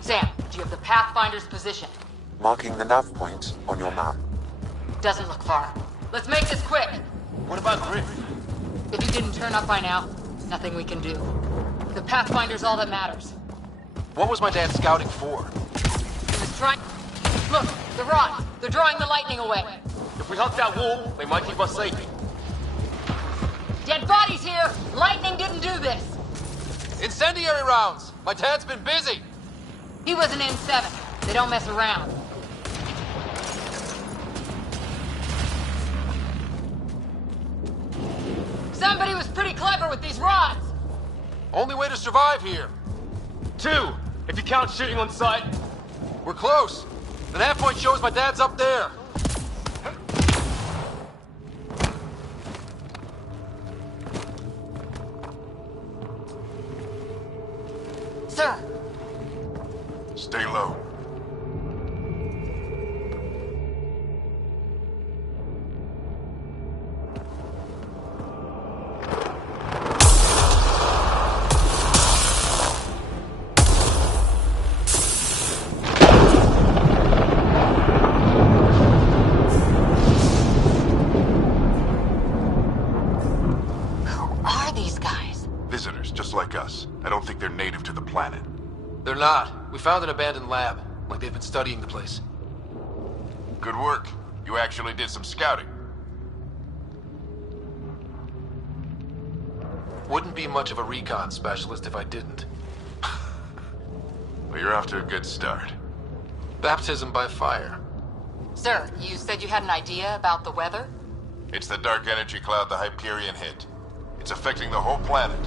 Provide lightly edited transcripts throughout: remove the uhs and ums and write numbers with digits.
Sam, do you have the Pathfinder's position? Marking the nav point on your map. Doesn't look far. Let's make this quick! What about Griff? If he didn't turn up by now, nothing we can do. The Pathfinder's all that matters. What was my dad scouting for? He was trying... Look, the rods! They're drawing the lightning away! If we hug that wall, they might keep us safe. Dead bodies here! Lightning didn't do this! Incendiary rounds! My dad's been busy! He was an N7. They don't mess around. Somebody was pretty clever with these rods! Only way to survive here. 2, if you count shooting on sight. We're close. The nav point shows my dad's up there. Sir! Stay low. Visitors, just like us. I don't think they're native to the planet. They're not. We found an abandoned lab. Like they've been studying the place. Good work. You actually did some scouting. Wouldn't be much of a recon specialist if I didn't. Well, you're off to a good start. Baptism by fire. Sir, you said you had an idea about the weather? It's the dark energy cloud the Hyperion hit. It's affecting the whole planet.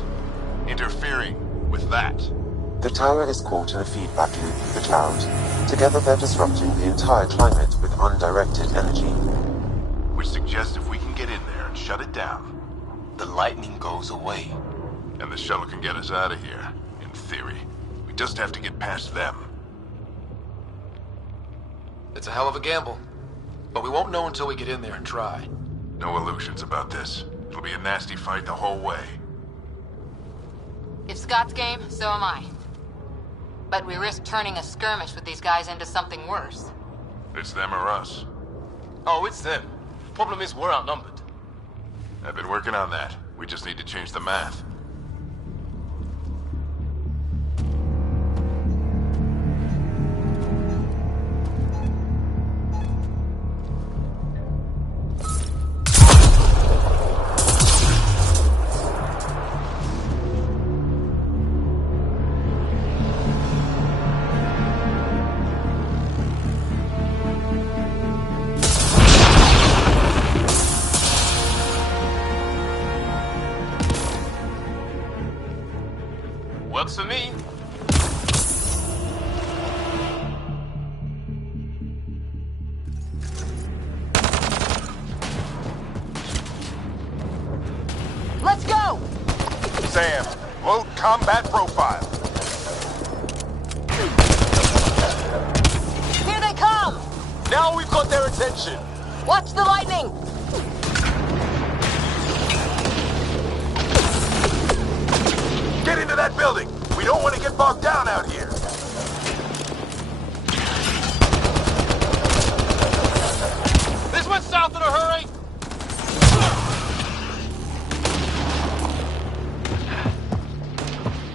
Interfering with that. The tower is caught in a feedback loop with the cloud. Together they're disrupting the entire climate with undirected energy. Which suggests if we can get in there and shut it down, the lightning goes away. And the shuttle can get us out of here, in theory. We just have to get past them. It's a hell of a gamble. But we won't know until we get in there and try. No illusions about this. It'll be a nasty fight the whole way. If Scott's game, so am I. But we risk turning a skirmish with these guys into something worse. It's them or us. Oh, it's them. Problem is, we're outnumbered. I've been working on that. We just need to change the math. Works for me. Let's go! Sam, load combat profile. Here they come! Now we've got their attention. Watch the lightning! Get into that building! We don't want to get bogged down out here! This went south in a hurry!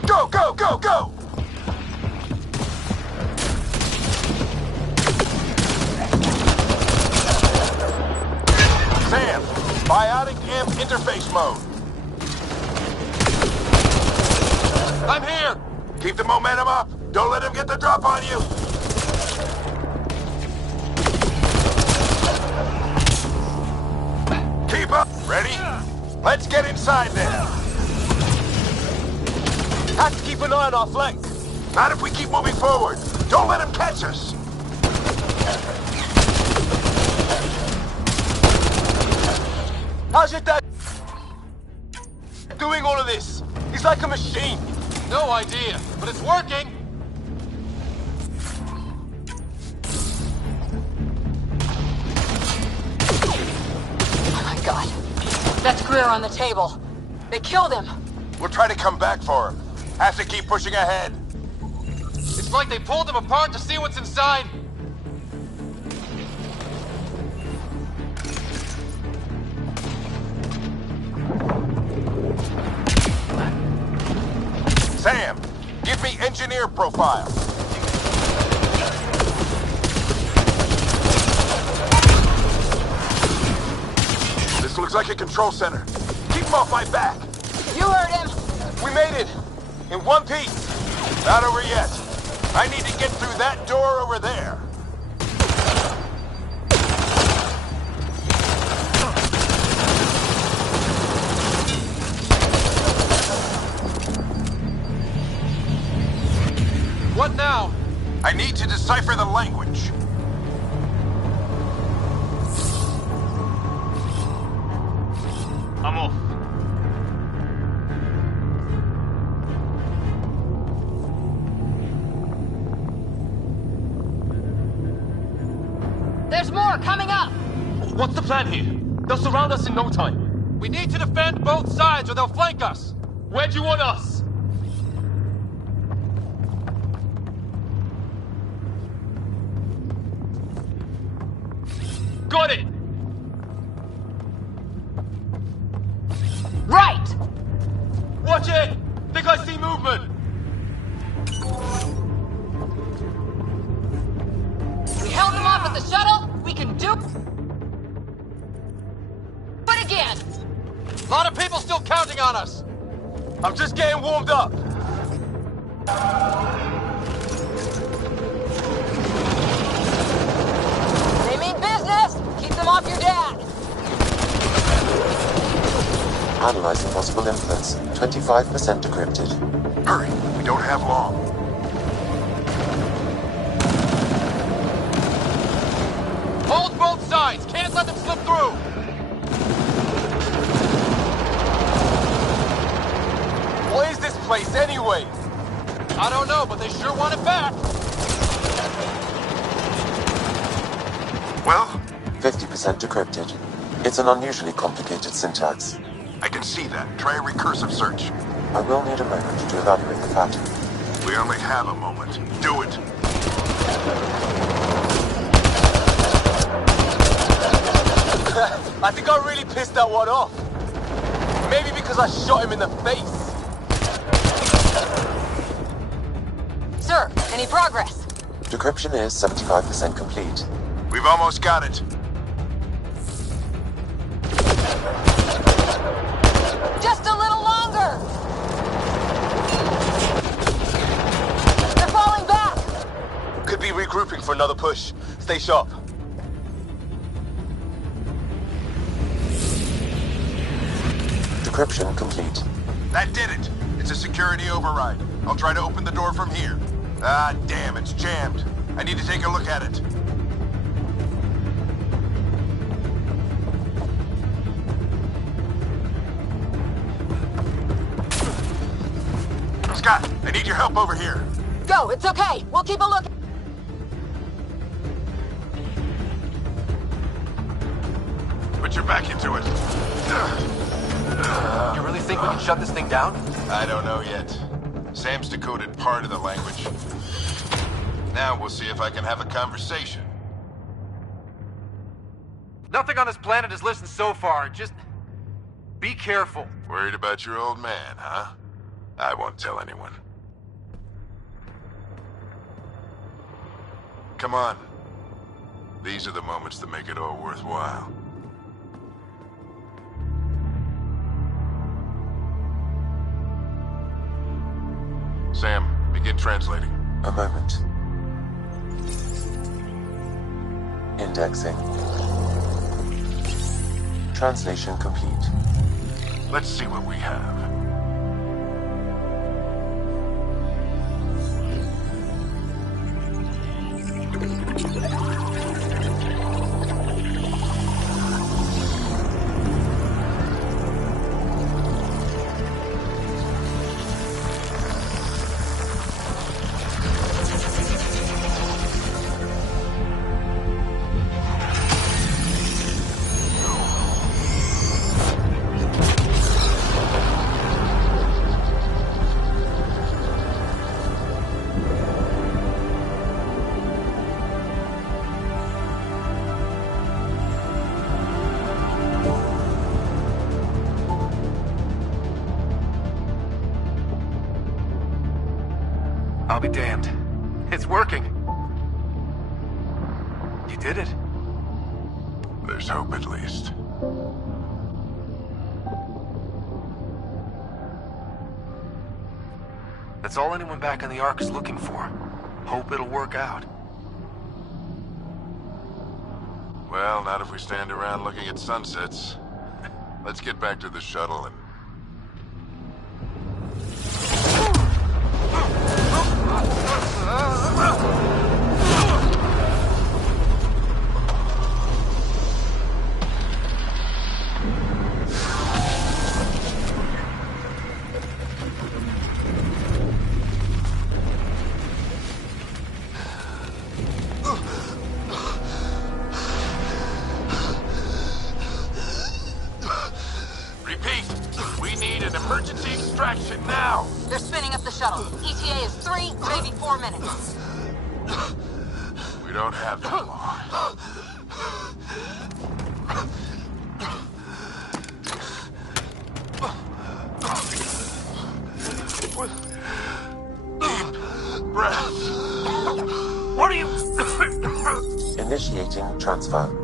Go, go, go, go! Sam, biotic amp interface mode. I'm here! Keep the momentum up. Don't let him get the drop on you. Keep up. Ready? Let's get inside then. Have to keep an eye on our flank. Not if we keep moving forward. Don't let him catch us. How's your dad doing all of this? He's like a machine. No idea, but it's working. Oh my god. That's Greer on the table. They killed him. We'll try to come back for him. Have to keep pushing ahead. It's like they pulled him apart to see what's inside. Sam, give me engineer profile. This looks like a control center. Keep him off my back. You heard him. We made it. In one piece. Not over yet. I need to get through that door over there. What now? I need to decipher the language. I'm off. There's more coming up. What's the plan here? They'll surround us in no time. We need to defend both sides or they'll flank us. Where do you want us? Got it! Right! Watch it! Think I see movement! We held them off at the shuttle. We can do it again. A lot of people still counting on us. I'm just getting warmed up. They mean business. Keep them off your dad. Analyzing possible inputs. 25% decrypted. Hurry, we don't have long. Hold both sides. Can't let them slip through. What is this place anyway? I don't know, but they sure want it back. Well, 50% decrypted. It's an unusually complicated syntax. I can see that. Try a recursive search. I will need a moment to evaluate the pattern. We only have a moment. Do it. I think I really pissed that one off. Maybe because I shot him in the face. Sir, any progress? Decryption is 75% complete. We've almost got it. Just a little longer. They're falling back. Could be regrouping for another push. Stay sharp. Decryption complete. That did it. It's a security override. I'll try to open the door from here. Ah, damn, it's jammed. I need to take a look at it. Scott, I need your help over here. Go, it's okay. We'll keep a look. Put your back into it. You really think we can shut this thing down? I don't know yet. Sam's decoded part of the language. Now we'll see if I can have a conversation. Nothing on this planet has listened so far. Just be careful. Worried about your old man, huh? I won't tell anyone. Come on. These are the moments that make it all worthwhile. Sam, begin translating. A moment. Indexing. Translation complete. Let's see what we have. be damned. It's working. You did it. There's hope at least. That's all anyone back on the Ark is looking for. Hope it'll work out. Well, not if we stand around looking at sunsets. Let's get back to the shuttle and... Emergency extraction now! They're spinning up the shuttle. ETA is 3, maybe 4 minutes. We don't have that long. Deep breath. What are you... Initiating transfer.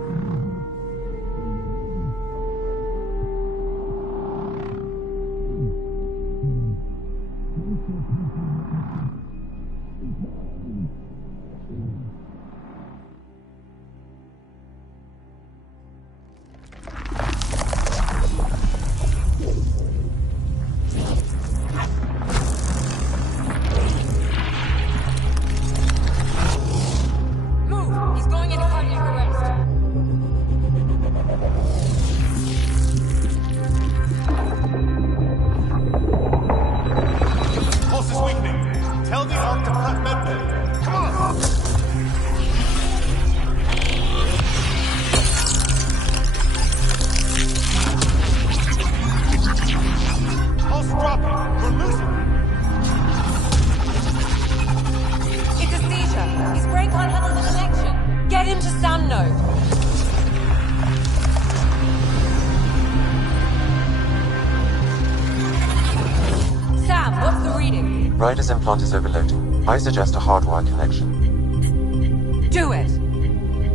Ryder's implant is overloading. I suggest a hardwire connection. Do it!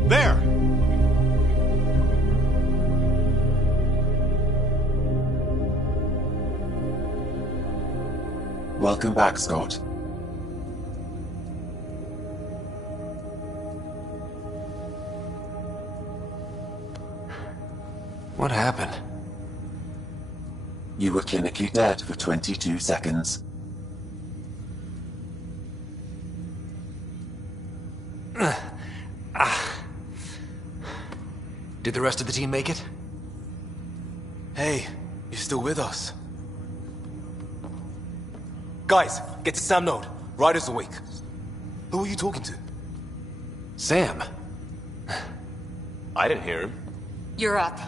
There! Welcome back, Scott. What happened? You were clinically dead for 22 seconds. Did the rest of the team make it? Hey, you're still with us. Guys, get to Sam Node. Ryder's awake. Who are you talking to? Sam. I didn't hear him. You're up.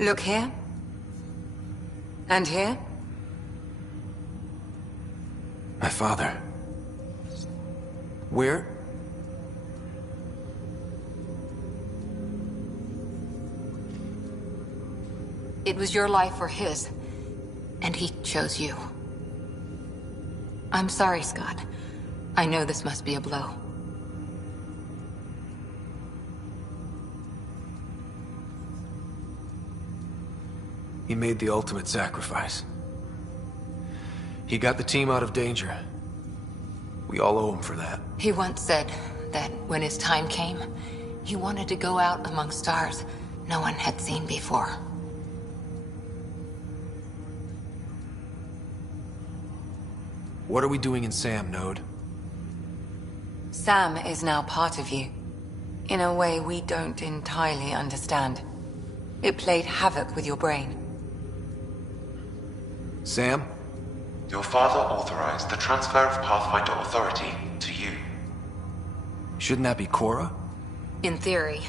Look here. And here. My father. Where? It was your life or his, and he chose you. I'm sorry, Scott. I know this must be a blow. He made the ultimate sacrifice. He got the team out of danger. We all owe him for that. He once said that when his time came, he wanted to go out among stars no one had seen before. What are we doing in Sam, Node? Sam is now part of you, in a way we don't entirely understand. It played havoc with your brain. Sam? Your father authorized the transfer of Pathfinder authority to you. Shouldn't that be Cora? In theory.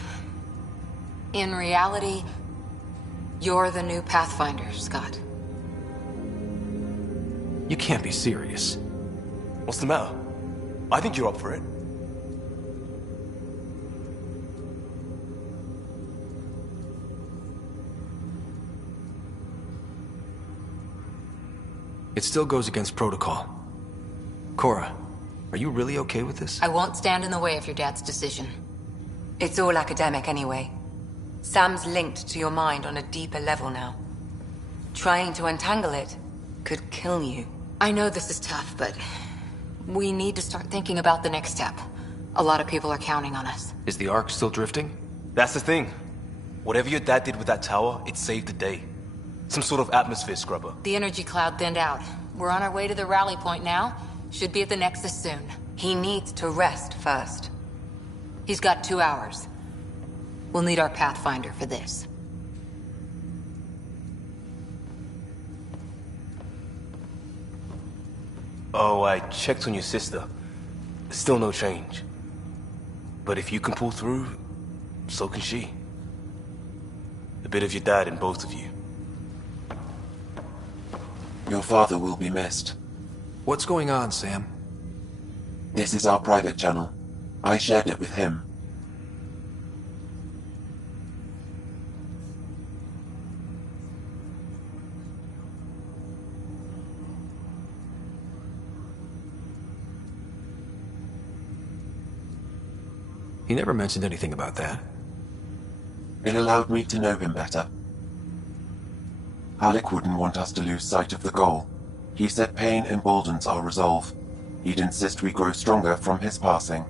In reality, you're the new Pathfinder, Scott. You can't be serious. What's the matter? I think you're up for it. It still goes against protocol. Cora, Are you really okay with this? I won't stand in the way of your dad's decision. It's all academic anyway. Sam's linked to your mind on a deeper level now. Trying to untangle it could kill you. I know this is tough, but we need to start thinking about the next step. A lot of people are counting on us. Is the Ark still drifting? That's the thing. Whatever your dad did with that tower, it saved the day. Some sort of atmosphere scrubber. The energy cloud thinned out. We're on our way to the rally point now. Should be at the Nexus soon. He needs to rest first. He's got 2 hours. We'll need our Pathfinder for this. Oh, I checked on your sister. Still no change. But if you can pull through, so can she. A bit of your dad in both of you. Your father will be missed. What's going on, Sam? This is our private channel. I shared it with him. He never mentioned anything about that. It allowed me to know him better. Alec wouldn't want us to lose sight of the goal. He said pain emboldens our resolve. He'd insist we grow stronger from his passing.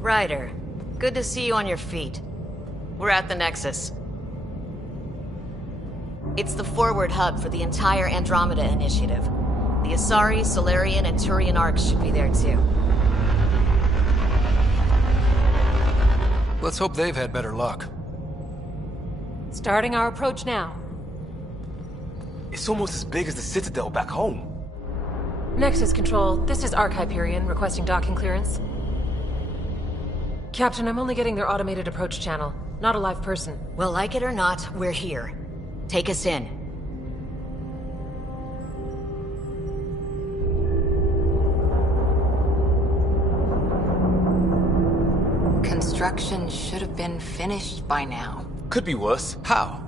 Ryder, good to see you on your feet. We're at the Nexus. It's the forward hub for the entire Andromeda Initiative. The Asari, Solarian, and Turian Arcs should be there too. Let's hope they've had better luck. Starting our approach now. It's almost as big as the Citadel back home. Nexus Control, this is Arc Hyperion requesting docking clearance. Captain, I'm only getting their automated approach channel, not a live person. Well, like it or not, we're here. Take us in. Construction should have been finished by now. Could be worse. How?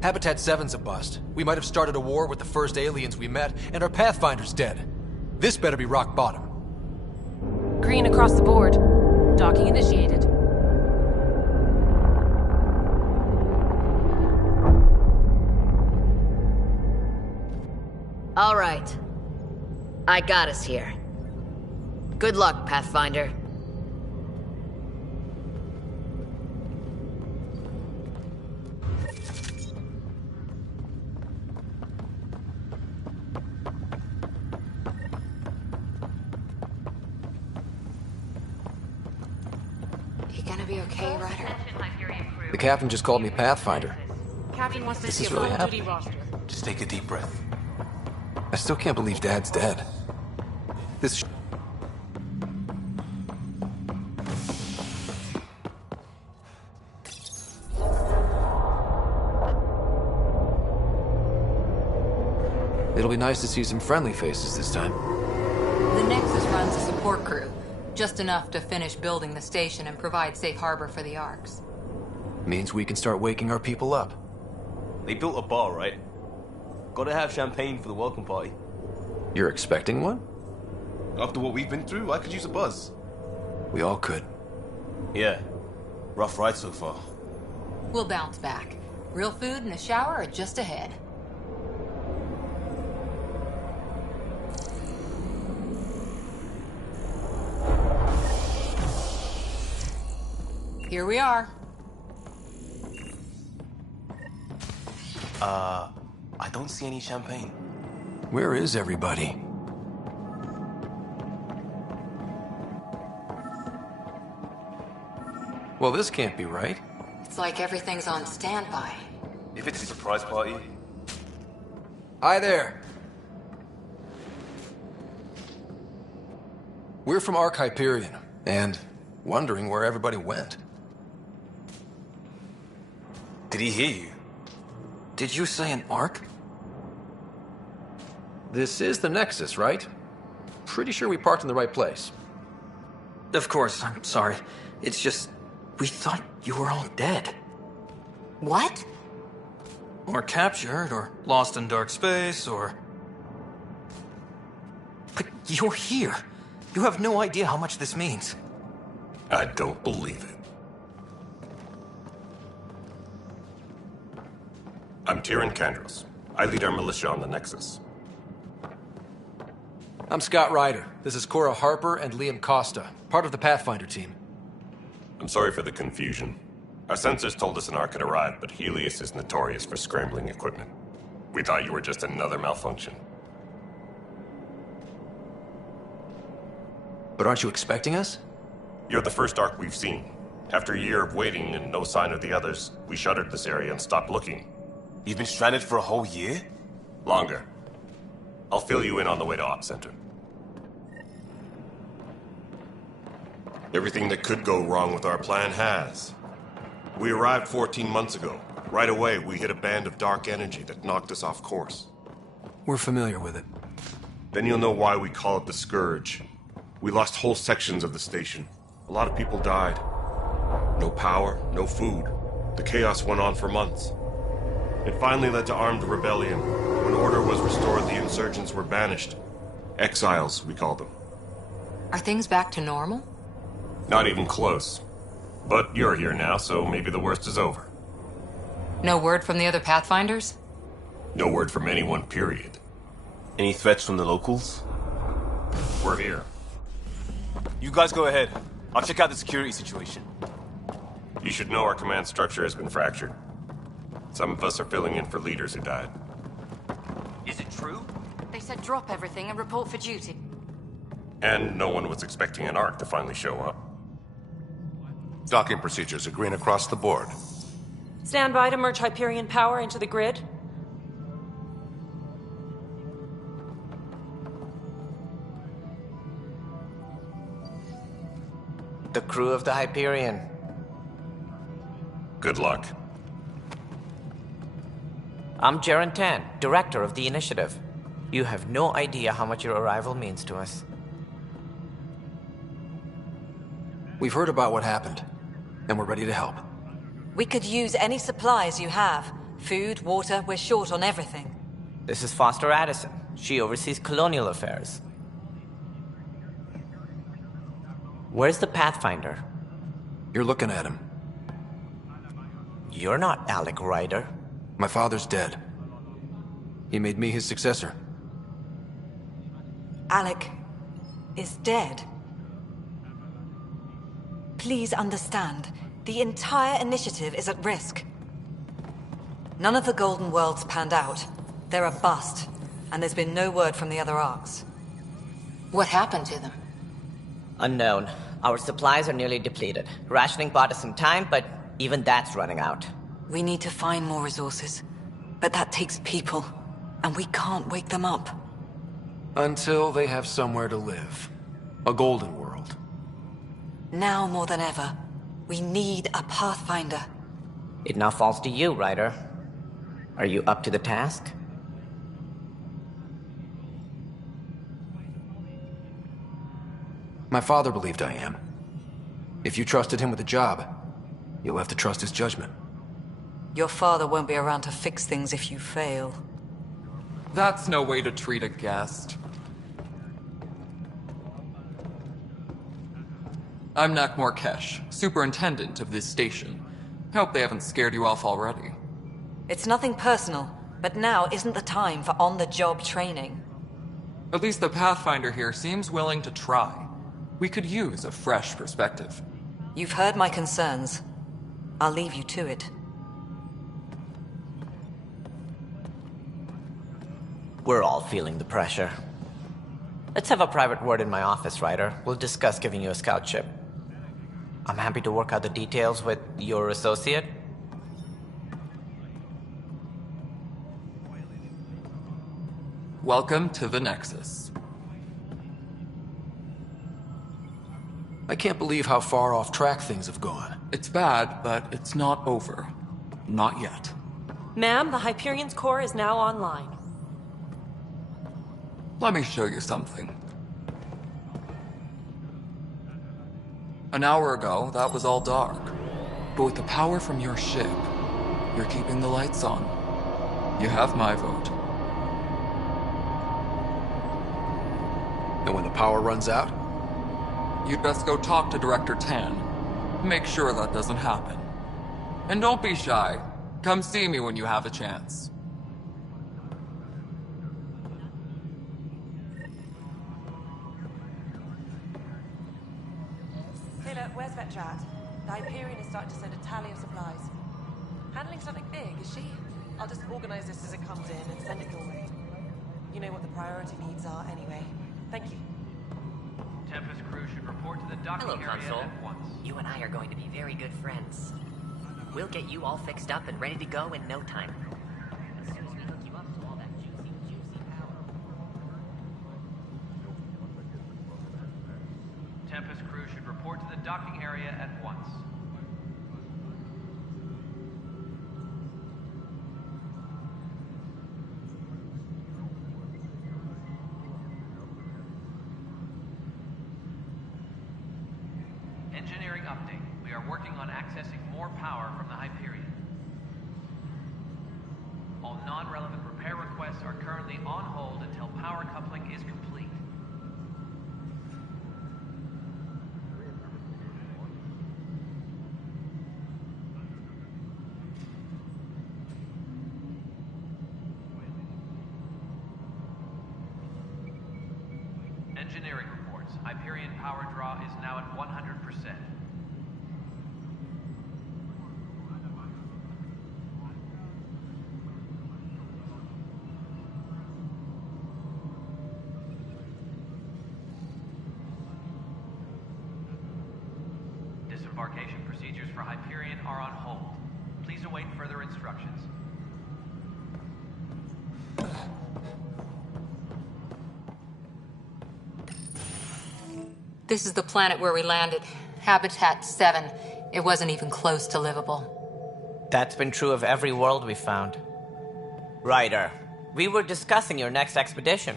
Habitat 7's a bust. We might have started a war with the first aliens we met, and our Pathfinder's dead. This better be rock bottom. Green across the board. Docking initiated. All right. I got us here. Good luck, Pathfinder. You gonna be okay, Ryder? The captain just called me Pathfinder. Captain wants to This see is a really full duty happening. roster. Just take a deep breath. I still can't believe Dad's dead. This It'll be nice to see some friendly faces this time. The Nexus runs a support crew. Just enough to finish building the station and provide safe harbor for the Arks. Means we can start waking our people up. They built a bar, right? Gotta have champagne for the welcome party. You're expecting one? After what we've been through, I could use a buzz. We all could. Yeah. Rough ride so far. We'll bounce back. Real food and a shower are just ahead. Here we are. I don't see any champagne. Where is everybody? Well, this can't be right. It's like everything's on standby. If it's a surprise party, Hi there. We're from Ark Hyperion, and wondering where everybody went. did he hear you? Did you say an Ark? This is the Nexus, right? Pretty sure we parked in the right place. Of course, I'm sorry. It's just, we thought you were all dead. What? Or captured, or lost in dark space, or... But you're here. You have no idea how much this means. I don't believe it. I'm Tyrion Kandros. I lead our militia on the Nexus. I'm Scott Ryder. This is Cora Harper and Liam Costa, part of the Pathfinder team. I'm sorry for the confusion. Our sensors told us an Ark had arrived, but Helios is notorious for scrambling equipment. We thought you were just another malfunction. But aren't you expecting us? You're the first Ark we've seen. After a year of waiting and no sign of the others, we shuttered this area and stopped looking. You've been stranded for a whole year? Longer. I'll fill you in on the way to Op Center. Everything that could go wrong with our plan has. We arrived 14 months ago. Right away, we hit a band of dark energy that knocked us off course. We're familiar with it. Then you'll know why we call it the Scourge. We lost whole sections of the station. A lot of people died. No power, no food. The chaos went on for months. It finally led to armed rebellion. When order was restored, the insurgents were banished. Exiles, we call them. Are things back to normal? Not even close. But you're here now, so maybe the worst is over. No word from the other Pathfinders? No word from anyone, period. Any threats from the locals? We're here. You guys go ahead. I'll check out the security situation. You should know our command structure has been fractured. Some of us are filling in for leaders who died. Is it true? They said drop everything and report for duty. And no one was expecting an Ark to finally show up. Docking procedures are green across the board. Stand by to merge Hyperion power into the grid. The crew of the Hyperion. Good luck. I'm Jaren Tan, director of the initiative. You have no idea how much your arrival means to us. We've heard about what happened, and we're ready to help. We could use any supplies you have. Food, water, we're short on everything. This is Foster Addison. She oversees colonial affairs. Where's the Pathfinder? You're looking at him. You're not Alec Ryder. My father's dead. He made me his successor. Alec is dead. Please understand, the entire initiative is at risk. None of the Golden Worlds panned out. They're a bust, and there's been no word from the other arcs. What happened to them? Unknown. Our supplies are nearly depleted. Rationing bought us some time, but even that's running out. We need to find more resources, but that takes people, and we can't wake them up. Until they have somewhere to live. A Golden World. Now more than ever, we need a Pathfinder. It now falls to you, Ryder. Are you up to the task? My father believed I am. If you trusted him with a job, you'll have to trust his judgment. Your father won't be around to fix things if you fail. That's no way to treat a guest. I'm Nakmor Kesh, superintendent of this station. Hope they haven't scared you off already. It's nothing personal, but now isn't the time for on-the-job training. At least the Pathfinder here seems willing to try. We could use a fresh perspective. You've heard my concerns. I'll leave you to it. We're all feeling the pressure. Let's have a private word in my office, Ryder. We'll discuss giving you a scout ship. I'm happy to work out the details with your associate. Welcome to the Nexus. I can't believe how far off track things have gone. It's bad, but it's not over. Not yet. Ma'am, the Hyperion's core is now online. Let me show you something. An hour ago, that was all dark. But with the power from your ship, you're keeping the lights on. You have my vote. And when the power runs out? You'd best go talk to Director Tan. Make sure that doesn't happen. And don't be shy. Come see me when you have a chance. Taylor, where's Vetra? The Hyperion is starting to send a tally of supplies. Handling something big, is she? I'll just organize this as it comes in and send it your way. You know what the priority needs are anyway. Thank you. Tempest crew should report to the docking area at once. You and I are going to be very good friends. We'll get you all fixed up and ready to go in no time. As soon as we hook you up to all that juicy power. Tempest crew should report to the docking area at once. Engineering update. We are working on accessing more power from the Hyperion. All non-relevant repair requests are currently on hold until power coupling is complete. Engineering reports. Hyperion power draw is now at 100%. Disembarkation procedures for Hyperion are on hold. Please await further instructions. This is the planet where we landed. Habitat 7. It wasn't even close to livable. That's been true of every world we've found. Ryder, we were discussing your next expedition.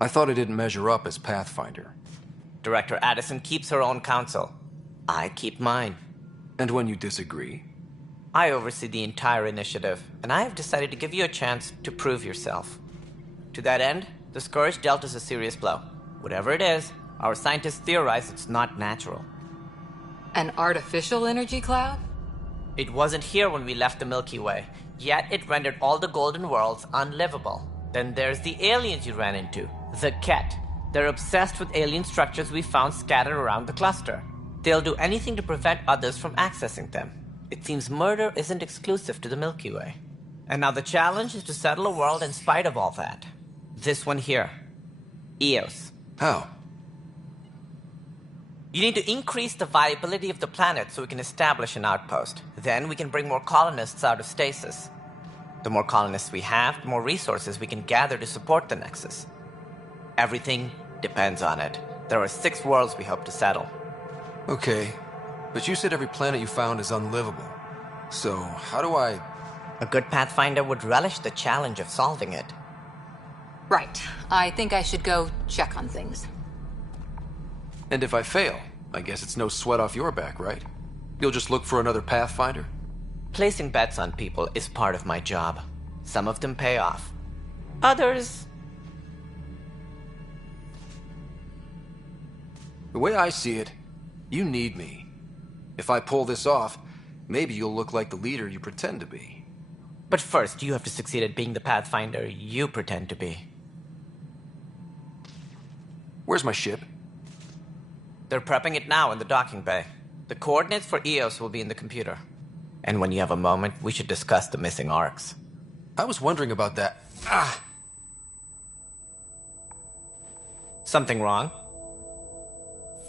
I thought I didn't measure up as Pathfinder. Director Addison keeps her own counsel. I keep mine. And when you disagree? I oversee the entire initiative, and I have decided to give you a chance to prove yourself. To that end, the Scourge dealt us a serious blow. Whatever it is, our scientists theorize it's not natural. An artificial energy cloud? It wasn't here when we left the Milky Way, yet it rendered all the Golden Worlds unlivable. Then there's the aliens you ran into, the Ket. They're obsessed with alien structures we found scattered around the cluster. They'll do anything to prevent others from accessing them. It seems murder isn't exclusive to the Milky Way. And now the challenge is to settle a world in spite of all that. This one here. Eos. How? You need to increase the viability of the planet so we can establish an outpost. Then we can bring more colonists out of stasis. The more colonists we have, the more resources we can gather to support the Nexus. Everything depends on it. There are 6 worlds we hope to settle. Okay, but you said every planet you found is unlivable. So, how do I... A good Pathfinder would relish the challenge of solving it. Right. I think I should go check on things. And if I fail, I guess it's no sweat off your back, right? You'll just look for another Pathfinder? Placing bets on people is part of my job. Some of them pay off. Others... The way I see it, you need me. If I pull this off, maybe you'll look like the leader you pretend to be. But first, you have to succeed at being the Pathfinder you pretend to be. Where's my ship? They're prepping it now in the docking bay. The coordinates for Eos will be in the computer. And when you have a moment, we should discuss the missing arcs. I was wondering about that. Something wrong?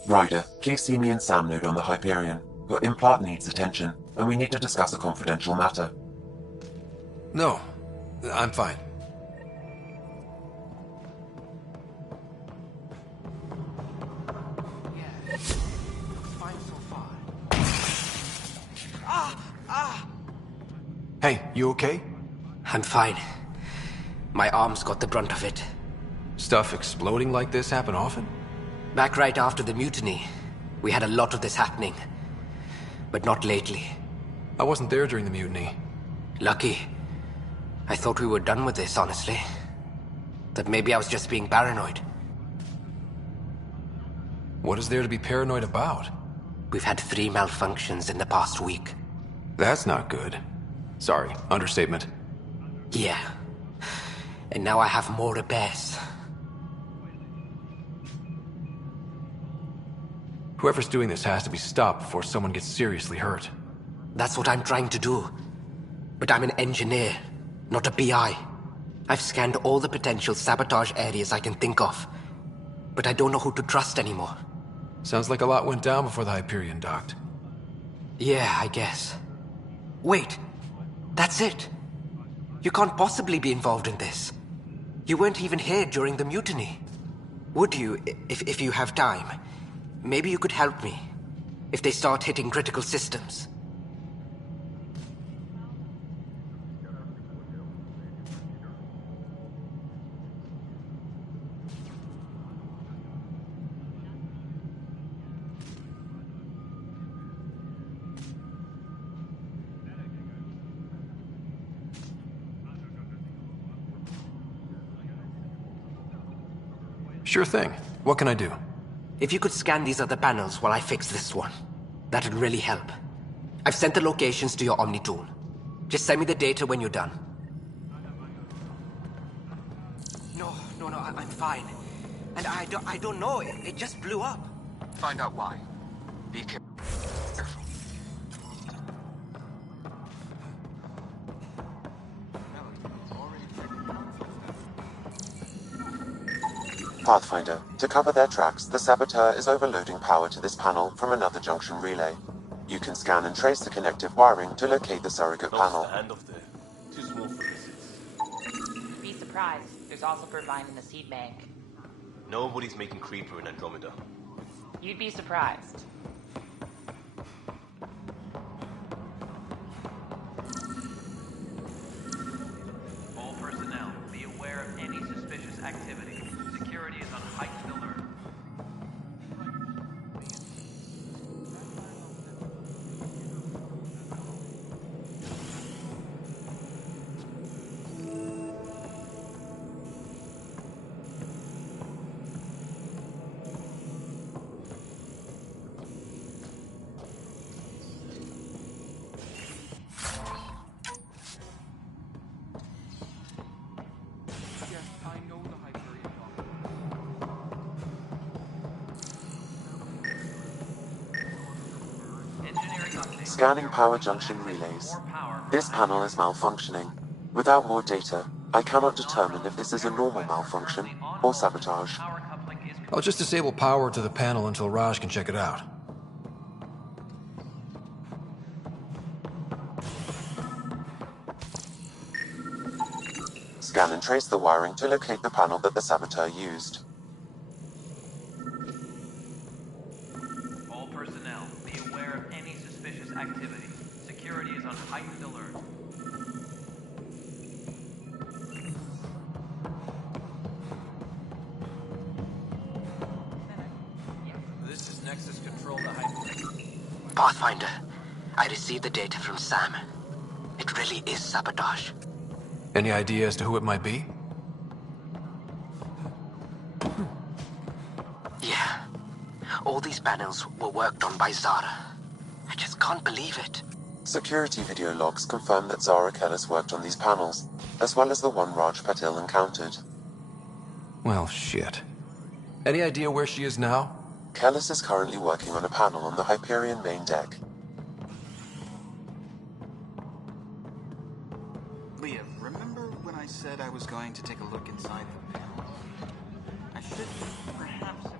Ryder, please see me and Sam Node on the Hyperion. Your implant needs attention, and we need to discuss a confidential matter. No, I'm fine. Hey, you okay? I'm fine. My arms got the brunt of it. Stuff exploding like this happen often? Back right after the mutiny, we had a lot of this happening. But not lately. I wasn't there during the mutiny. Lucky. I thought we were done with this, honestly. That maybe I was just being paranoid. What is there to be paranoid about? We've had 3 malfunctions in the past week. That's not good. Sorry, understatement. Yeah. And now I have more repairs. Whoever's doing this has to be stopped before someone gets seriously hurt. That's what I'm trying to do. But I'm an engineer, not a PI. I've scanned all the potential sabotage areas I can think of. But I don't know who to trust anymore. Sounds like a lot went down before the Hyperion docked. Yeah, I guess. Wait. That's it. You can't possibly be involved in this. You weren't even here during the mutiny. Would you, if you have time? Maybe you could help me. If they start hitting critical systems. Sure thing. What can I do? If you could scan these other panels while I fix this one, that'd really help. I've sent the locations to your Omni tool. Just send me the data when you're done. No, I'm fine. And I don't know, it just blew up. Find out why. Be careful. Pathfinder, to cover their tracks, the Saboteur is overloading power to this panel from another junction relay. You can scan and trace the connective wiring to locate the surrogate panel. Too small for this. Be surprised. There's also Purvine in the seed bank. Nobody's making Creeper in Andromeda. You'd be surprised. All personnel, be aware of any suspicious activity. Secure Scanning power junction relays. This panel is malfunctioning. Without more data, I cannot determine if this is a normal malfunction or sabotage. I'll just disable power to the panel until Raj can check it out. Scan and trace the wiring to locate the panel that the saboteur used. All personnel, be aware of any suspicious activity. Security is on heightened alert. This is Nexus Control to Hyper. Pathfinder, I received the data from Sam. It really is sabotage. Any idea as to who it might be? Yeah. All these panels were worked on by Zara. I just can't believe it. Security video logs confirm that Zara Kellis worked on these panels, as well as the one Raj Patil encountered. Well, shit. Any idea where she is now? Kellis is currently working on a panel on the Hyperion main deck. Leah, remember when I said I was going to take a look inside the panel? I should perhaps have...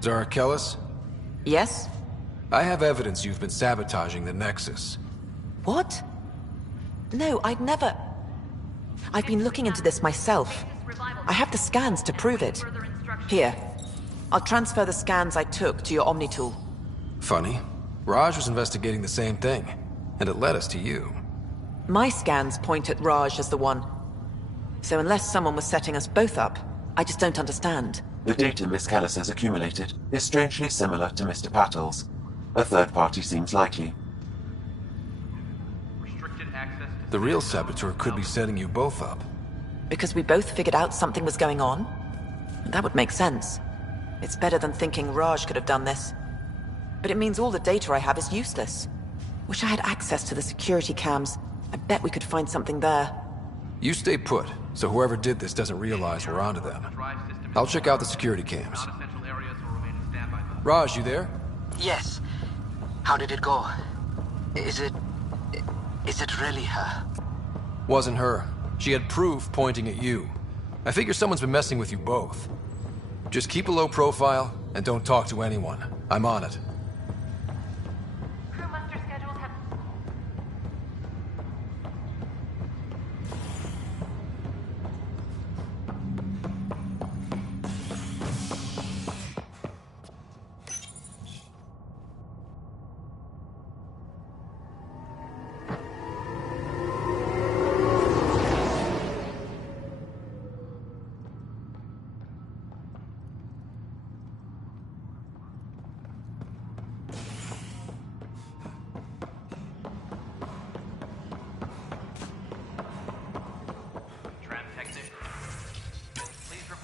Zara Kellis? Yes? I have evidence you've been sabotaging the Nexus. What? No, I'd never... I've been looking into this myself. I have the scans to prove it. Here. I'll transfer the scans I took to your Omni tool. Funny. Raj was investigating the same thing, and it led us to you. My scans point at Raj as the one. So unless someone was setting us both up, I just don't understand. The data Miss Kellis has accumulated is strangely similar to Mr. Patil's. A third party seems likely. The real saboteur could be setting you both up. Because we both figured out something was going on? That would make sense. It's better than thinking Raj could have done this. But it means all the data I have is useless. Wish I had access to the security cams. I bet we could find something there. You stay put, so whoever did this doesn't realize we're onto them. I'll check out the security cams. Raj, you there? Yes. How did it go? Is it really her? Wasn't her. She had proof pointing at you. I figure someone's been messing with you both. Just keep a low profile, and don't talk to anyone. I'm on it.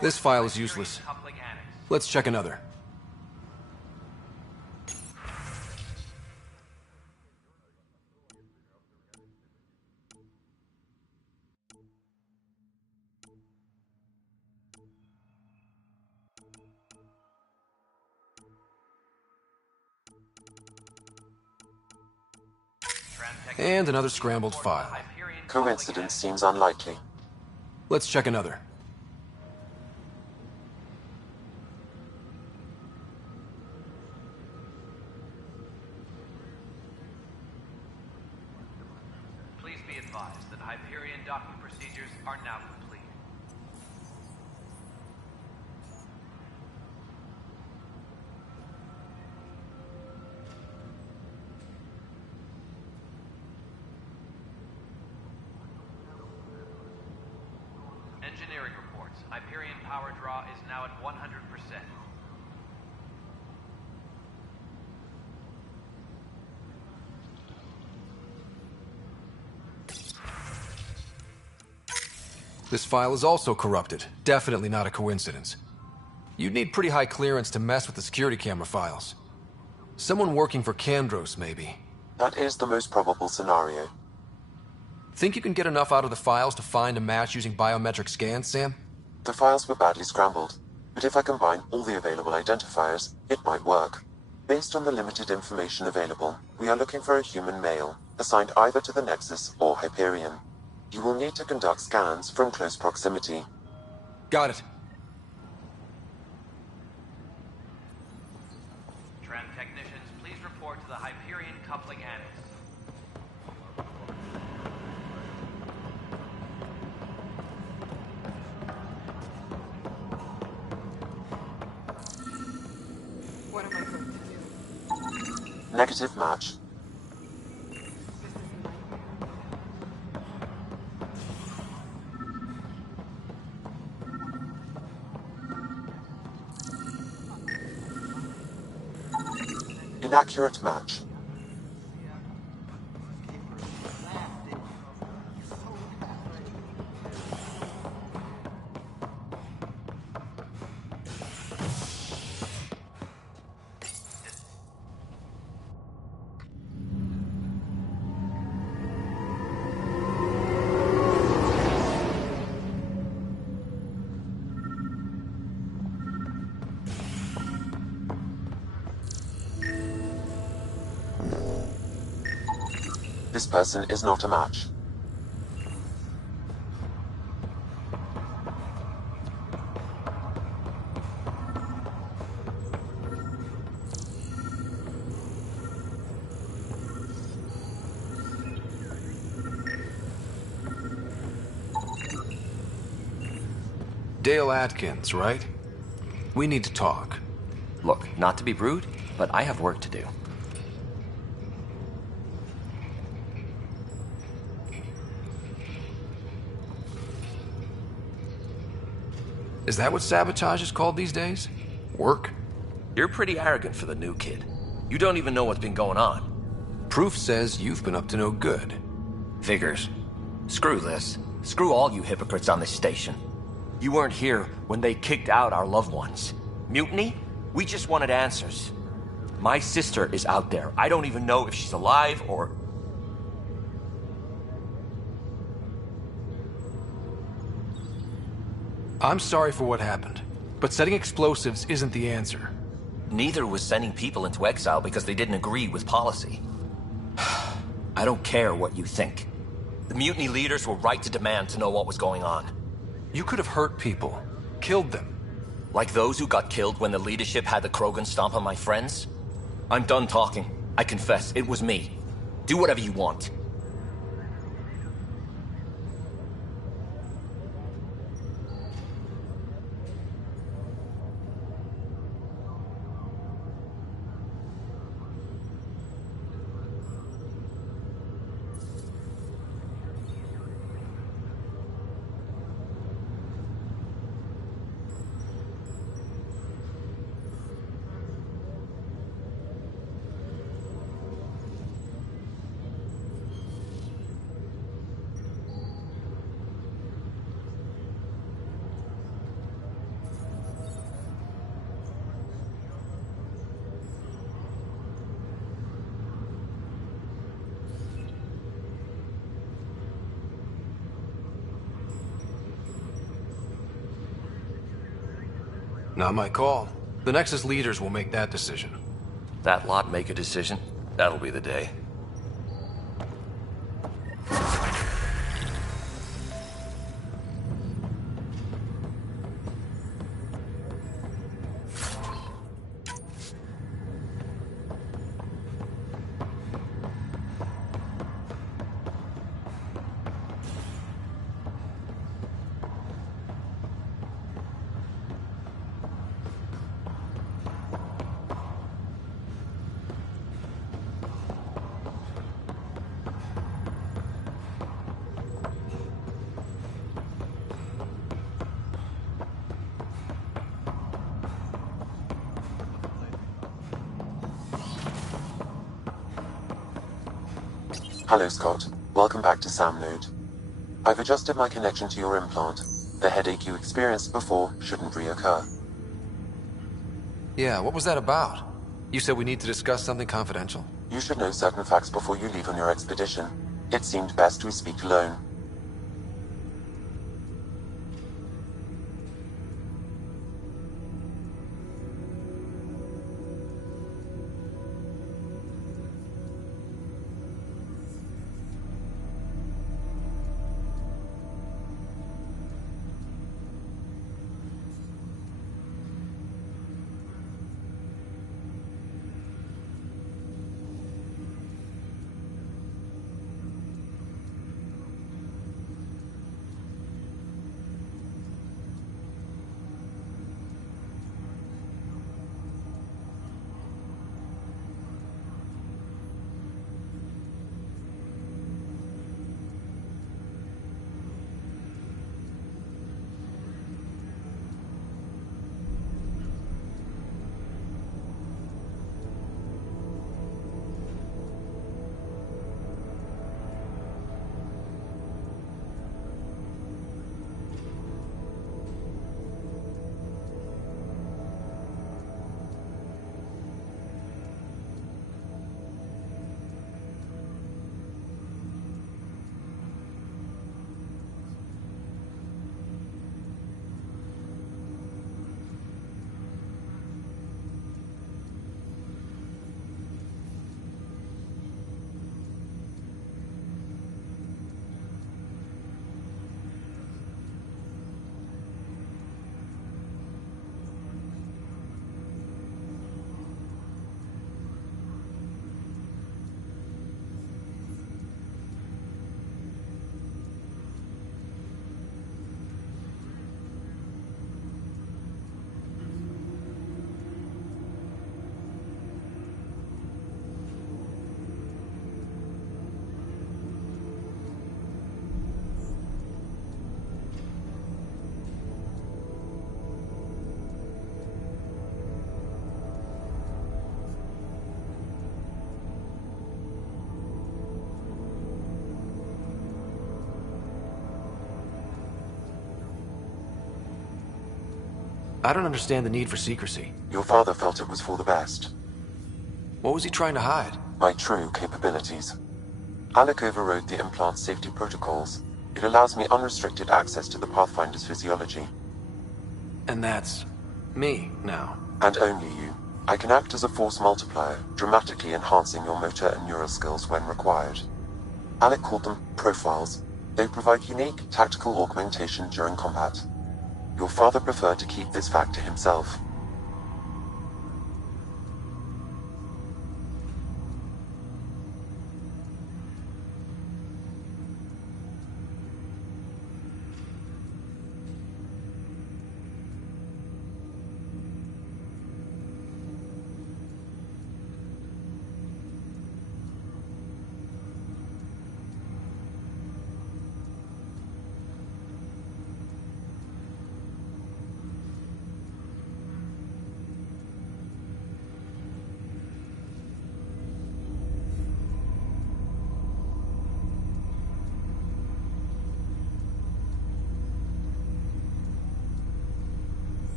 This file is useless. Let's check another. And another scrambled file. Coincidence seems unlikely. Let's check another. Please be advised that Hyperion docking procedures are now complete. Engineering reports. Hyperion power draw is now at 100%. This file is also corrupted. Definitely not a coincidence. You'd need pretty high clearance to mess with the security camera files. Someone working for Kandros, maybe. That is the most probable scenario. Think you can get enough out of the files to find a match using biometric scans, Sam? The files were badly scrambled, but if I combine all the available identifiers, it might work. Based on the limited information available, we are looking for a human male, assigned either to the Nexus or Hyperion. You will need to conduct scans from close proximity. Got it. Tram technicians, please report to the Hyperion coupling annex. What am I going to do? Negative match. Inaccurate match. This person is not a match. Dale Atkins, right? We need to talk. Look, not to be rude, but I have work to do. Is that what sabotage is called these days? Work? You're pretty arrogant for the new kid. You don't even know what's been going on. Proof says you've been up to no good. Figures. Screw this. Screw all you hypocrites on this station. You weren't here when they kicked out our loved ones. Mutiny? We just wanted answers. My sister is out there. I don't even know if she's alive or... I'm sorry for what happened, but setting explosives isn't the answer. Neither was sending people into exile because they didn't agree with policy. I don't care what you think. The mutiny leaders were right to demand to know what was going on. You could have hurt people, killed them. Like those who got killed when the leadership had the Krogan stomp on my friends? I'm done talking. I confess, it was me. Do whatever you want. Not my call. The Nexus leaders will make that decision. That lot make a decision? That'll be the day. Hello, Scott. Welcome back to SamNode. I've adjusted my connection to your implant. The headache you experienced before shouldn't reoccur. Yeah, what was that about? You said we need to discuss something confidential? You should know certain facts before you leave on your expedition. It seemed best we speak alone. I don't understand the need for secrecy. Your father felt it was for the best. What was he trying to hide? My true capabilities. Alec overrode the implant's safety protocols. It allows me unrestricted access to the Pathfinder's physiology. And that's me now. And only you. I can act as a force multiplier, dramatically enhancing your motor and neural skills when required. Alec called them profiles. They provide unique tactical augmentation during combat. Your father preferred to keep this fact to himself.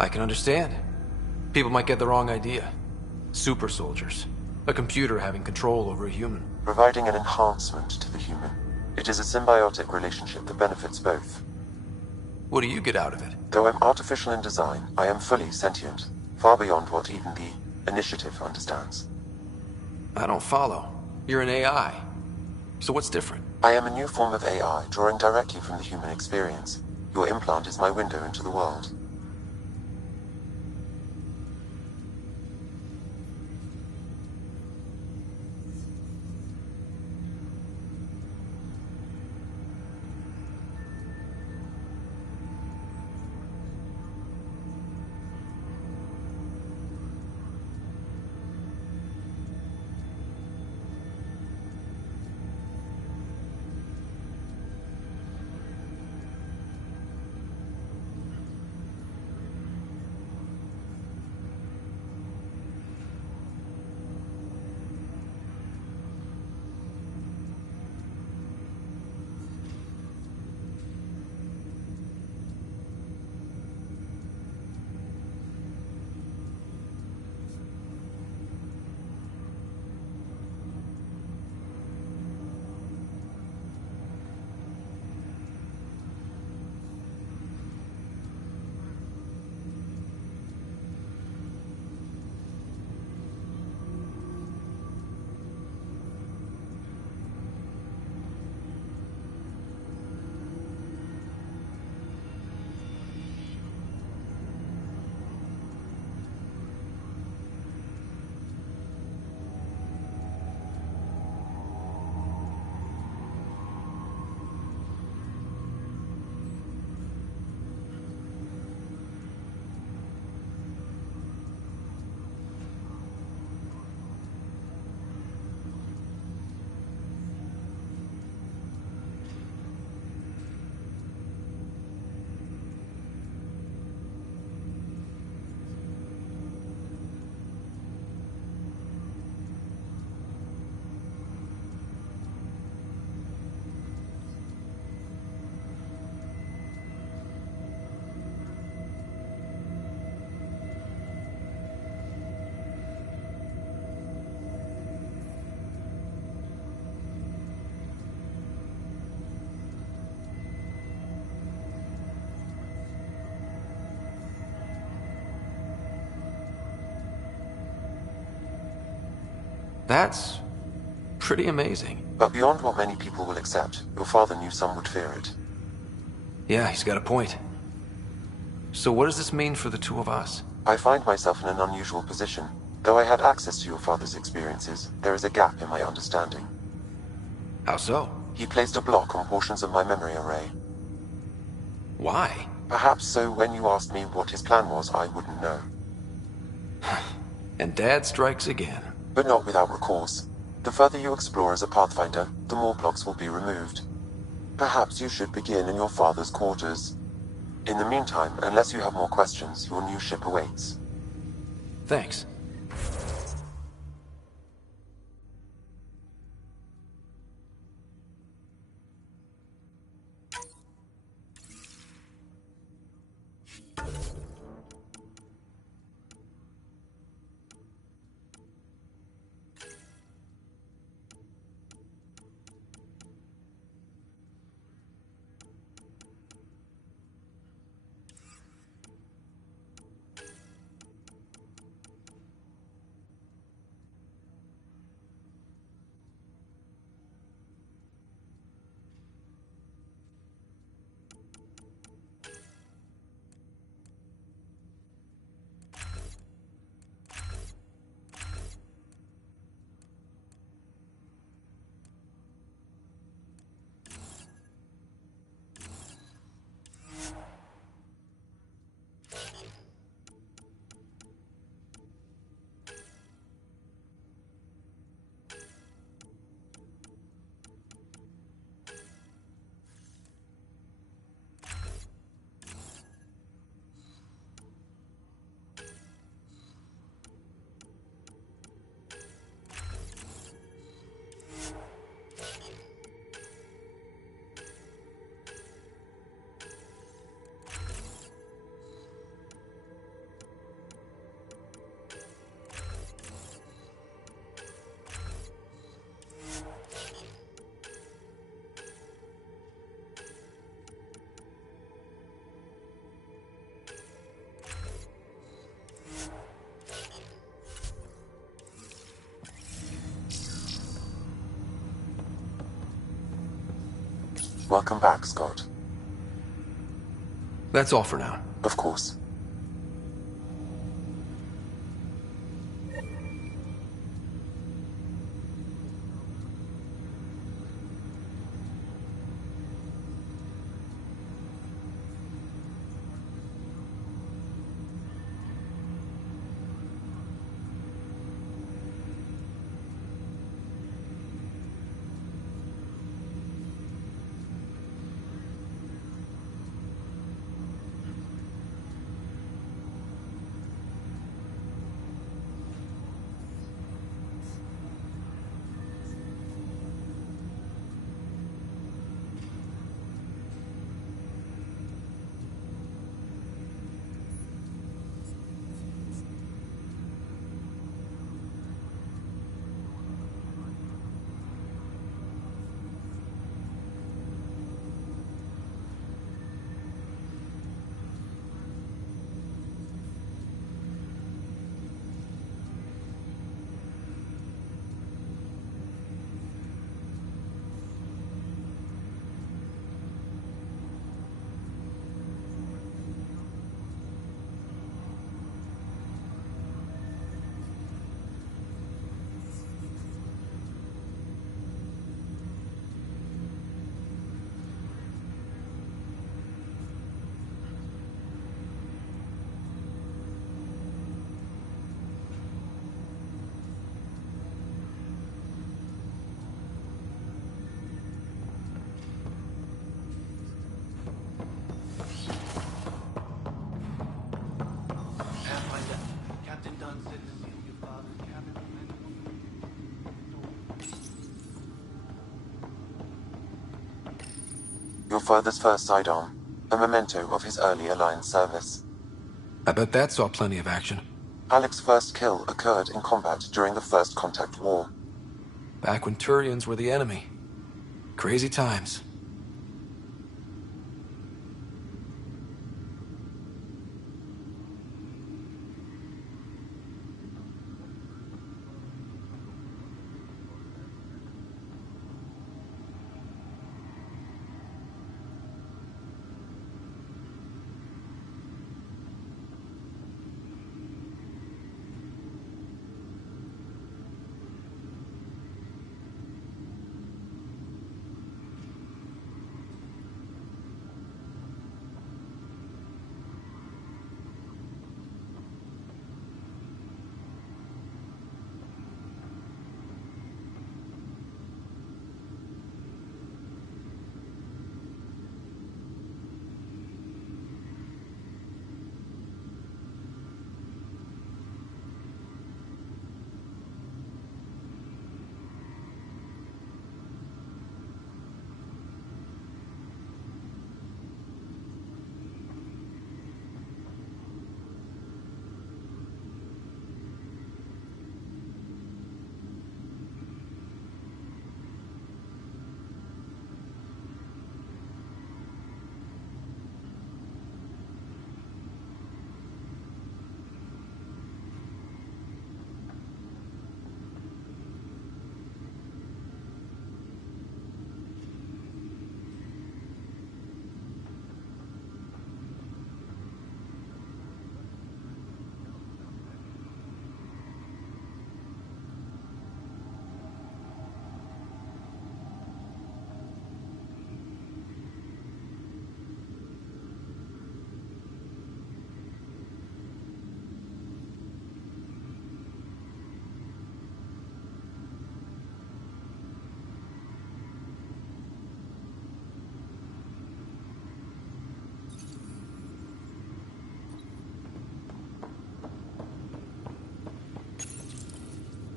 I can understand. People might get the wrong idea. Super soldiers. A computer having control over a human. Providing an enhancement to the human. It is a symbiotic relationship that benefits both. What do you get out of it? Though I'm artificial in design, I am fully sentient. Far beyond what even the Initiative understands. I don't follow. You're an AI. So what's different? I am a new form of AI, drawing directly from the human experience. Your implant is my window into the world. That's pretty amazing. But beyond what many people will accept, your father knew some would fear it. Yeah, he's got a point. So what does this mean for the two of us? I find myself in an unusual position. Though I had access to your father's experiences, there is a gap in my understanding. How so? He placed a block on portions of my memory array. Why? Perhaps so when you asked me what his plan was, I wouldn't know. And Dad strikes again. But not without recourse. The further you explore as a Pathfinder, the more blocks will be removed. Perhaps you should begin in your father's quarters. In the meantime, unless you have more questions, your new ship awaits. Thanks. Welcome back, Scott. That's all for now. Of course. Your father's first sidearm, a memento of his early Alliance service. I bet that saw plenty of action. Alec's first kill occurred in combat during the First Contact War. Back when Turians were the enemy. Crazy times.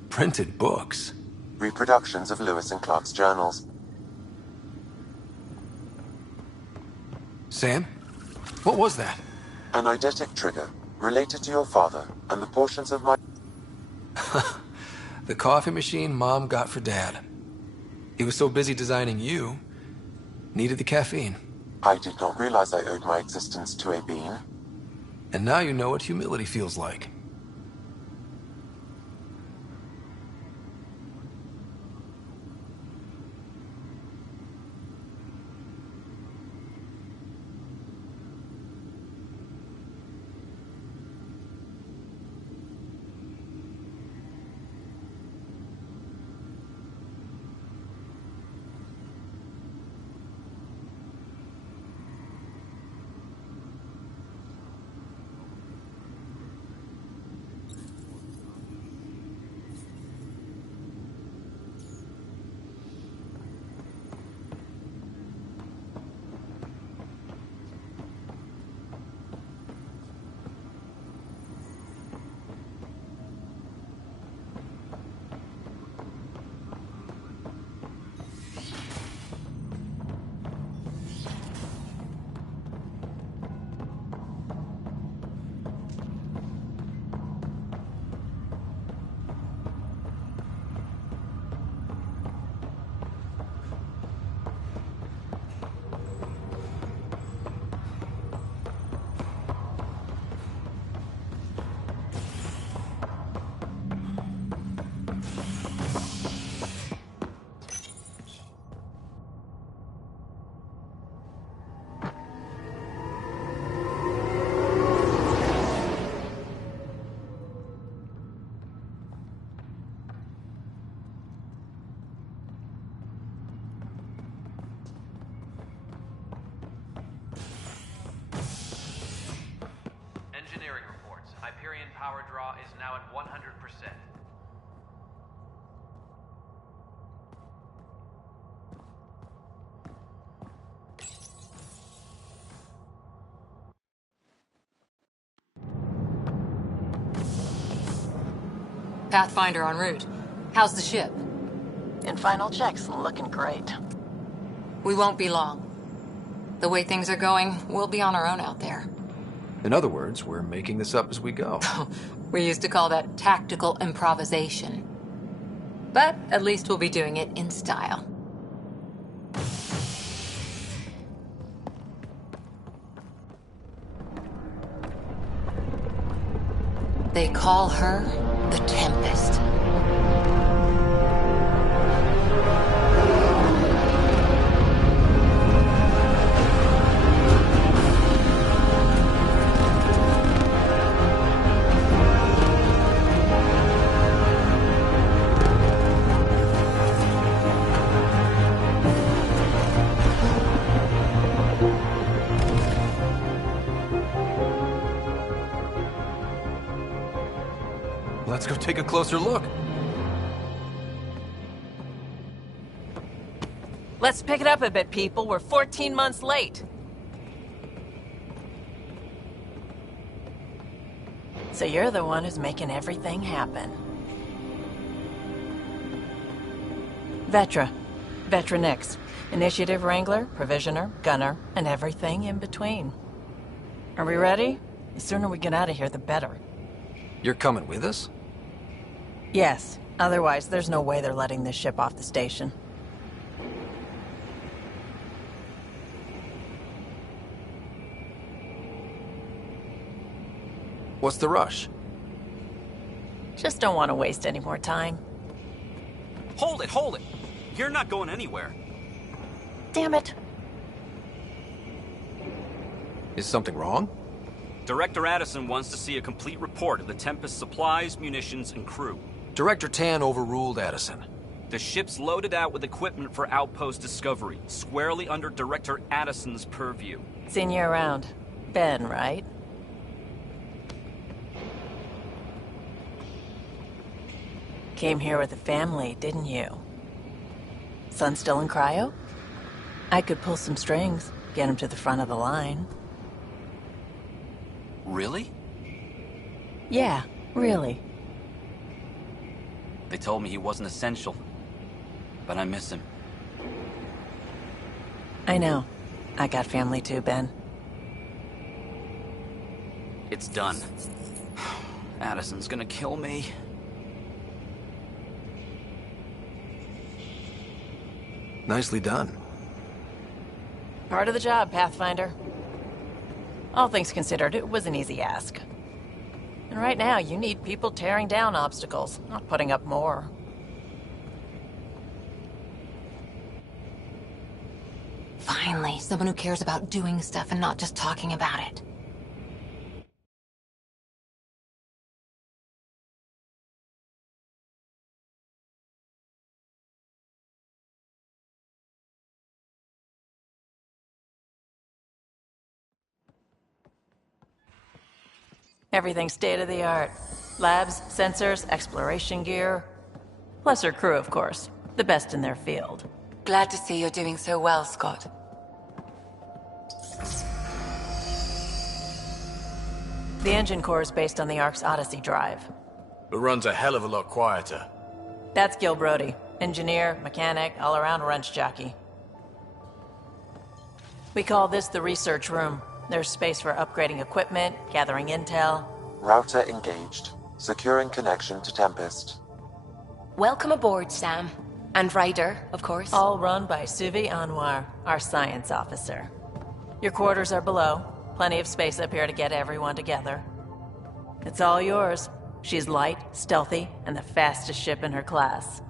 Printed books. Reproductions of Lewis and Clark's journals. Sam? What was that? An eidetic trigger, related to your father, and the portions of my... The coffee machine Mom got for Dad. He was so busy designing you, needed the caffeine. I did not realize I owed my existence to a bean. And now you know what humility feels like. is now at 100%. Pathfinder en route. How's the ship? In final checks, looking great. We won't be long. The way things are going, we'll be on our own out there. In other words, we're making this up as we go. We used to call that tactical improvisation. But at least we'll be doing it in style. They call her the Tempest. Let's go take a closer look. Let's pick it up a bit, people. We're 14 months late. So you're the one who's making everything happen. Vetra. Vetra Nix. Initiative Wrangler, Provisioner, Gunner, and everything in between. Are we ready? The sooner we get out of here, the better. You're coming with us? Yes. Otherwise, there's no way they're letting this ship off the station. What's the rush? Just don't want to waste any more time. Hold it, hold it! You're not going anywhere. Damn it. Is something wrong? Director Addison wants to see a complete report of the Tempest's supplies, munitions, and crew. Director Tan overruled Addison. The ship's loaded out with equipment for outpost discovery, squarely under Director Addison's purview. Seen you around. Ben, right? Came here with a family, didn't you? Son still in cryo? I could pull some strings, get him to the front of the line. Really? Yeah, really. They told me he wasn't essential, but I miss him. I know. I got family too, Ben. It's done. Addison's gonna kill me. Nicely done. Part of the job, Pathfinder. All things considered, it was an easy ask. And right now, you need people tearing down obstacles, not putting up more. Finally, someone who cares about doing stuff and not just talking about it. Everything's state-of-the-art. Labs, sensors, exploration gear. Plus her crew, of course. The best in their field. Glad to see you're doing so well, Scott. The engine core is based on the Ark's Odyssey drive. It runs a hell of a lot quieter. That's Gil Brody. Engineer, mechanic, all-around wrench jockey. We call this the research room. There's space for upgrading equipment, gathering intel. Router engaged. Securing connection to Tempest. Welcome aboard, Sam. And Ryder, of course. All run by Suvi Anwar, our science officer. Your quarters are below. Plenty of space up here to get everyone together. It's all yours. She's light, stealthy, and the fastest ship in her class.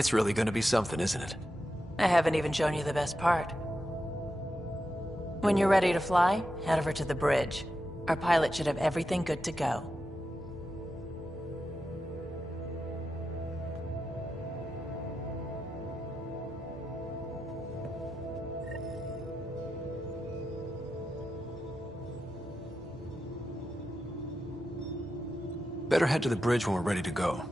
It's really gonna be something, isn't it? I haven't even shown you the best part. When you're ready to fly, head over to the bridge. Our pilot should have everything good to go. Better head to the bridge when we're ready to go.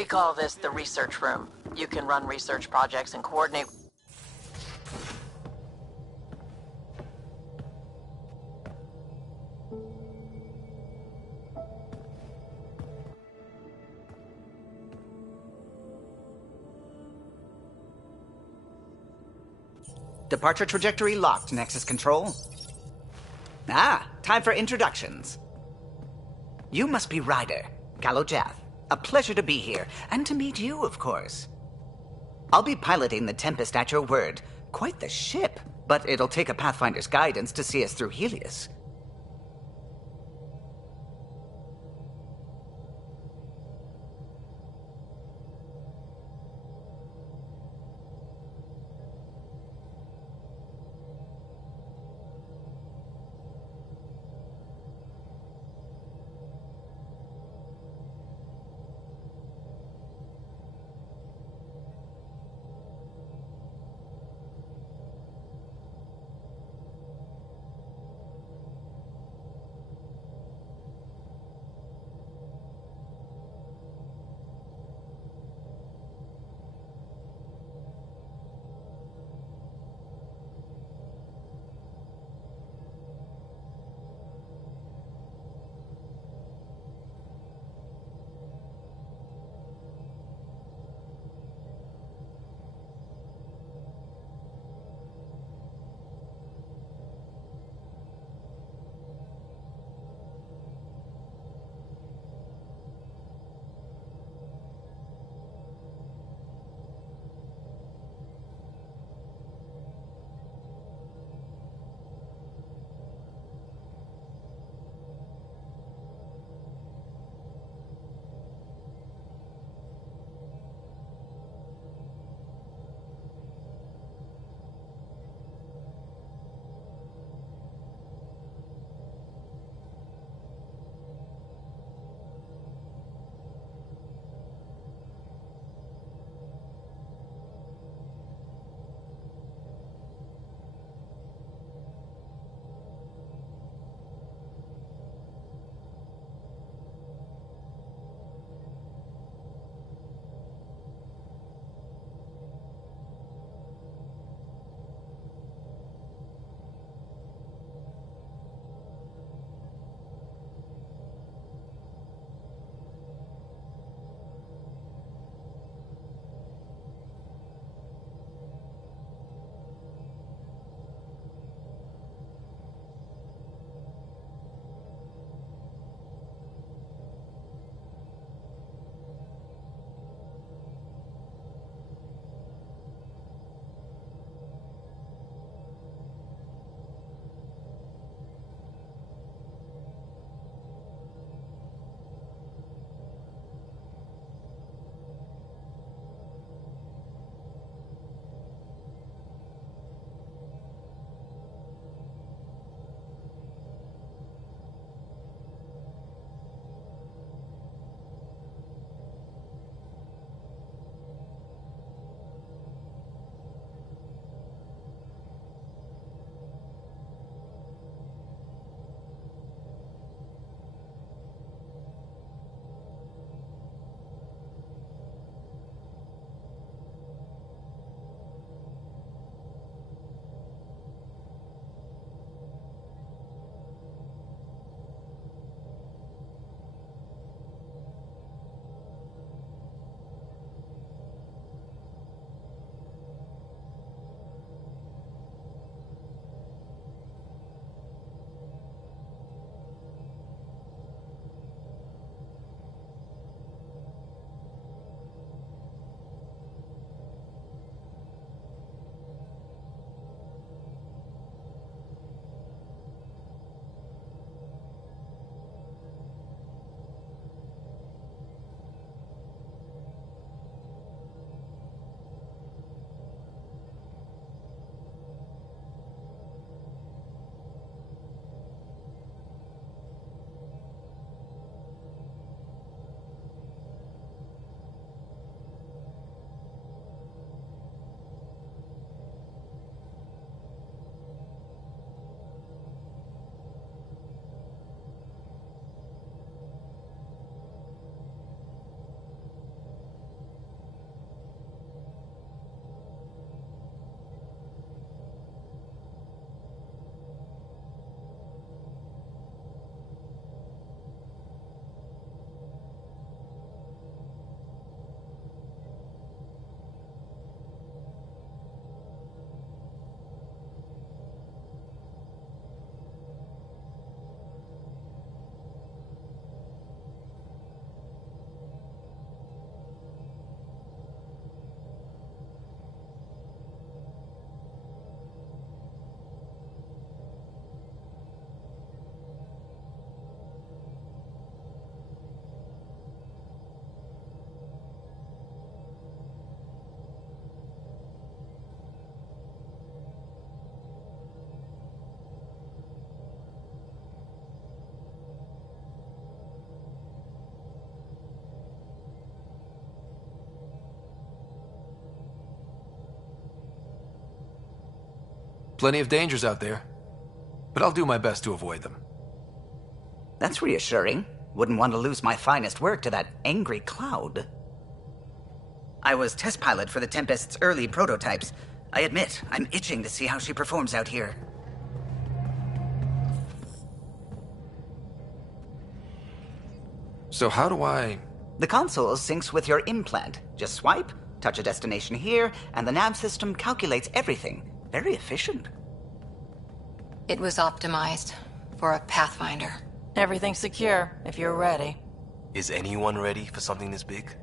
We call this the research room. You can run research projects and coordinate... Departure trajectory locked, Nexus Control. Ah, time for introductions. You must be Ryder, Calo Jath. A pleasure to be here, and to meet you, of course. I'll be piloting the Tempest at your word. Quite the ship, but it'll take a Pathfinder's guidance to see us through Helios. Plenty of dangers out there, but I'll do my best to avoid them. That's reassuring. Wouldn't want to lose my finest work to that angry cloud. I was test pilot for the Tempest's early prototypes. I admit, I'm itching to see how she performs out here. So how do I... The console syncs with your implant. Just swipe, touch a destination here, and the nav system calculates everything. Very efficient. It was optimized for a Pathfinder. Everything's secure, if you're ready. Is anyone ready for something this big?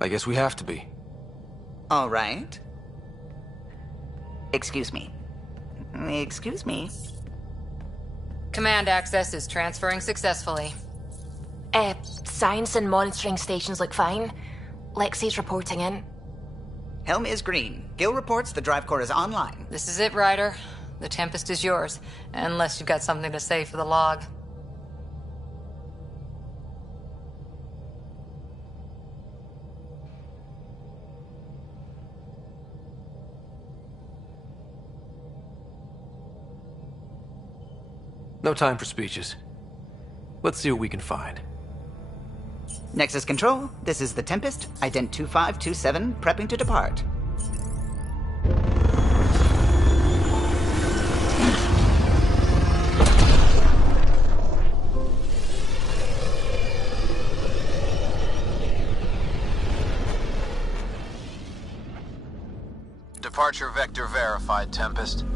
I guess we have to be. All right. Excuse me. Excuse me. Command access is transferring successfully. Science and monitoring stations look fine. Lexi's reporting in. Helm is green. Gil reports the drive core is online. This is it, Ryder. The Tempest is yours, unless you've got something to say for the log. No time for speeches. Let's see what we can find. Nexus Control, this is the Tempest, Ident 2527, prepping to depart. Departure vector verified, Tempest.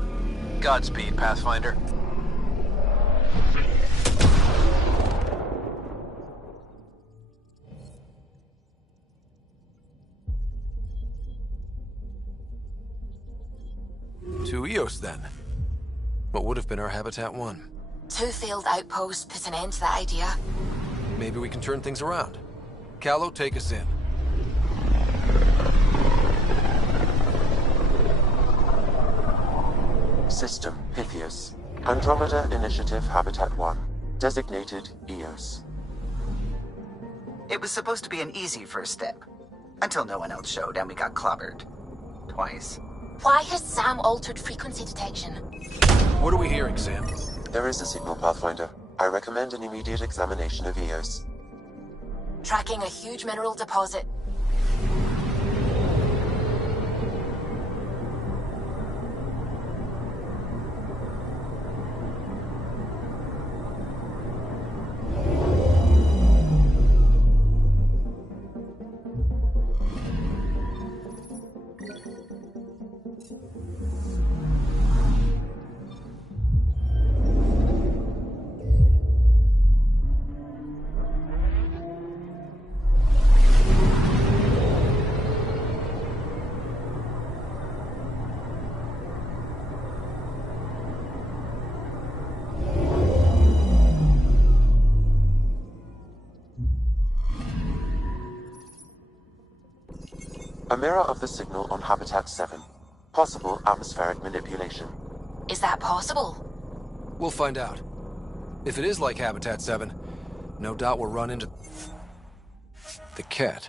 Godspeed, Pathfinder. To Eos, then. What would have been our Habitat 1? 2 failed outposts put an end to that idea. Maybe we can turn things around. Callow, take us in. System Pythias. Andromeda Initiative Habitat 1. Designated Eos. It was supposed to be an easy first step. Until no one else showed and we got clobbered. Twice. Why has Sam altered frequency detection? What are we hearing, Sam? There is a signal, Pathfinder. I recommend an immediate examination of Eos. Tracking a huge mineral deposit. A mirror of the signal on Habitat 7. Possible atmospheric manipulation. Is that possible? We'll find out. If it is like Habitat 7, no doubt we'll run into the Ket.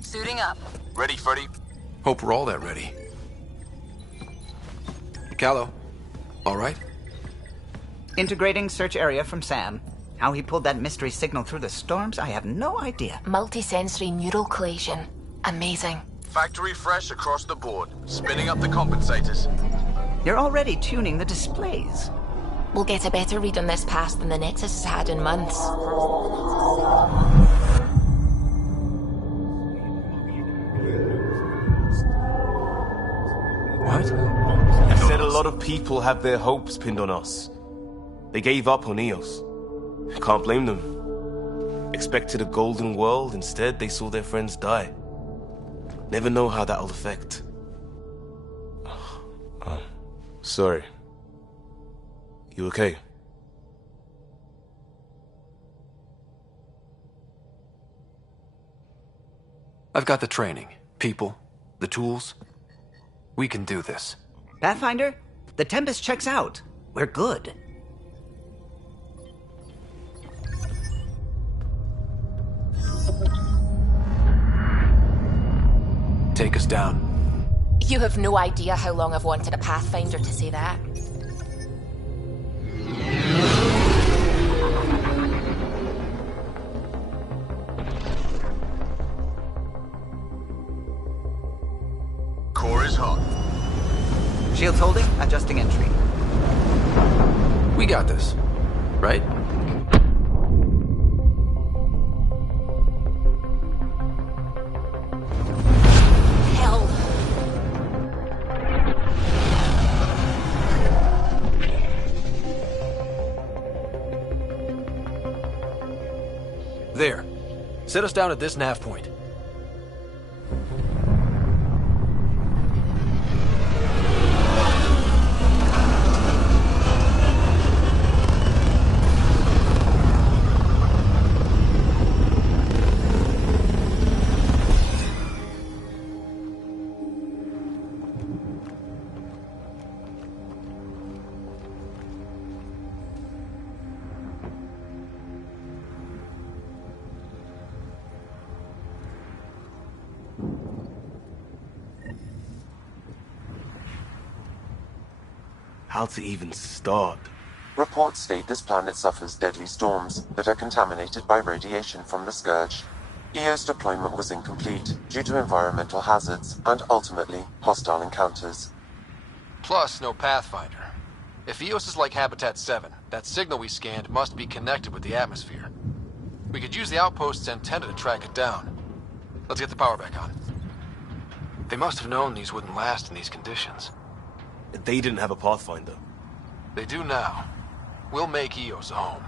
Suiting up. Ready, Freddy? Hope we're all that ready. Callow, all right? Integrating search area from Sam. How he pulled that mystery signal through the storms, I have no idea. Multisensory neural collation. Amazing. Factory fresh across the board. Spinning up the compensators. You're already tuning the displays. We'll get a better read on this pass than the Nexus has had in months. What? I said a lot of people have their hopes pinned on us. They gave up on Eos. Can't blame them. Expected a golden world, instead they saw their friends die. Never know how that'll affect. Sorry. You okay? I've got the training, people, the tools. We can do this. Pathfinder, the Tempest checks out. We're good. Take us down. You have no idea how long I've wanted a Pathfinder to say that. Core is hot. Shields holding, adjusting entry. We got this, right? Hell. There. Set us down at this nav point. How to even start? Reports state this planet suffers deadly storms that are contaminated by radiation from the Scourge. EO's deployment was incomplete due to environmental hazards and ultimately hostile encounters. Plus, no Pathfinder. If EOS is like Habitat 7, that signal we scanned must be connected with the atmosphere. We could use the outpost's antenna to track it down. Let's get the power back on. They must have known these wouldn't last in these conditions. They didn't have a Pathfinder. They do now. We'll make EOS a home.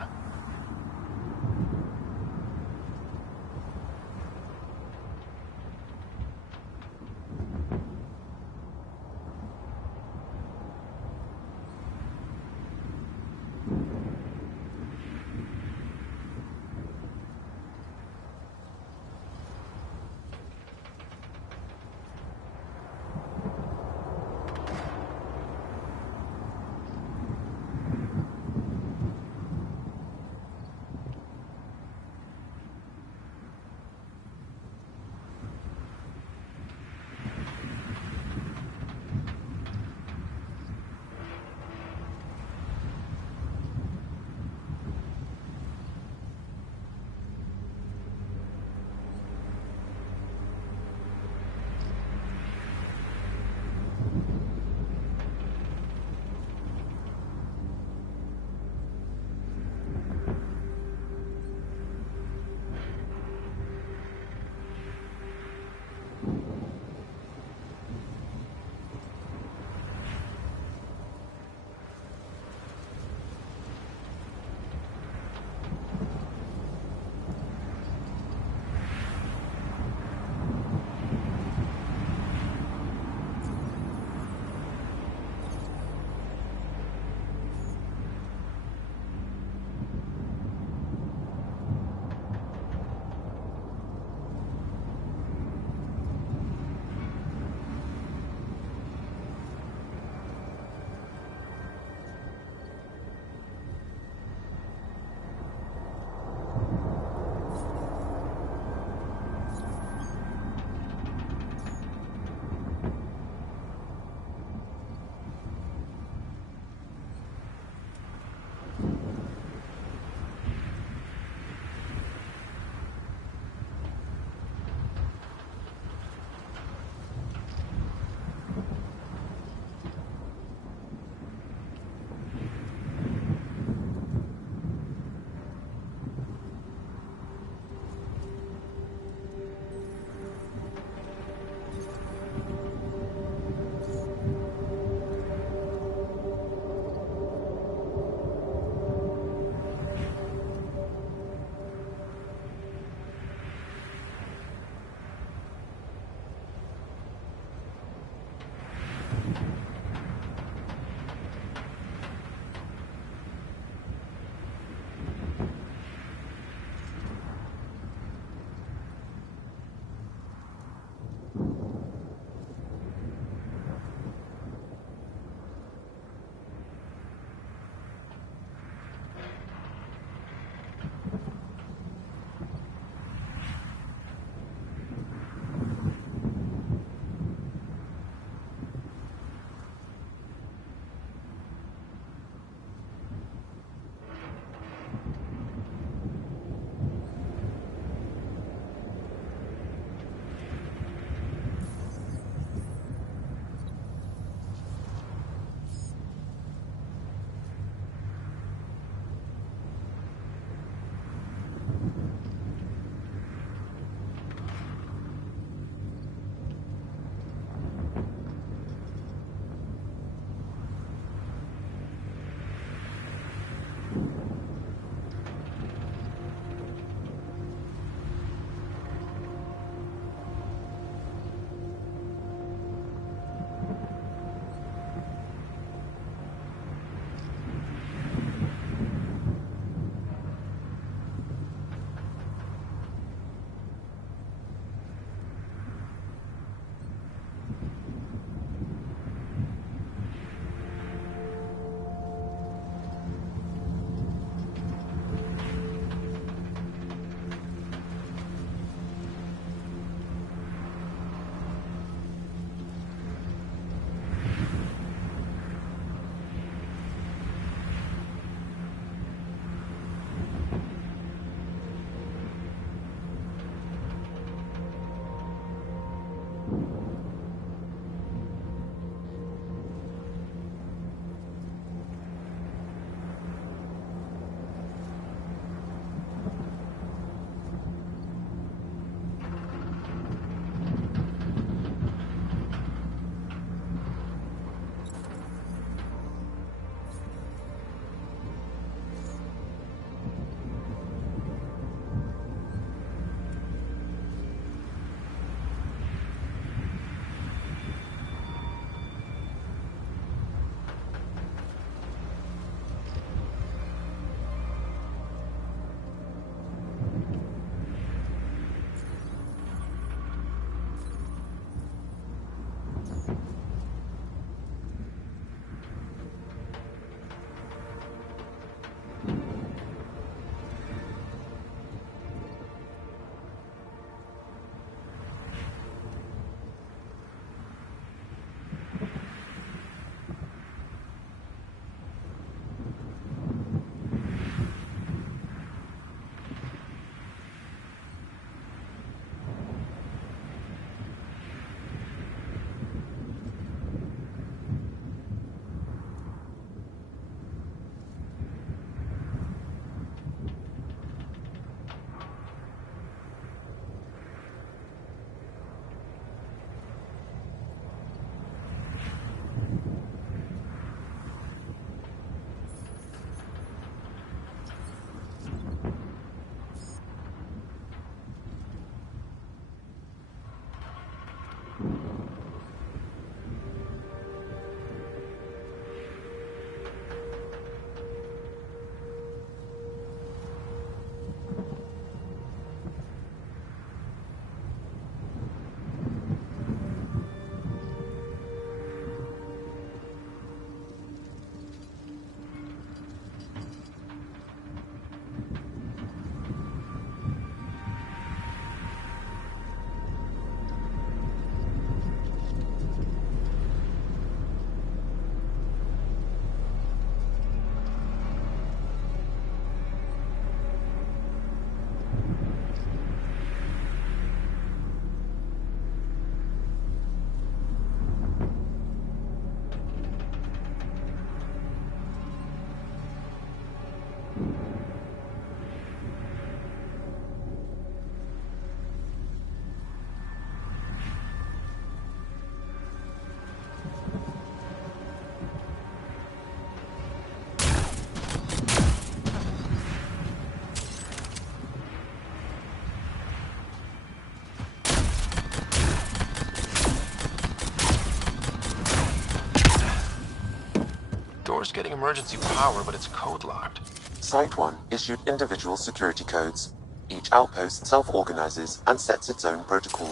Door's getting emergency power, but it's code locked. Site 1 issued individual security codes. Each outpost self-organizes and sets its own protocol.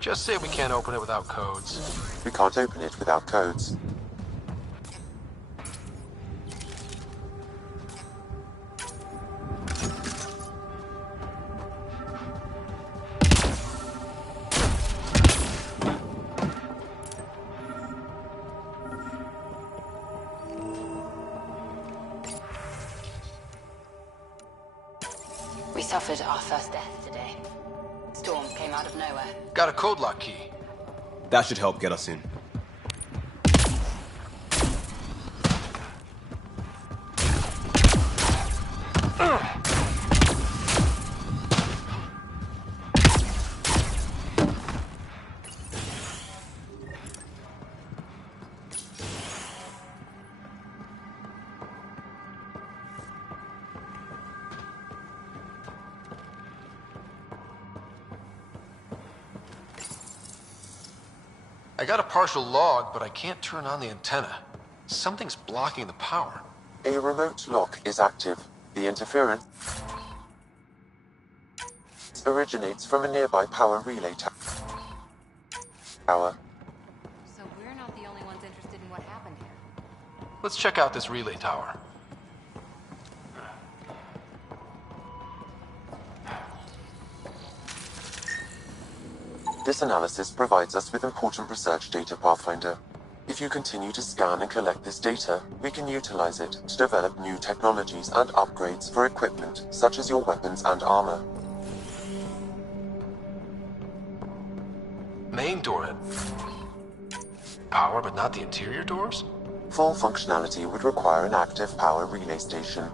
Just say we can't open it without codes. We can't open it without codes. We suffered our first death today. Storm came out of nowhere. Got a code lock key. That should help get us in. I got a partial log, but I can't turn on the antenna. Something's blocking the power. A remote lock is active. The interference originates from a nearby power relay tower. So we're not the only ones interested in what happened here. Let's check out this relay tower. This analysis provides us with important research data, Pathfinder. If you continue to scan and collect this data, we can utilize it to develop new technologies and upgrades for equipment, such as your weapons and armor. Main door had power, but not the interior doors? Full functionality would require an active power relay station.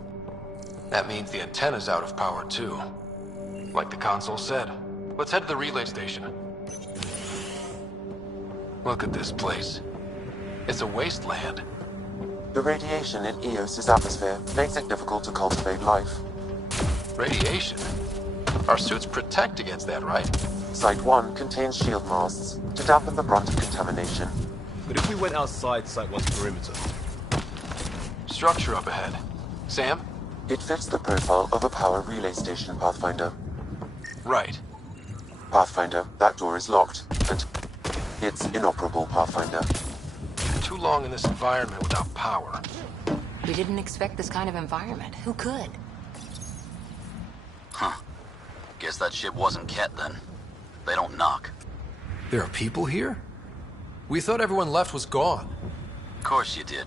That means the antenna's out of power too. Like the console said. Let's head to the relay station. Look at this place. It's a wasteland. The radiation in Eos's atmosphere makes it difficult to cultivate life. Radiation? Our suits protect against that, right? Site 1 contains shield masts to dampen the brunt of contamination. But if we went outside Site 1's perimeter? Structure up ahead. Sam? It fits the profile of a power relay station, Pathfinder. Right. Pathfinder, that door is locked, and it's inoperable, Pathfinder. Too long in this environment without power. We didn't expect this kind of environment. Who could? Huh. Guess that ship wasn't Ket then. They don't knock. There are people here? We thought everyone left was gone. Of course you did.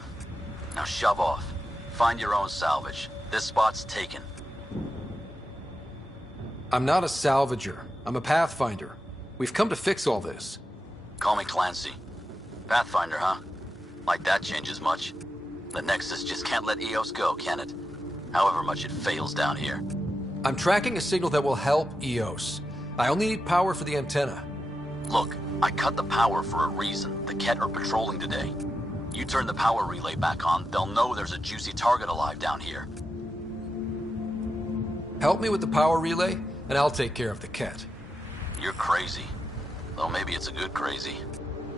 Now shove off. Find your own salvage. This spot's taken. I'm not a salvager. I'm a Pathfinder. We've come to fix all this. Call me Clancy. Pathfinder, huh? Like that changes much? The Nexus just can't let Eos go, can it? However much it fails down here. I'm tracking a signal that will help Eos. I only need power for the antenna. Look, I cut the power for a reason. The Ket are patrolling today. You turn the power relay back on, they'll know there's a juicy target alive down here. Help me with the power relay, and I'll take care of the Ket. You're crazy. Though maybe it's a good crazy.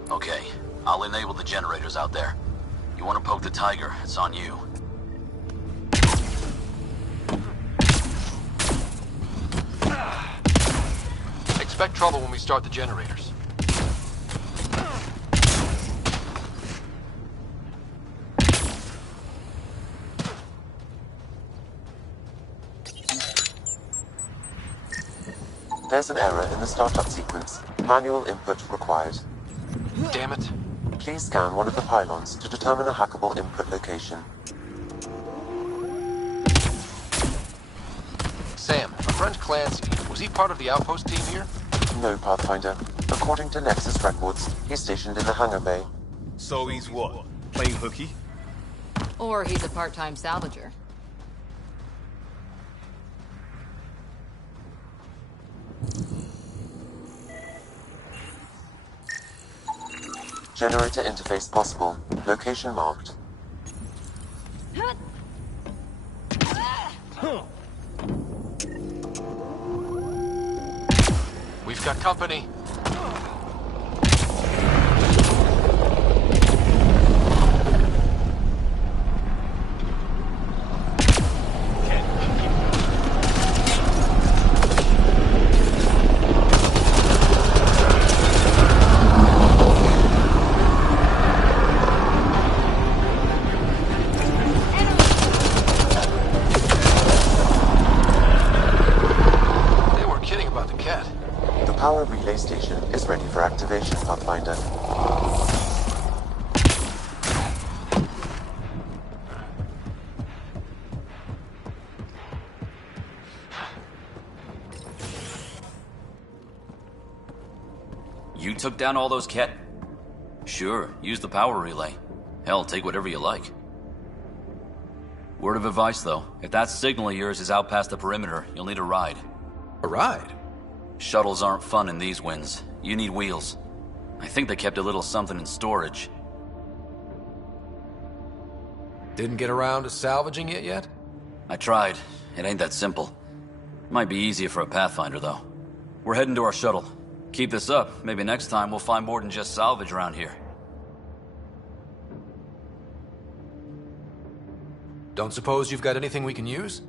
Okay, I'll enable the generators out there. You want to poke the tiger, it's on you. Expect trouble when we start the generators. There's an error in the startup sequence. Manual input required. Damn it. Please scan one of the pylons to determine a hackable input location. Sam, my friend Clancy, was he part of the outpost team here? No, Pathfinder. According to Nexus records, he's stationed in the hangar bay. So he's what? Playing hooky? Or he's a part-time salvager. Generator interface possible. Location marked. We've got company. Power relay station is ready for activation, Pathfinder. You took down all those Ket? Sure, use the power relay. Hell, take whatever you like. Word of advice, though. If that signal of yours is out past the perimeter, you'll need a ride. A ride? Shuttles aren't fun in these winds. You need wheels. I think they kept a little something in storage. Didn't get around to salvaging it yet? I tried. It ain't that simple. Might be easier for a Pathfinder, though. We're heading to our shuttle. Keep this up. Maybe next time we'll find more than just salvage around here. Don't suppose you've got anything we can use?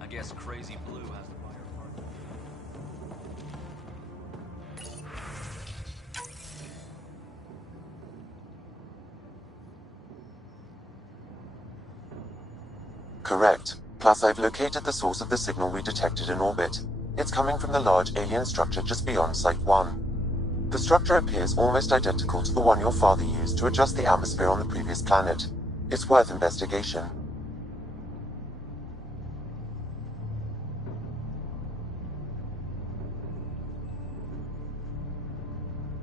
I guess Crazy Blue has the fire part. Correct. Plus, I've located the source of the signal we detected in orbit. It's coming from the large alien structure just beyond Site 1. The structure appears almost identical to the one your father used to adjust the atmosphere on the previous planet. It's worth investigation.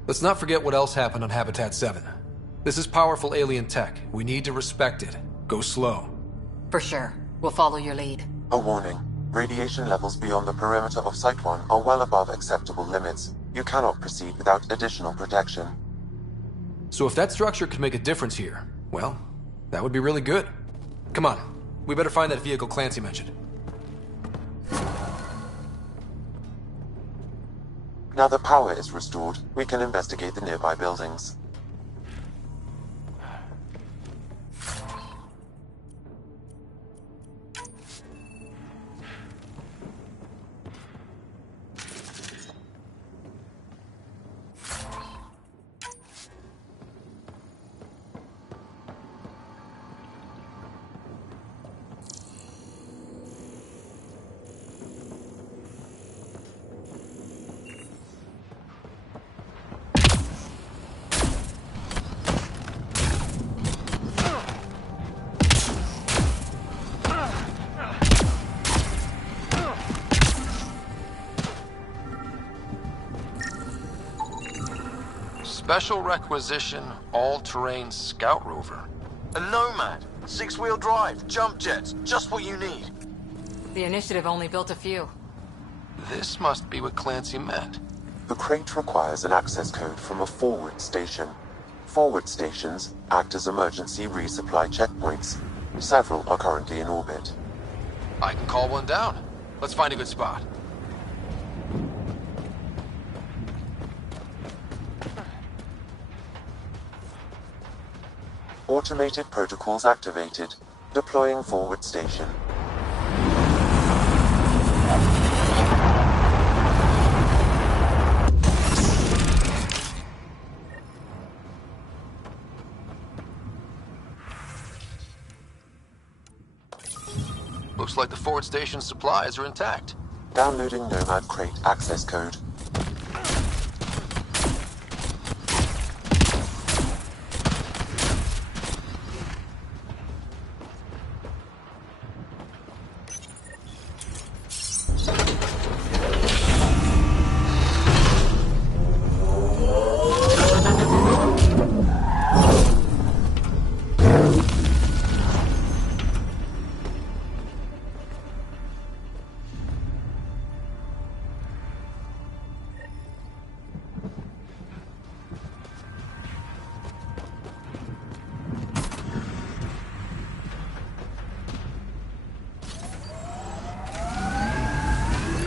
Let's not forget what else happened on Habitat 7. This is powerful alien tech. We need to respect it. Go slow. For sure. We'll follow your lead. A warning. Radiation levels beyond the perimeter of Site 1 are well above acceptable limits. You cannot proceed without additional protection. So if that structure could make a difference here, well, that would be really good. Come on. We better find that vehicle Clancy mentioned. Now the power is restored, we can investigate the nearby buildings. Special requisition, all-terrain scout rover. A Nomad, 6-wheel drive, jump jets, just what you need. The Initiative only built a few. This must be what Clancy meant. The crate requires an access code from a forward station. Forward stations act as emergency resupply checkpoints. Several are currently in orbit. I can call one down. Let's find a good spot. Automated protocols activated. Deploying forward station. Looks like the forward station supplies are intact. Downloading Nomad crate access code.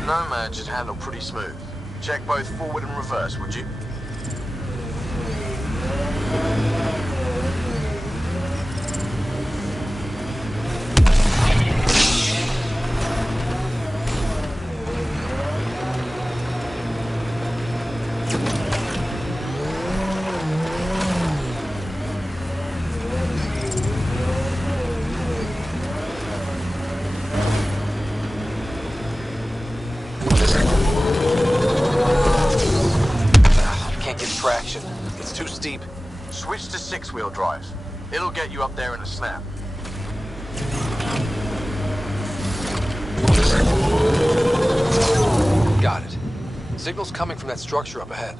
Nomad should handle pretty smooth. Check both forward and reverse, would you? Traction. It's too steep. Switch to 6-wheel drive. It'll get you up there in a snap. Got it. Signal's coming from that structure up ahead.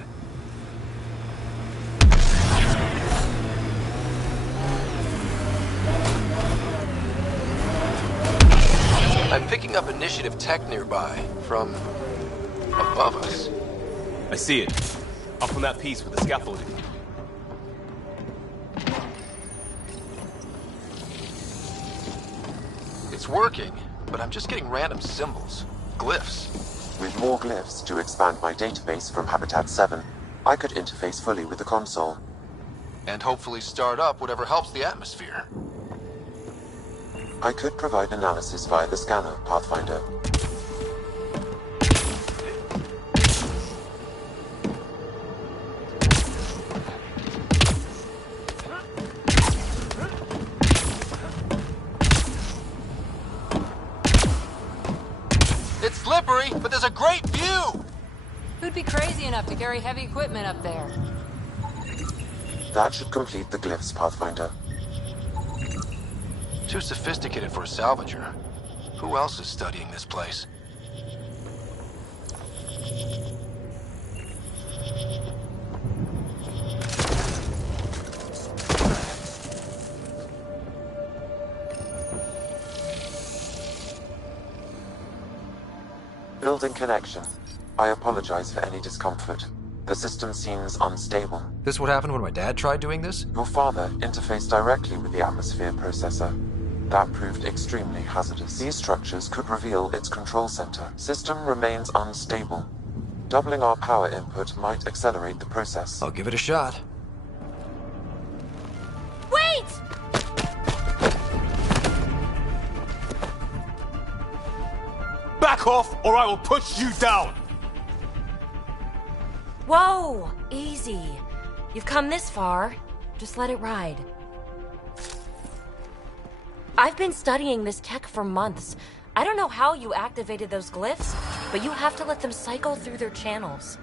I'm picking up Initiative tech nearby from above us. I see it. Up on that piece with the scaffolding. It's working, but I'm just getting random symbols. Glyphs. With more glyphs to expand my database from Habitat 7, I could interface fully with the console. And hopefully start up whatever helps the atmosphere. I could provide analysis via the scanner, Pathfinder. It's slippery, but there's a great view! Who'd be crazy enough to carry heavy equipment up there? That should complete the glyphs, Pathfinder. Too sophisticated for a salvager. Who else is studying this place? Building connection. I apologize for any discomfort. The system seems unstable. This what happened when my dad tried doing this? Your father interfaced directly with the atmosphere processor. That proved extremely hazardous. These structures could reveal its control center. System remains unstable. Doubling our power input might accelerate the process. I'll give it a shot. Wait! Back off, or I will push you down! Whoa! Easy. You've come this far. Just let it ride. I've been studying this tech for months. I don't know how you activated those glyphs, but you have to let them cycle through their channels.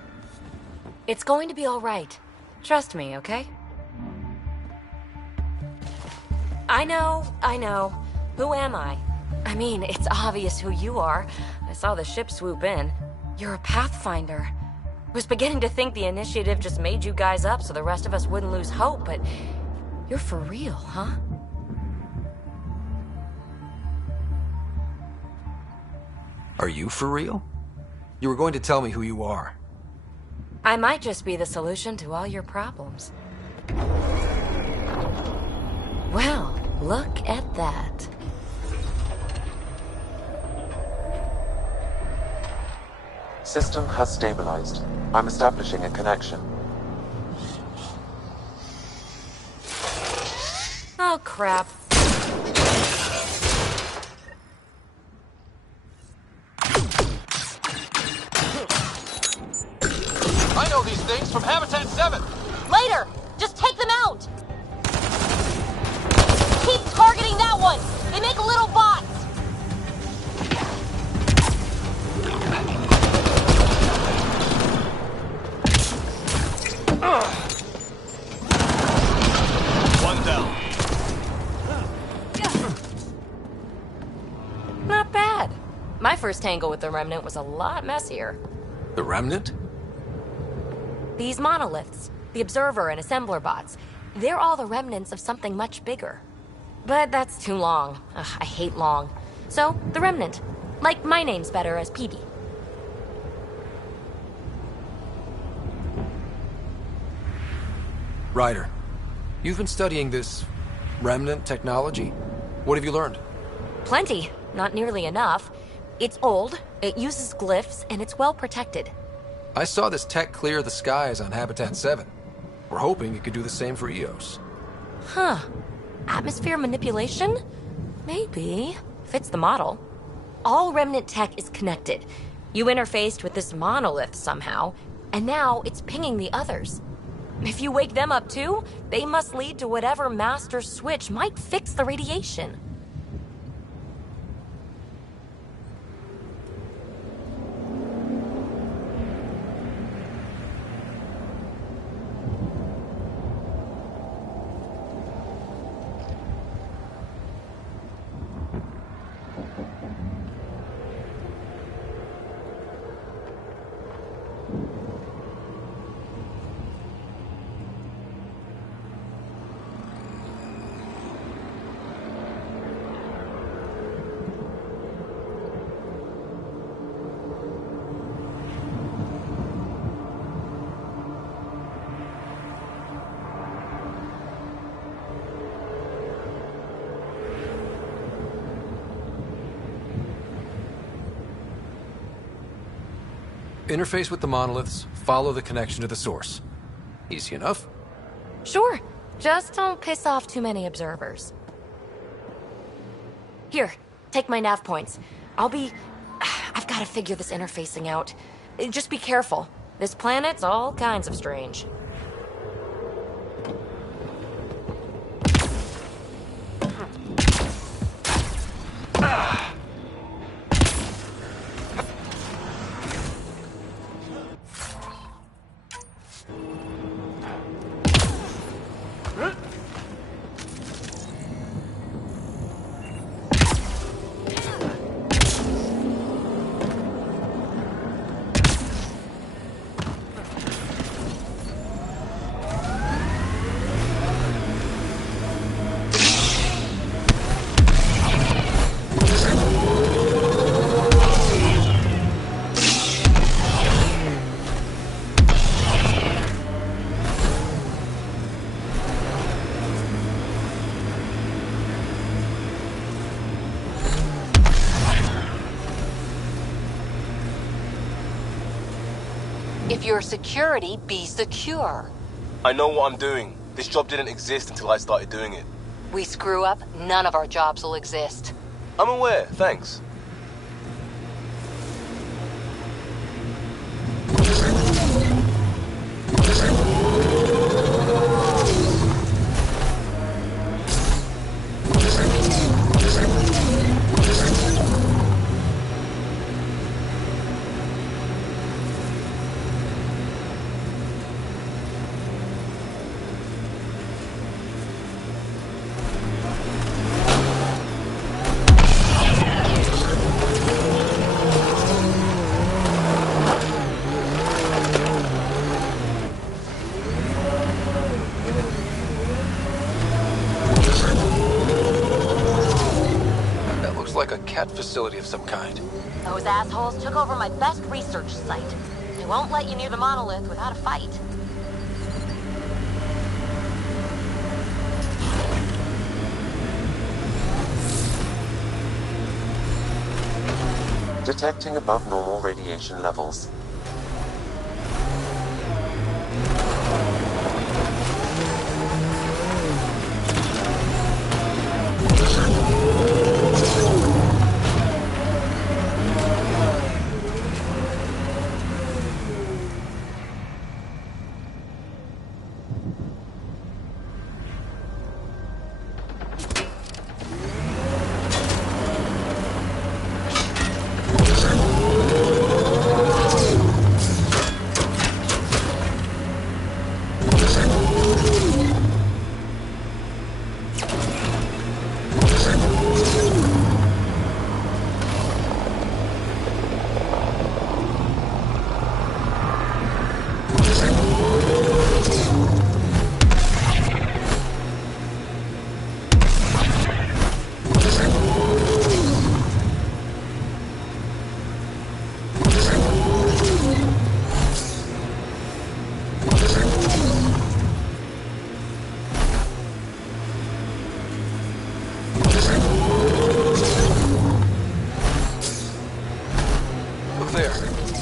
It's going to be all right. Trust me, okay? I know. Who am I? I mean, it's obvious who you are. I saw the ship swoop in. You're a Pathfinder. Was beginning to think the initiative just made you guys up so the rest of us wouldn't lose hope, but you're for real, huh? Are you for real? You were going to tell me who you are. I might just be the solution to all your problems. Well, look at that. System has stabilized. I'm establishing a connection. Oh, crap. I know these things from Habitat 7! Later! Just take them out! Keep targeting that one! They make little bots! One down. Not bad. My first tangle with the Remnant was a lot messier. The Remnant? These monoliths, the Observer and Assembler bots, they're all the remnants of something much bigger. But that's too long. Ugh, I hate long. So, the Remnant. Like my name's better as Peebee. Ryder, you've been studying this Remnant technology. What have you learned? Plenty. Not nearly enough. It's old, it uses glyphs, and it's well protected. I saw this tech clear the skies on Habitat 7. We're hoping it could do the same for EOS. Huh. Atmosphere manipulation? Maybe. Fits the model. All Remnant tech is connected. You interfaced with this monolith somehow, and now it's pinging the others. If you wake them up too, they must lead to whatever master switch might fix the radiation. Interface with the monoliths, follow the connection to the source. Easy enough. Sure. Just don't piss off too many observers. Here, take my nav points. I've got to figure this interfacing out. Just be careful. This planet's all kinds of strange. If you're security, be secure. I know what I'm doing. This job didn't exist until I started doing it. We screw up, none of our jobs will exist. I'm aware, thanks. Looks like a cat facility of some kind. Those assholes took over my best research site. They won't let you near the monolith without a fight. Detecting above normal radiation levels.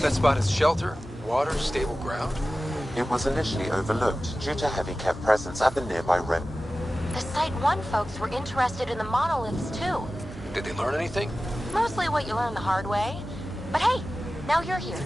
That spot is shelter, water, stable ground? It was initially overlooked due to heavy kept presence at the nearby rim. The Site 1 folks were interested in the monoliths too. Did they learn anything? Mostly what you learn the hard way. But hey, now you're here.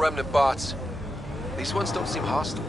Remnant bots. These ones don't seem hostile.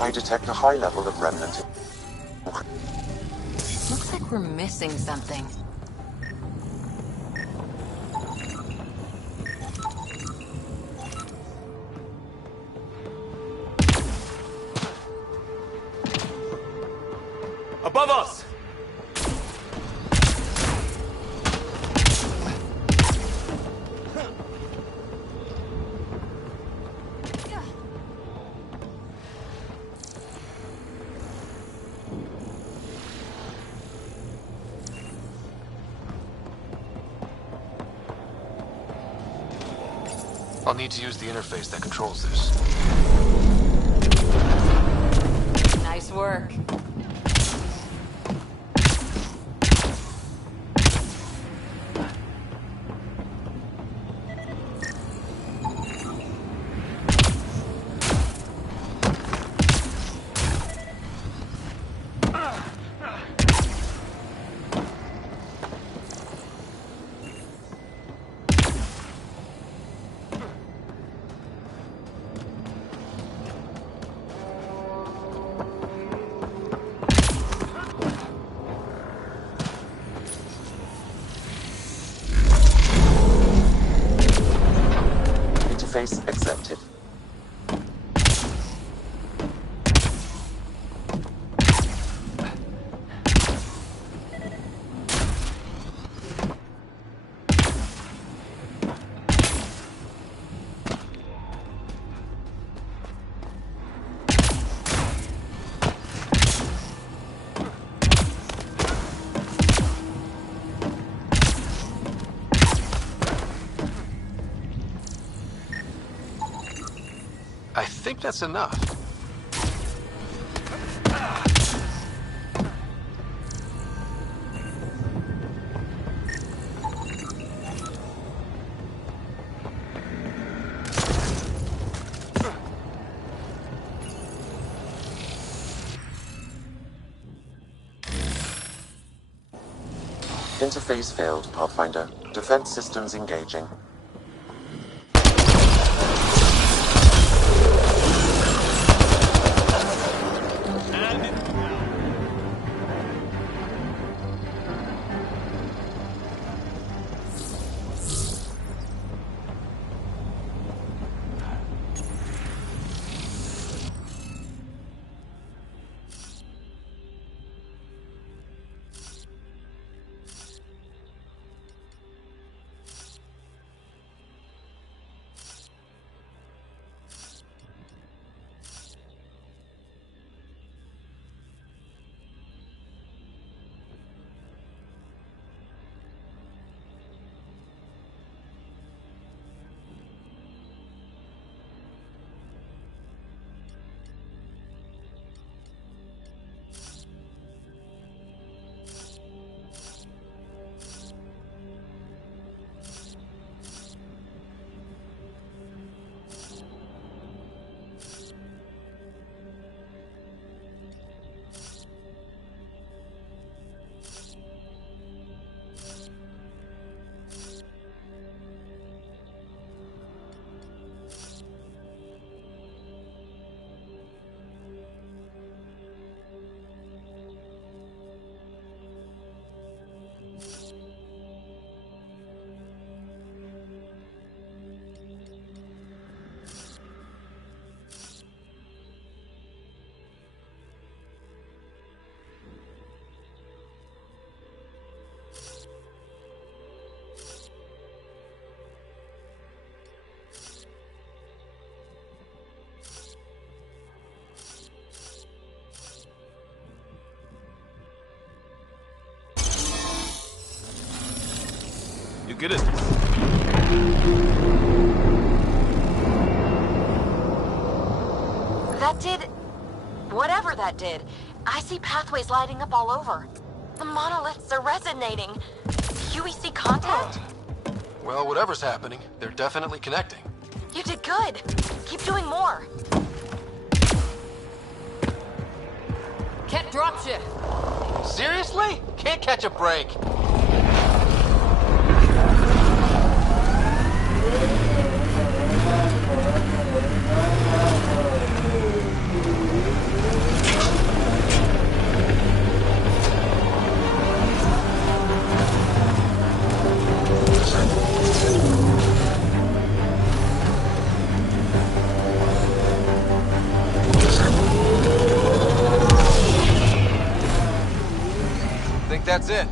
I detect a high level of remnant. Looks like we're missing something. Above us! I'll need to use the interface that controls this. Nice work. Interface accepted. I think that's enough. Interface failed, Pathfinder. Defense systems engaging. You get it. That did... whatever that did. I see pathways lighting up all over. The monoliths are resonating. UEC contact? Well, whatever's happening, they're definitely connecting. You did good. Keep doing more. Ket drops you. Seriously? Can't catch a break. Think that's it.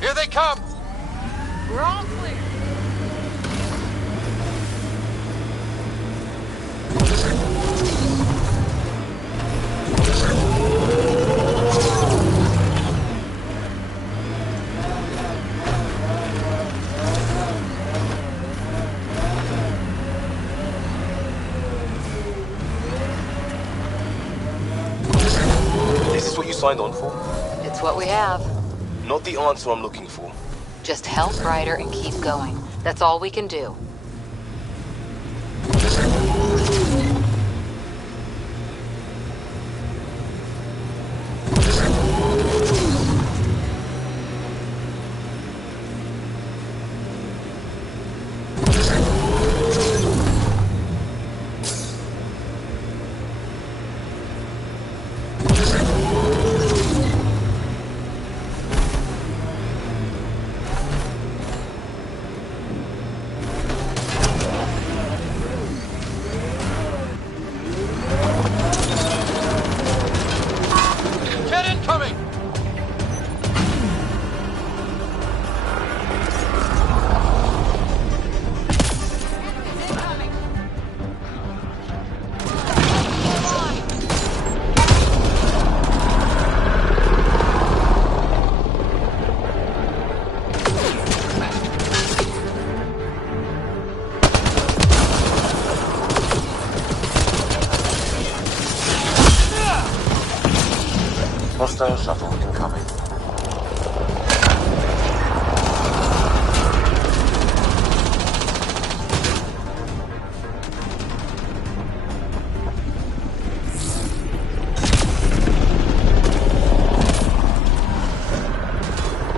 Here they come! We're all clear. Is this what you signed on for? It's what we have. Not the answer I'm looking for. Just help Ryder and keep going. That's all we can do. Hostile shuttle incoming.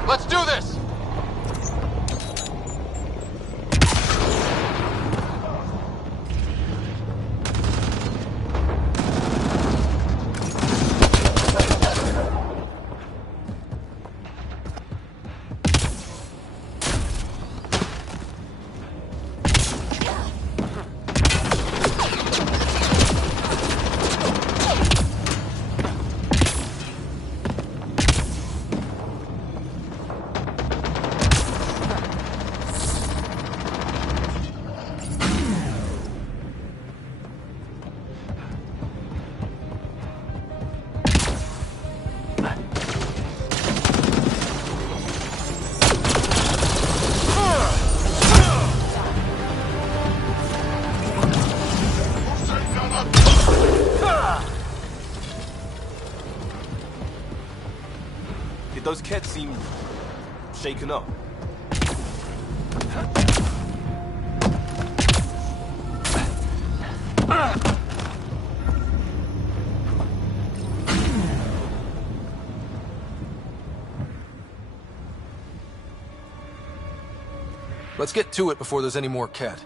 Let's do this! Those Kett seem shaken up. Let's get to it before there's any more Kett.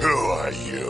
Who are you?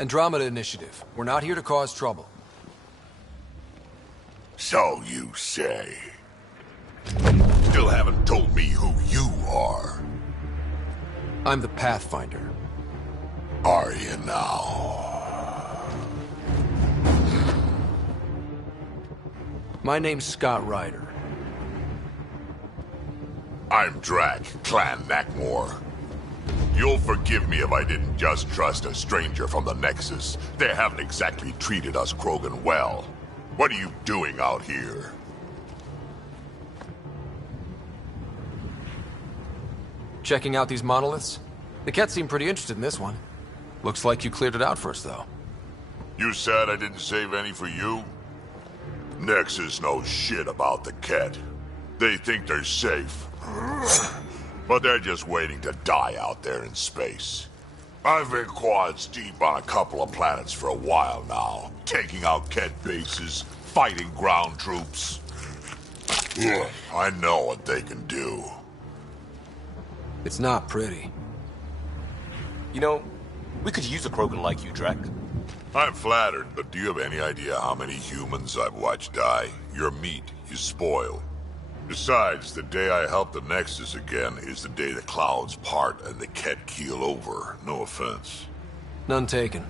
Andromeda Initiative. We're not here to cause trouble. So you say. Still haven't told me who you are. I'm the Pathfinder. Are you now? My name's Scott Ryder. I'm Drac, Clan Nakmor. You'll forgive me if I didn't just trust a stranger from the Nexus. They haven't exactly treated us Krogan well. What are you doing out here? Checking out these monoliths? The Kett seem pretty interested in this one. Looks like you cleared it out first, though. You said I didn't save any for you? Nexus knows shit about the Kett. They think they're safe. But they're just waiting to die out there in space. I've been quads deep on a couple of planets for a while now, taking out Kett bases, fighting ground troops. I know what they can do. It's not pretty. You know, we could use a Krogan like you, Drac. I'm flattered, but do you have any idea how many humans I've watched die? Your meat is spoiled. Besides, the day I help the Nexus again is the day the clouds part and the Kett keel over. No offense. None taken.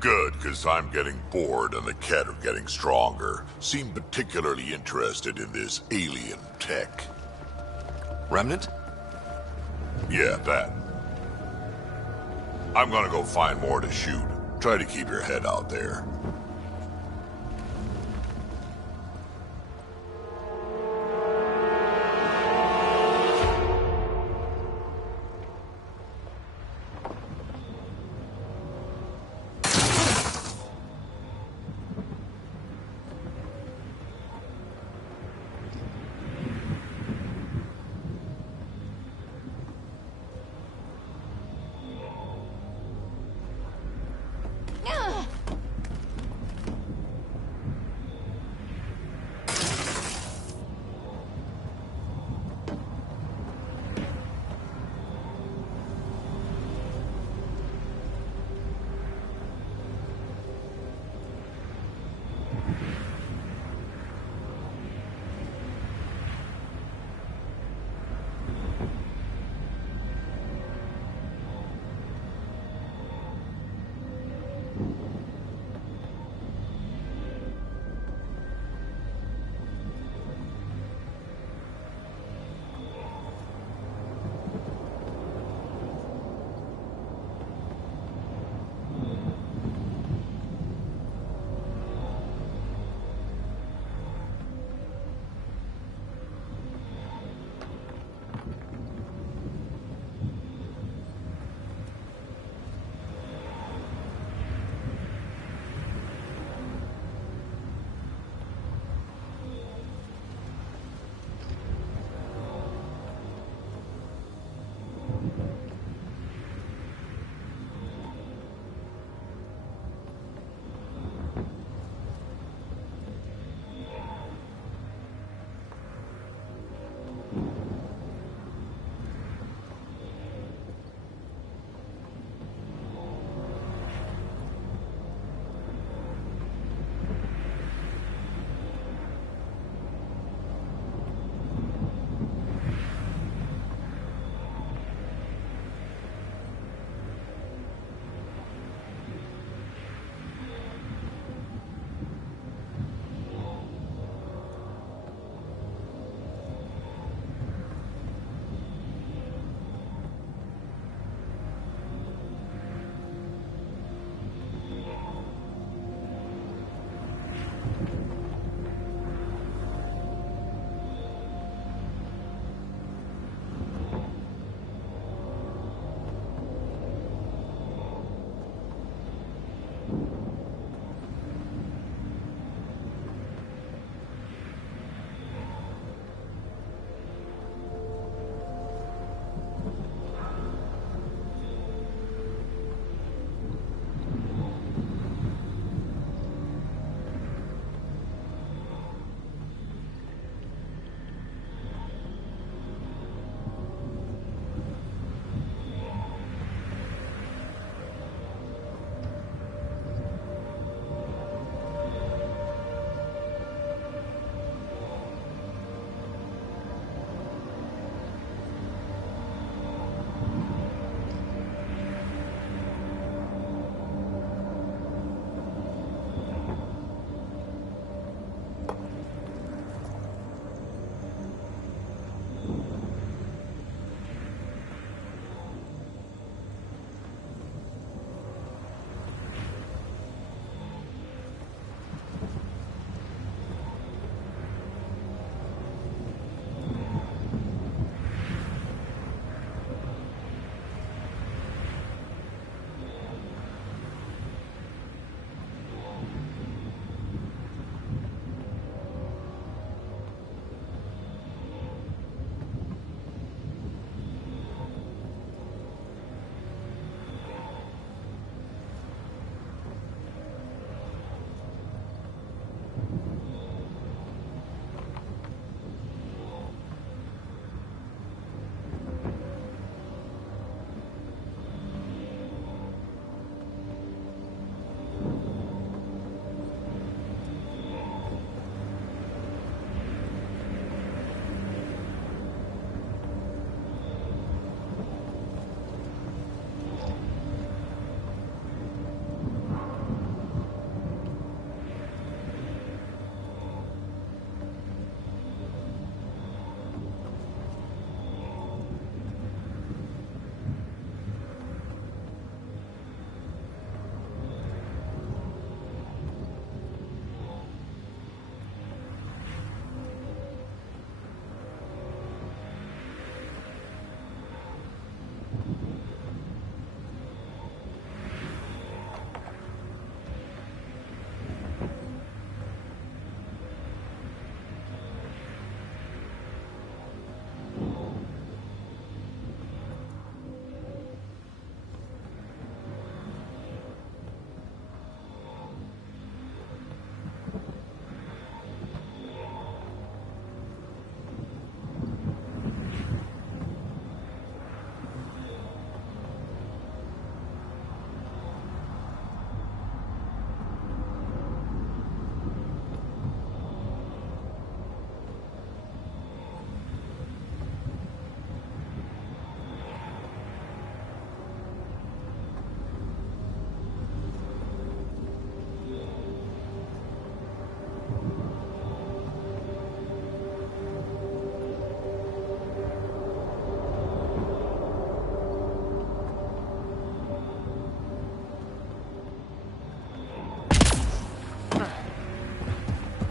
Good, because I'm getting bored and the Kett are getting stronger. Seem particularly interested in this alien tech. Remnant? Yeah, that. I'm gonna go find more to shoot. Try to keep your head out there.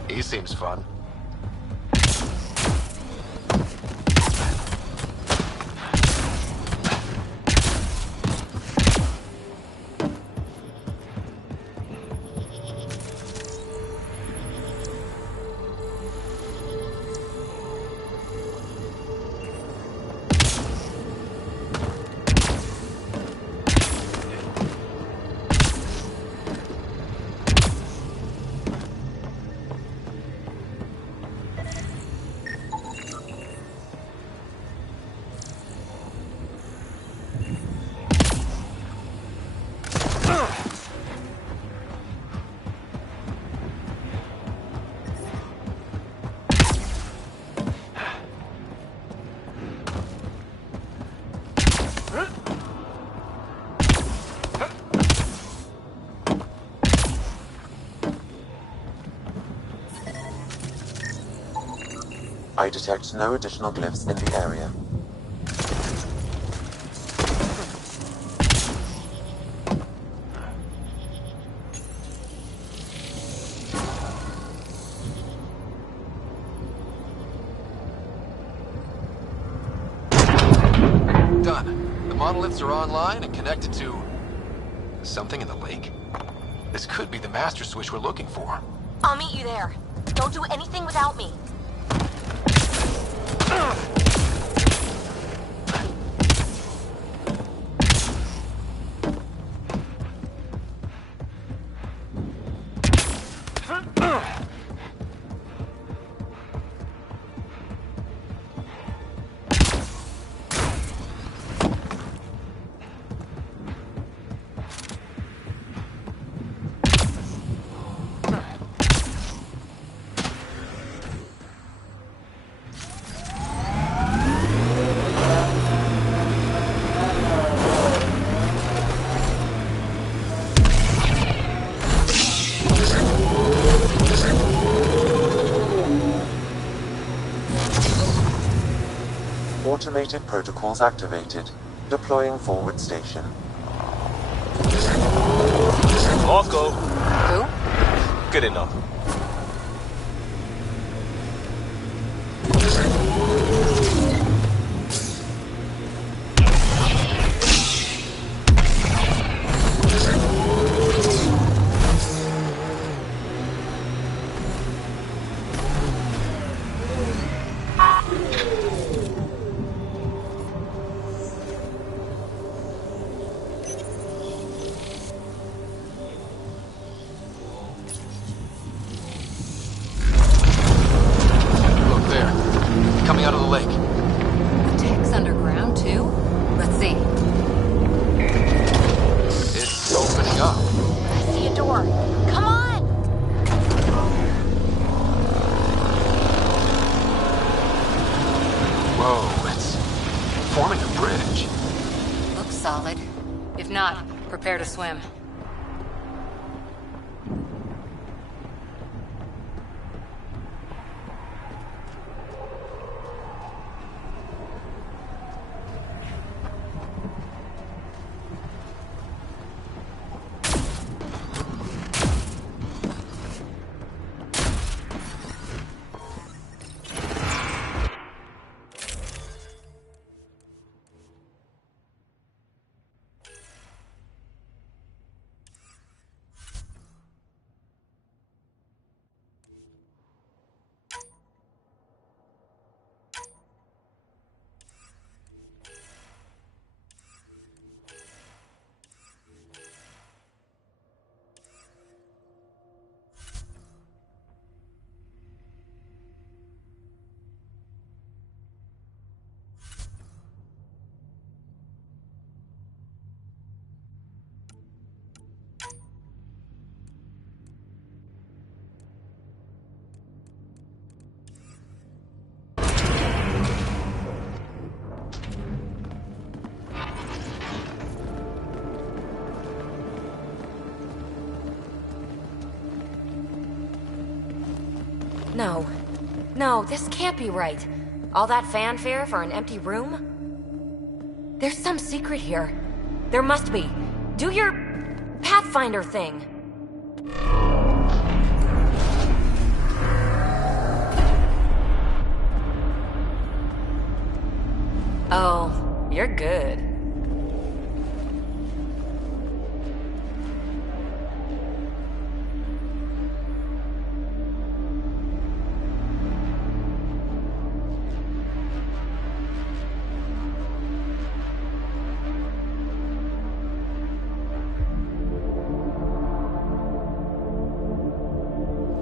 He seems fun. I detect no additional glyphs in the area. Done. The monoliths are online and connected to something in the lake. This could be the master switch we're looking for. I'll meet you there. Don't do anything without me. Automated protocols activated. Deploying forward station. Marco. Who? Good enough. Out of the lake. The tech's underground, too? Let's see. It's opening up. I see a door. Come on! Whoa, it's forming a bridge. Looks solid. If not, prepare to swim. No. No, this can't be right. All that fanfare for an empty room? There's some secret here. There must be. Do your Pathfinder thing. Oh, you're good.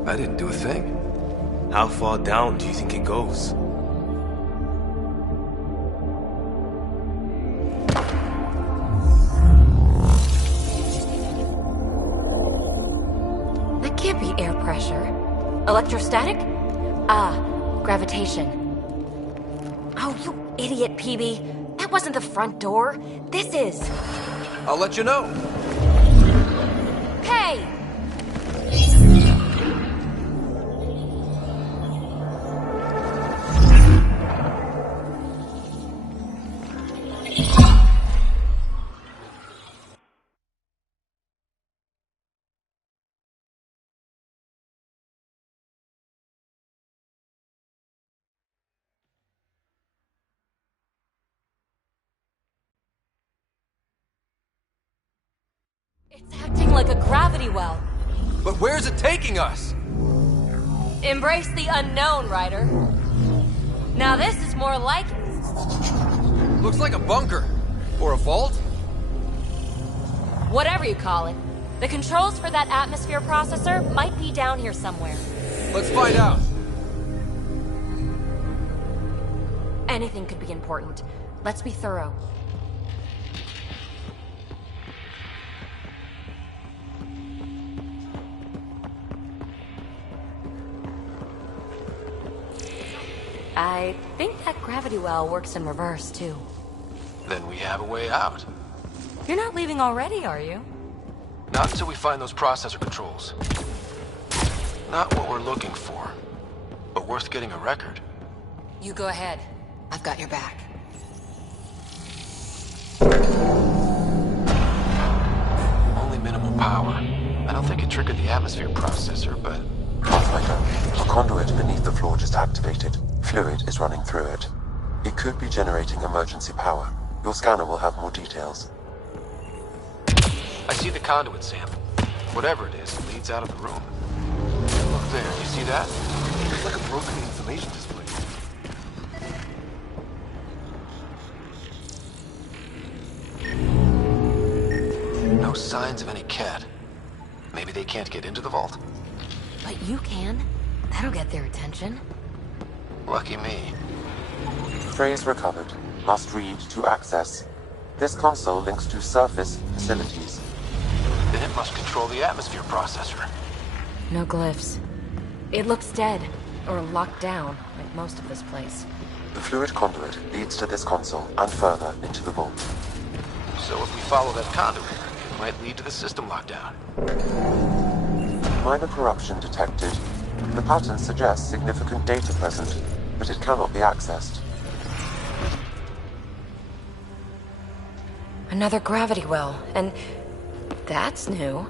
I didn't do a thing. How far down do you think it goes? That can't be air pressure. Electrostatic? Ah, gravitation. Oh, you idiot, PB. That wasn't the front door. This is. I'll let you know. Hey! It's acting like a gravity well. But where's it taking us? Embrace the unknown, Ryder. Now this is more like it. Looks like a bunker. Or a vault? Whatever you call it. The controls for that atmosphere processor might be down here somewhere. Let's find out. Anything could be important. Let's be thorough. I think that gravity well works in reverse, too. Then we have a way out. You're not leaving already, are you? Not until we find those processor controls. Not what we're looking for, but worth getting a record. You go ahead. I've got your back. Only minimal power. I don't think it triggered the atmosphere processor, but... Pathfinder, a conduit beneath the floor just activated. Fluid is running through it. It could be generating emergency power. Your scanner will have more details. I see the conduit, Sam. Whatever it is, it leads out of the room. Look there, you see that? It's like a broken information display. No signs of any cat. Maybe they can't get into the vault? But you can. That'll get their attention. Lucky me. Phrase recovered. Must read to access. This console links to surface facilities. Then it must control the atmosphere processor. No glyphs. It looks dead. Or locked down, like most of this place. The fluid conduit leads to this console and further into the vault. So if we follow that conduit, it might lead to the system lockdown. Minor corruption detected. The pattern suggests significant data present, but it cannot be accessed. Another gravity well, and that's new.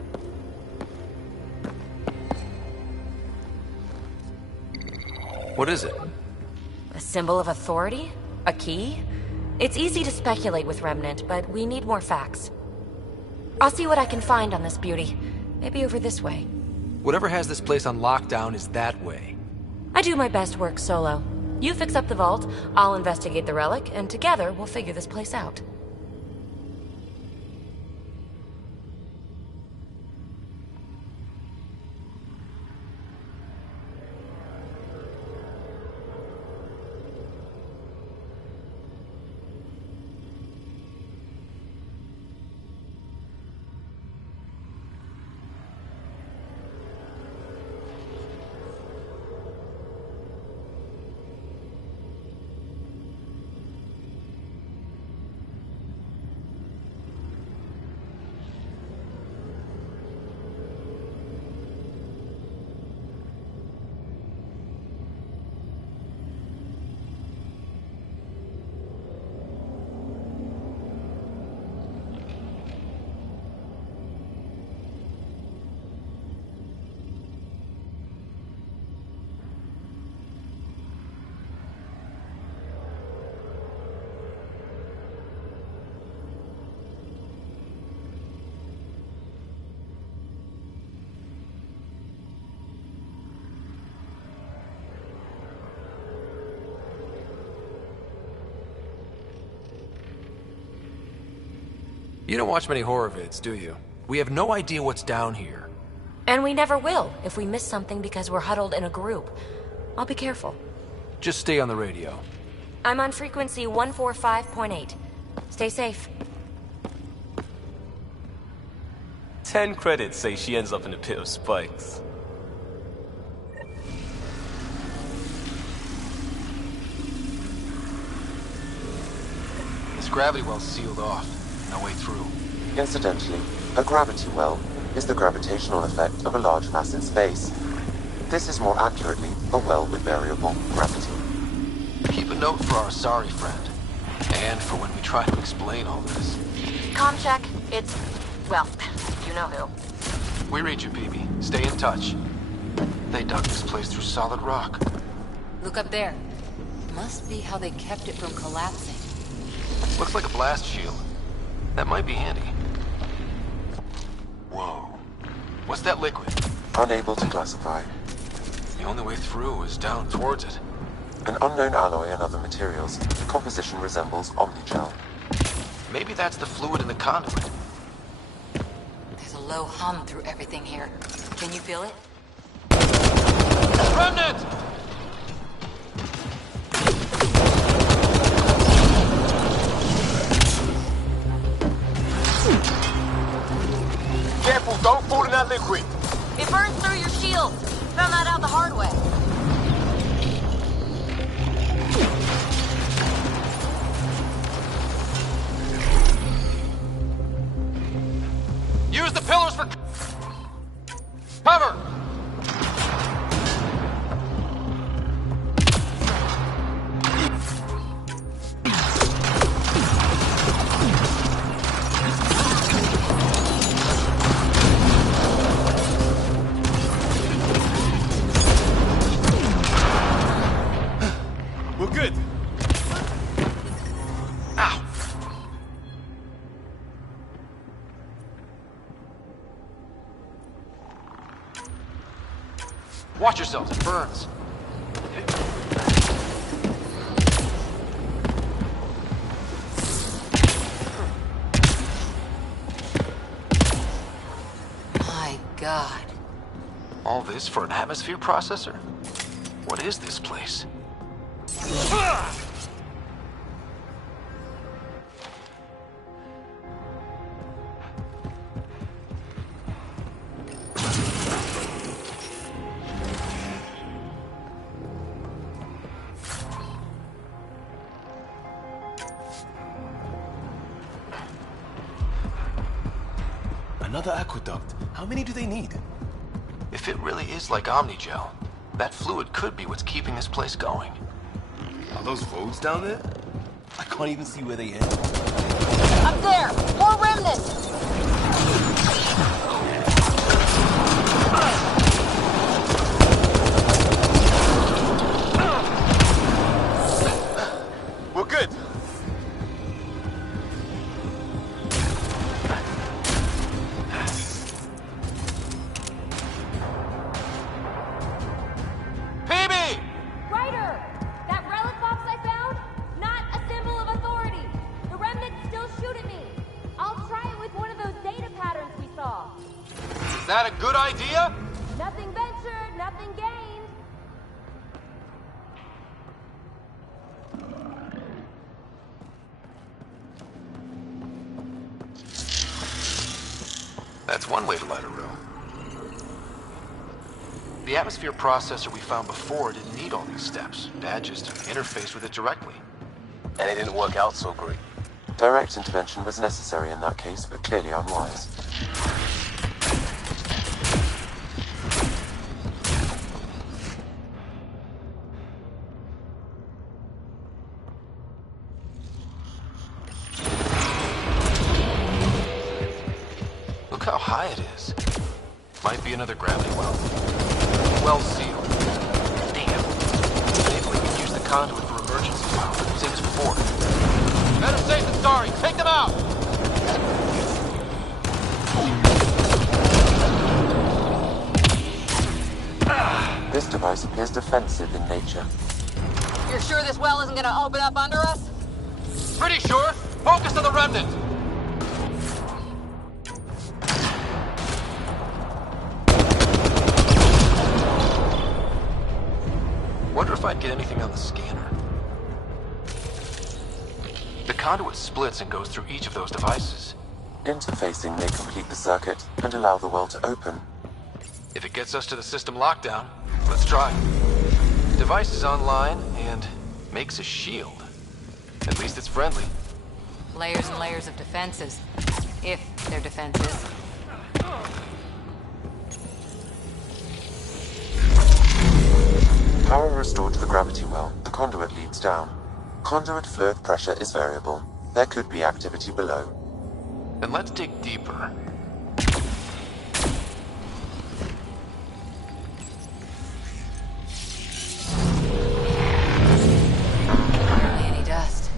What is it? A symbol of authority? A key? It's easy to speculate with Remnant, but we need more facts. I'll see what I can find on this beauty. Maybe over this way. Whatever has this place on lockdown is that way. I do my best work solo. You fix up the vault, I'll investigate the relic, and together we'll figure this place out. You don't watch many horror vids, do you? We have no idea what's down here. And we never will if we miss something because we're huddled in a group. I'll be careful. Just stay on the radio. I'm on frequency 145.8. Stay safe. 10 credits say she ends up in a pit of spikes. This gravity well's sealed off. No way through. Incidentally, a gravity well is the gravitational effect of a large mass in space. This is more accurately a well with variable gravity. Keep a note for our sorry friend. And for when we try to explain all this. Comm check. It's... well, you know who. We read you, PB. Stay in touch. They dug this place through solid rock. Look up there. Must be how they kept it from collapsing. Looks like a blast shield. That might be handy. Whoa. What's that liquid? Unable to classify. The only way through is down towards it. An unknown alloy and other materials. Composition resembles Omnigel. Maybe that's the fluid in the conduit. There's a low hum through everything here. Can you feel it? Remnant! Careful, don't fall in that liquid. It burns through your shield. Found that out the hard way. Use the pillars for cover! We're good. Ow! Watch yourselves, it burns. My God. All this for an atmosphere processor? What is this place? Another aqueduct. How many do they need? If it really is like Omnigel, that fluid could be what's keeping this place going. Are those roads down there? I can't even see where they end. Up there! More remnants! We're good. PB! Ryder! That relic box I found? Not a symbol of authority. The remnants still shoot at me. I'll try it with one of those data patterns we saw. Is that a good idea? Nothing ventured, nothing gained. That's one way to light a room. The atmosphere processor we found before didn't need all these steps. Dad just interfaced with it directly. And it didn't work out so great. Direct intervention was necessary in that case, but clearly unwise. Look how high it is. Might be another gravity well. Well sealed. Damn. Maybe we can use the conduit for emergency power. Same as before. Better safe than sorry. Take them out! This device appears defensive in nature. You're sure this well isn't gonna open up under us? Pretty sure. Focus on the remnant. if I'd get anything on the scanner. The conduit splits and goes through each of those devices. Interfacing may complete the circuit and allow the well to open. If it gets us to the system lockdown, let's try. Device is online and makes a shield. At least it's friendly. Layers and layers of defenses. If they're defenses. Power restored to the gravity well. The conduit leads down. Conduit fluid pressure is variable. There could be activity below. Then let's dig deeper. Barely any dust.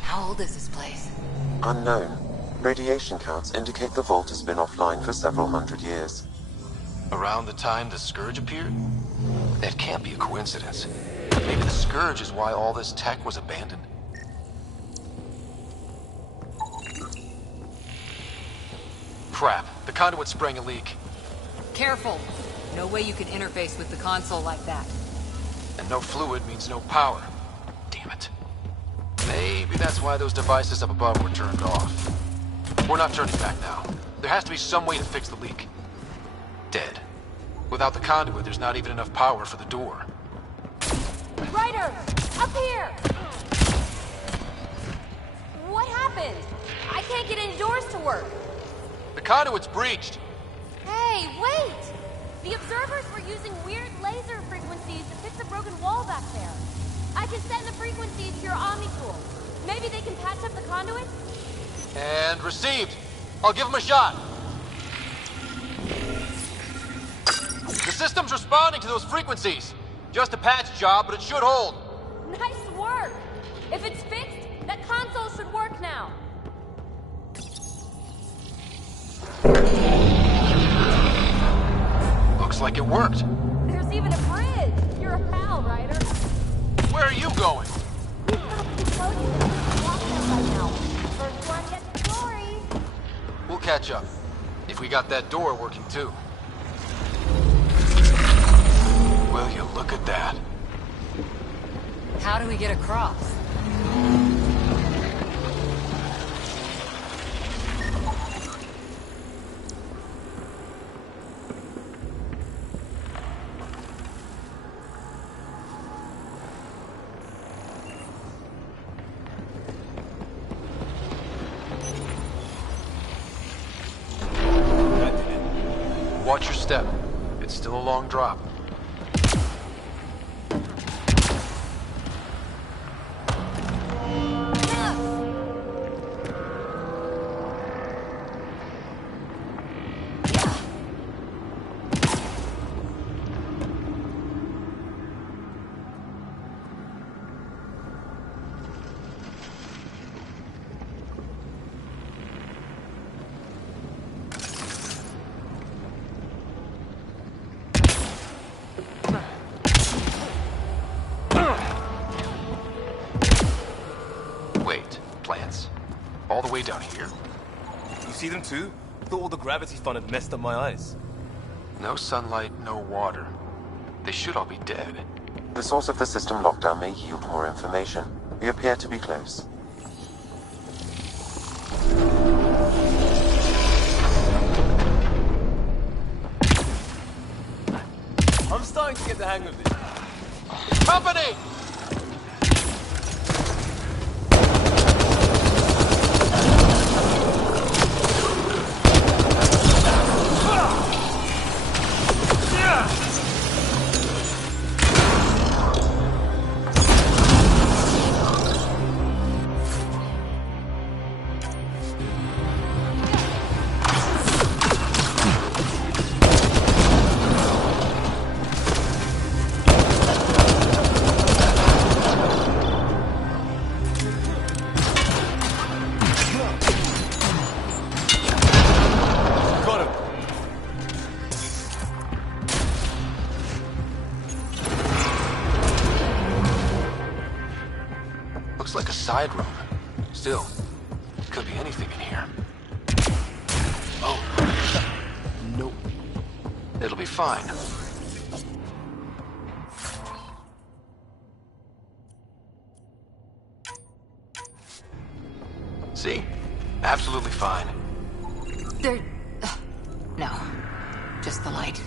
How old is this place? Unknown. Radiation counts indicate the vault has been offline for several hundred years. Around the time the Scourge appeared? That can't be a coincidence. Maybe the Scourge is why all this tech was abandoned? Crap, the conduit's spraying a leak. Careful. No way you can interface with the console like that. And no fluid means no power. Damn it. Maybe that's why those devices up above were turned off. We're not turning back now. There has to be some way to fix the leak. Dead. Without the conduit, there's not even enough power for the door. Ryder! Up here! What happened? I can't get any doors to work. The conduit's breached. Hey, wait! The observers were using weird laser frequencies to fix a broken wall back there. I can send the frequencies to your Omni tool. Maybe they can patch up the conduit? And received. I'll give him a shot. The system's responding to those frequencies. Just a patch job, but it should hold. Nice work! If it's fixed, that console should work now. Looks like it worked. There's even a bridge. You're a pal, Ryder. Where are you going? We've got to be close to the lockdown right now. First one gets the glory. We'll catch up. If we got that door working too. Will you look at that? How do we get across? Watch your step. It's still a long drop. All the way down here. You see them too? Thought all the gravity fun had messed up my eyes. No sunlight, no water. They should all be dead. The source of the system lockdown may yield more information. We appear to be close. I'm starting to get the hang of this. Company! Looks like a side room. Still, could be anything in here. Oh. Nope. It'll be fine. Absolutely fine. There... no. Just the light.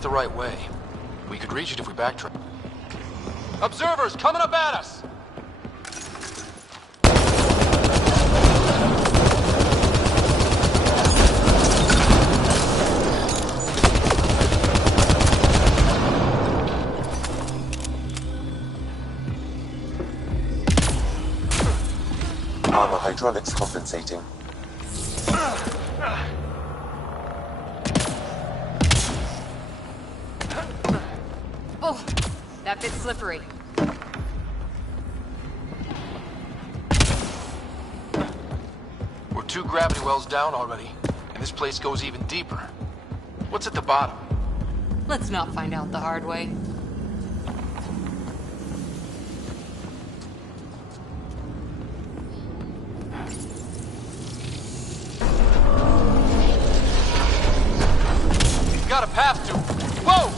The right way. We could reach it if we backtrack. Observers coming up at us! Armor hydraulics compensating. Oh, that bit's slippery. We're 2 gravity wells down already, and this place goes even deeper. What's at the bottom? Let's not find out the hard way. Got a path to... Whoa!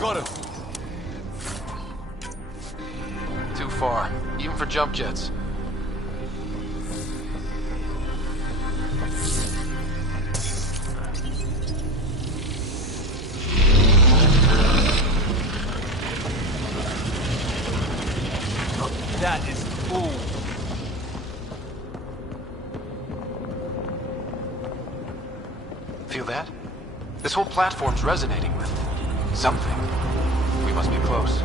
Got him. Too far, even for jump jets. That is cool. Feel that? This whole platform's resonating with something. We must be close.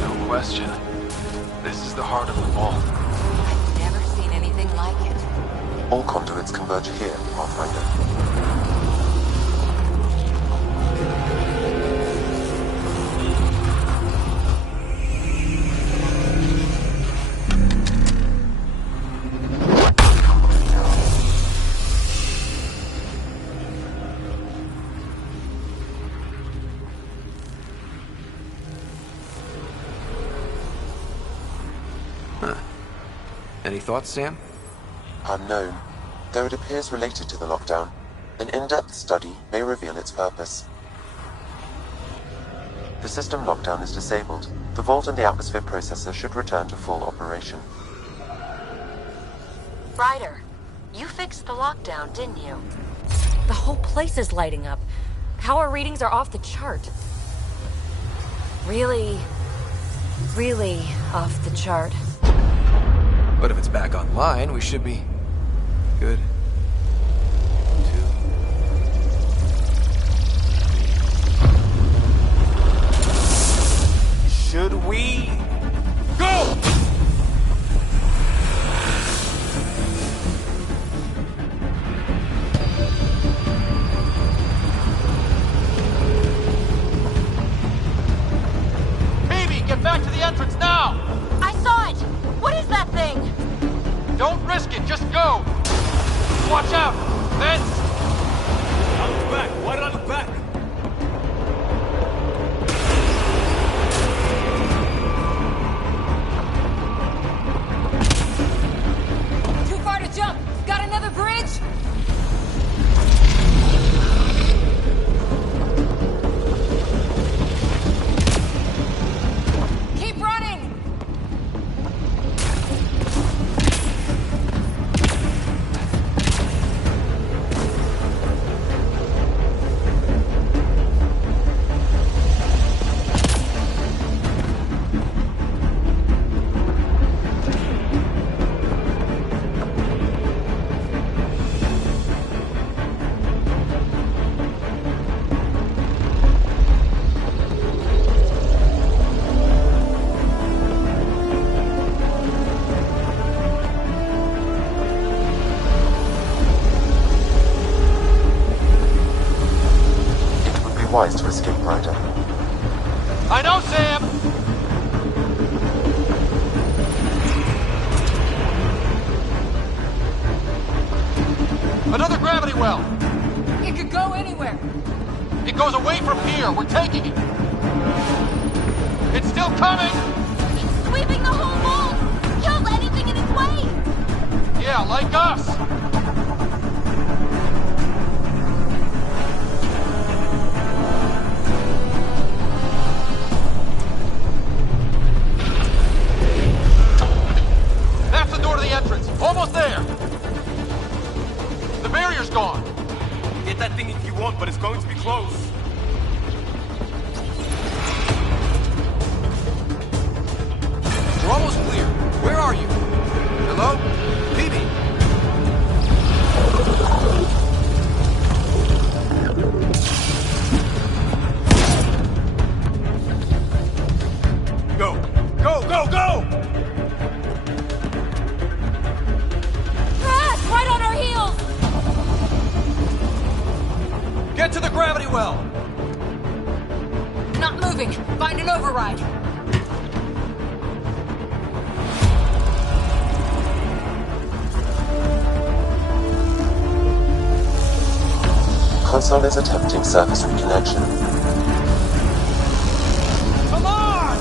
No question. This is the heart of the vault. I've never seen anything like it. All conduits converge here, Pathfinder. Any thoughts, Sam? Unknown. Though it appears related to the lockdown, an in-depth study may reveal its purpose. The system lockdown is disabled. The vault and the atmosphere processor should return to full operation. Ryder, you fixed the lockdown, didn't you? The whole place is lighting up. Power readings are off the chart. Really off the chart. But if it's back online, we should be good. Should we go? Phoebe, get back to the entrance now! I saw it! What is that thing? Don't risk it, just go! wise to escape, Ryder. I know, Sam! Another gravity well! It could go anywhere. It goes away from here. We're taking it. It's still coming! It's sweeping the whole world! Kills anything in its way! Yeah, like us! That's the door to the entrance. Almost there. The barrier's gone. Get that thing if you want, but it's going to be close. We're almost clear. Where are you? Hello? Phoebe? Go! Go, go, go! Crash! Right on our heels! Get to the gravity well! Not moving. Find an override. Console is attempting surface reconnection. Come on!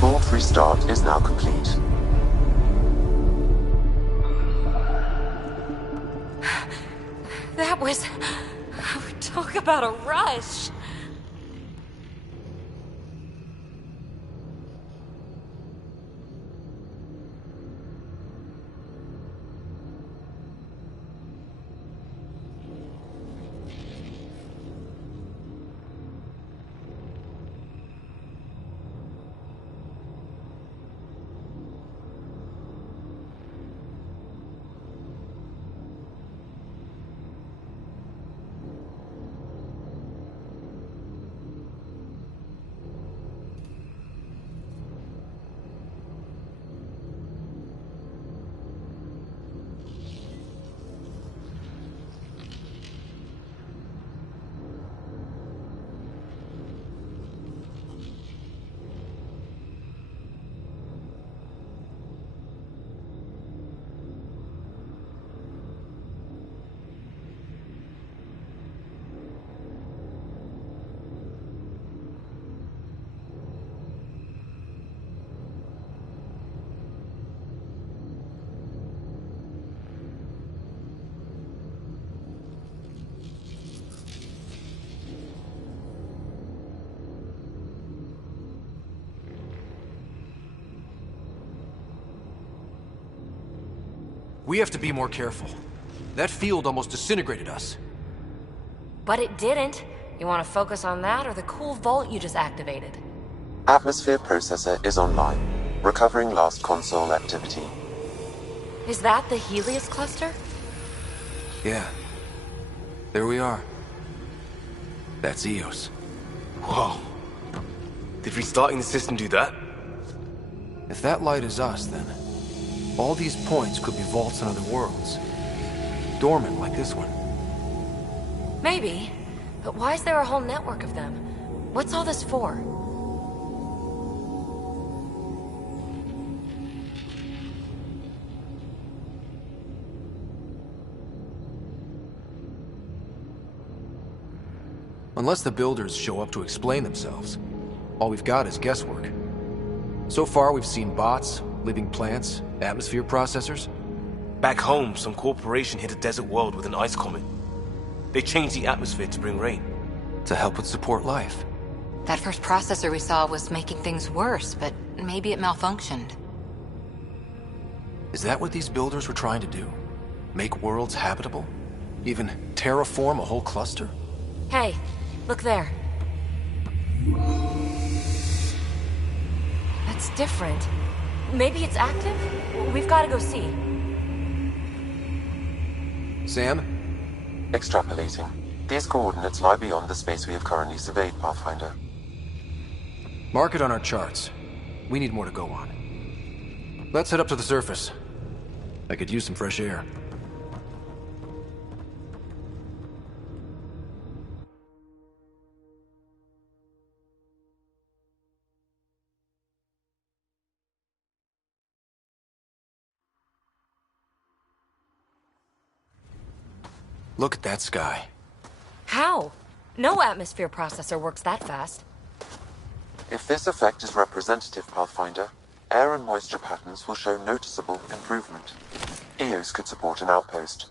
Board restart is now complete. That was... Talk about a rush! We have to be more careful. That field almost disintegrated us. But it didn't. You want to focus on that or the cool vault you just activated? Atmosphere processor is online, recovering lost console activity. Is that the Helios cluster? Yeah. There we are. That's Eos. Whoa. Did restarting the system do that? If that light is us, then all these points could be vaults in other worlds. Dormant like this one. Maybe. But why is there a whole network of them? What's all this for? Unless the builders show up to explain themselves, all we've got is guesswork. So far, we've seen bots, living plants, atmosphere processors. Back home, some corporation hit a desert world with an ice comet. They changed the atmosphere to bring rain. To help with support life. That first processor we saw was making things worse, but maybe it malfunctioned. Is that what these builders were trying to do? Make worlds habitable? Even terraform a whole cluster? Hey, look there. That's different. Maybe it's active? We've got to go see. Sam? Extrapolating. These coordinates lie beyond the space we have currently surveyed, Pathfinder. Mark it on our charts. We need more to go on. Let's head up to the surface. I could use some fresh air. Look at that sky. How? No atmosphere processor works that fast. If this effect is representative, Pathfinder, air and moisture patterns will show noticeable improvement. EOS could support an outpost.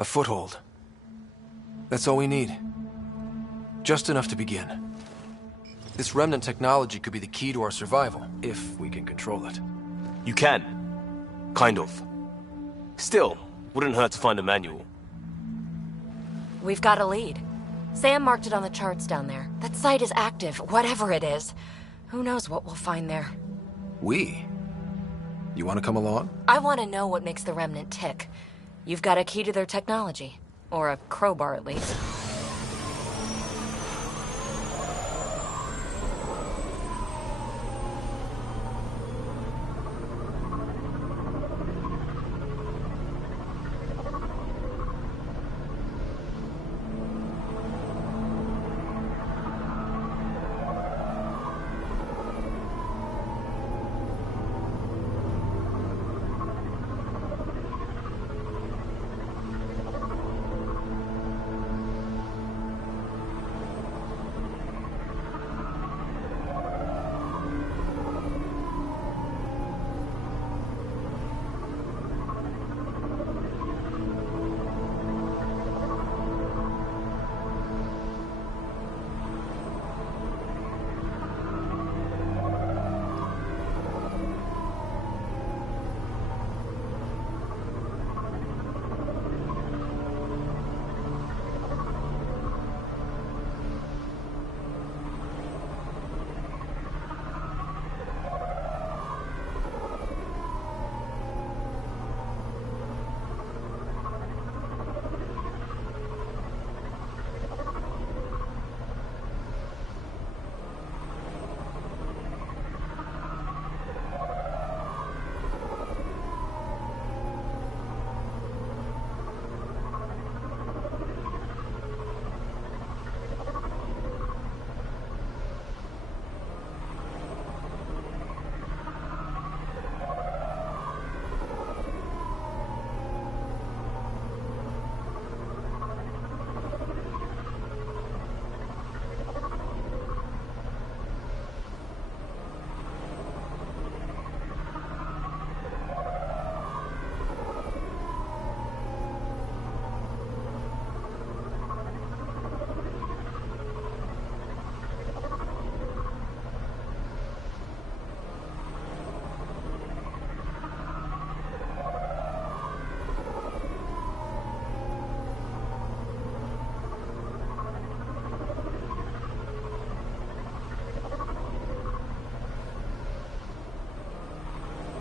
A foothold. That's all we need. Just enough to begin. This remnant technology could be the key to our survival, if we can control it. You can. Kind of. Still, wouldn't hurt to find a manual. We've got a lead. Sam marked it on the charts down there. That site is active, whatever it is. Who knows what we'll find there. We? You want to come along? I want to know what makes the Remnant tick. You've got a key to their technology. Or a crowbar, at least.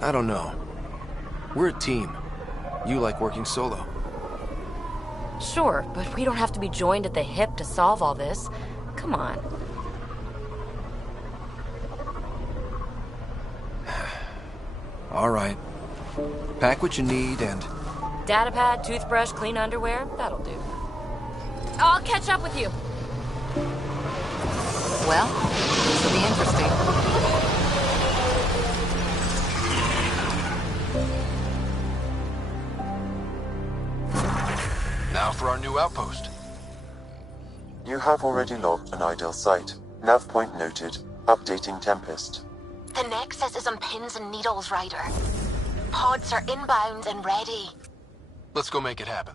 I don't know. We're a team. You like working solo. Sure, but we don't have to be joined at the hip to solve all this. Come on. All right. Pack what you need and... Datapad, toothbrush, clean underwear, that'll do. I'll catch up with you. Well, this will be interesting. Now for our new outpost. You have already logged an ideal site. Nav point noted. Updating Tempest. The Nexus is on pins and needles, Ryder. Pods are inbound and ready. Let's go make it happen.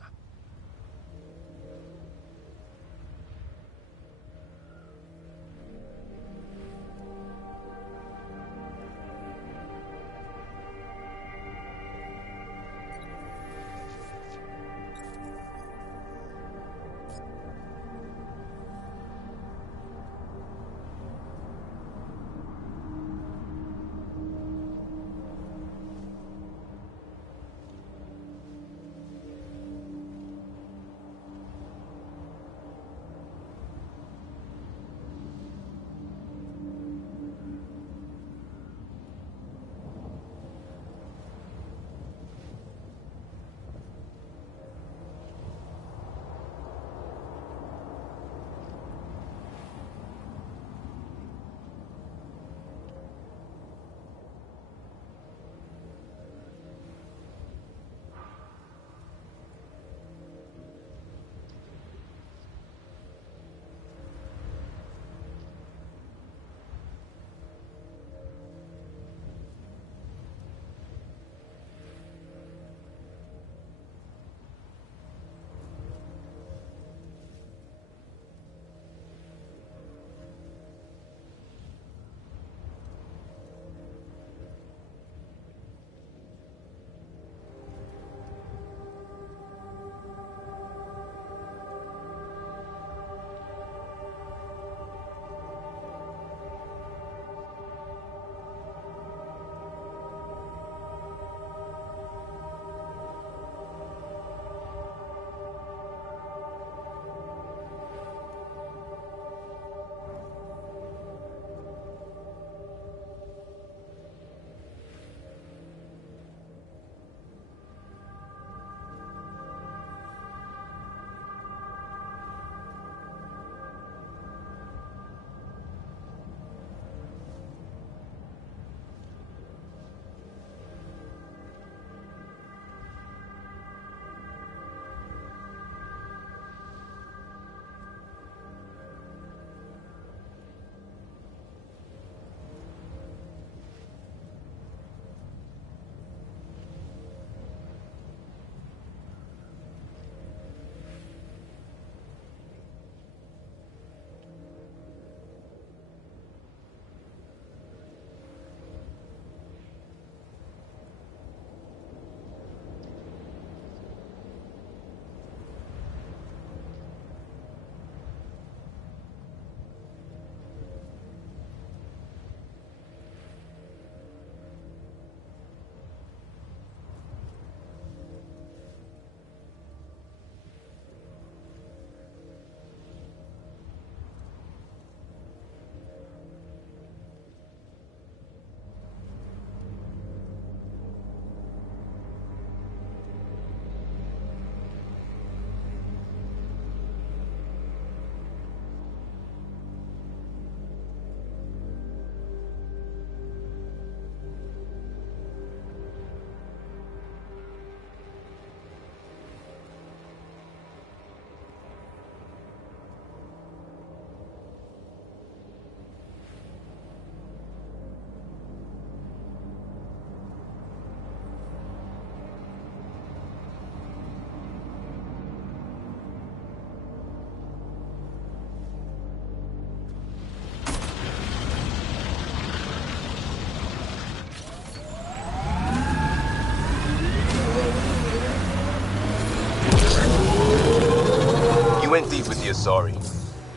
went deep with the Asari.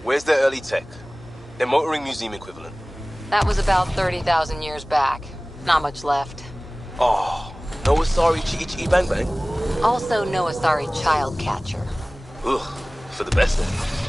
Where's their early tech? Their motoring museum equivalent. That was about 30,000 years back. Not much left. Oh, no sorry, Chitty Chitty Bang Bang. Also no Asari child catcher. Ugh, for the best then.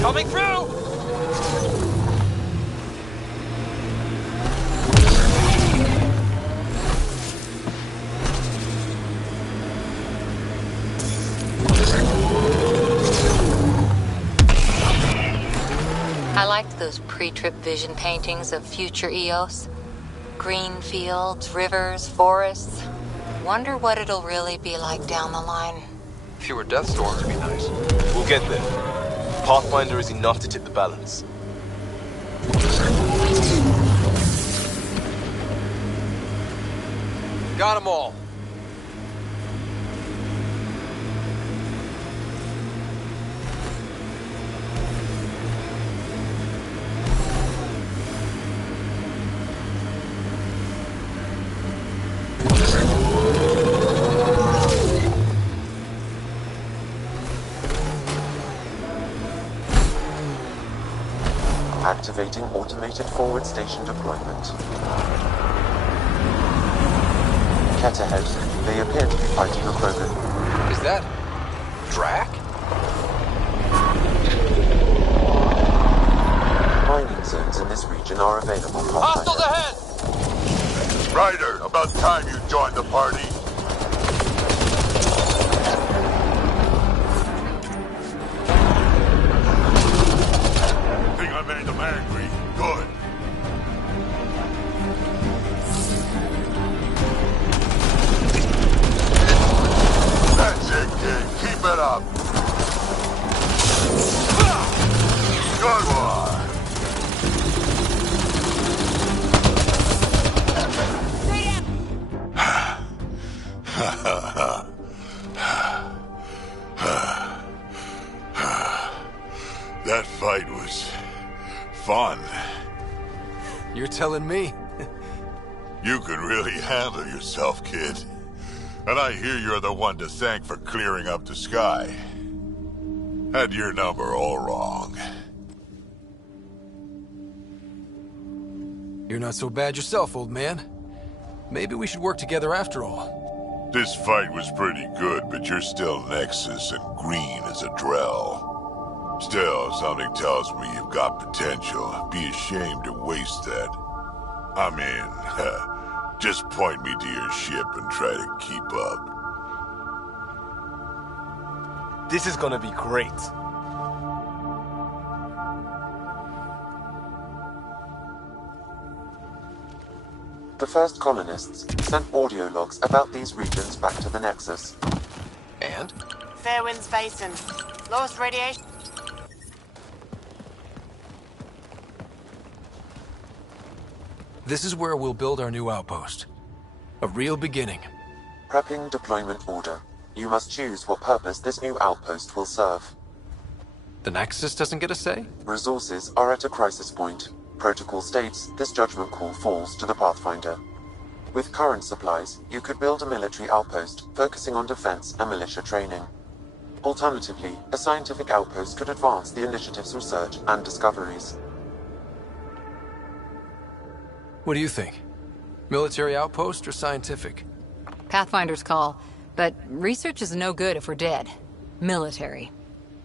Coming through! I liked those pre-trip vision paintings of future Eos. Green fields, rivers, forests. Wonder what it'll really be like down the line. Fewer death storms would be nice. We'll get there. Pathfinder is enough to tip the balance. Got them all. Activating automated forward station deployment. Ket ahead. They appear to be fighting a Krogan. Is that Drac? Mining zones in this region are available. Hostiles ahead! Ryder, about time you joined the party. Think I made them angry. Good. That's it, kid. Keep it up. Good one. That fight was fun. You're telling me? You can really handle yourself, kid. And I hear you're the one to thank for clearing up the sky. Had your number all wrong. You're not so bad yourself, old man. Maybe we should work together after all. This fight was pretty good, but you're still Nexus and green as a Drell. Still, something tells me you've got potential. Be ashamed to waste that. I mean, just point me to your ship and try to keep up. This is gonna be great. The first colonists sent audio logs about these regions back to the Nexus. And? Fairwinds Basin. Lost radiation. This is where we'll build our new outpost. A real beginning. Prepping deployment order. You must choose what purpose this new outpost will serve. The Nexus doesn't get a say? Resources are at a crisis point. Protocol states this judgment call falls to the Pathfinder. With current supplies, you could build a military outpost, focusing on defense and militia training. Alternatively, a scientific outpost could advance the initiative's research and discoveries. What do you think? Military outpost or scientific? Pathfinder's call, but research is no good if we're dead. Military.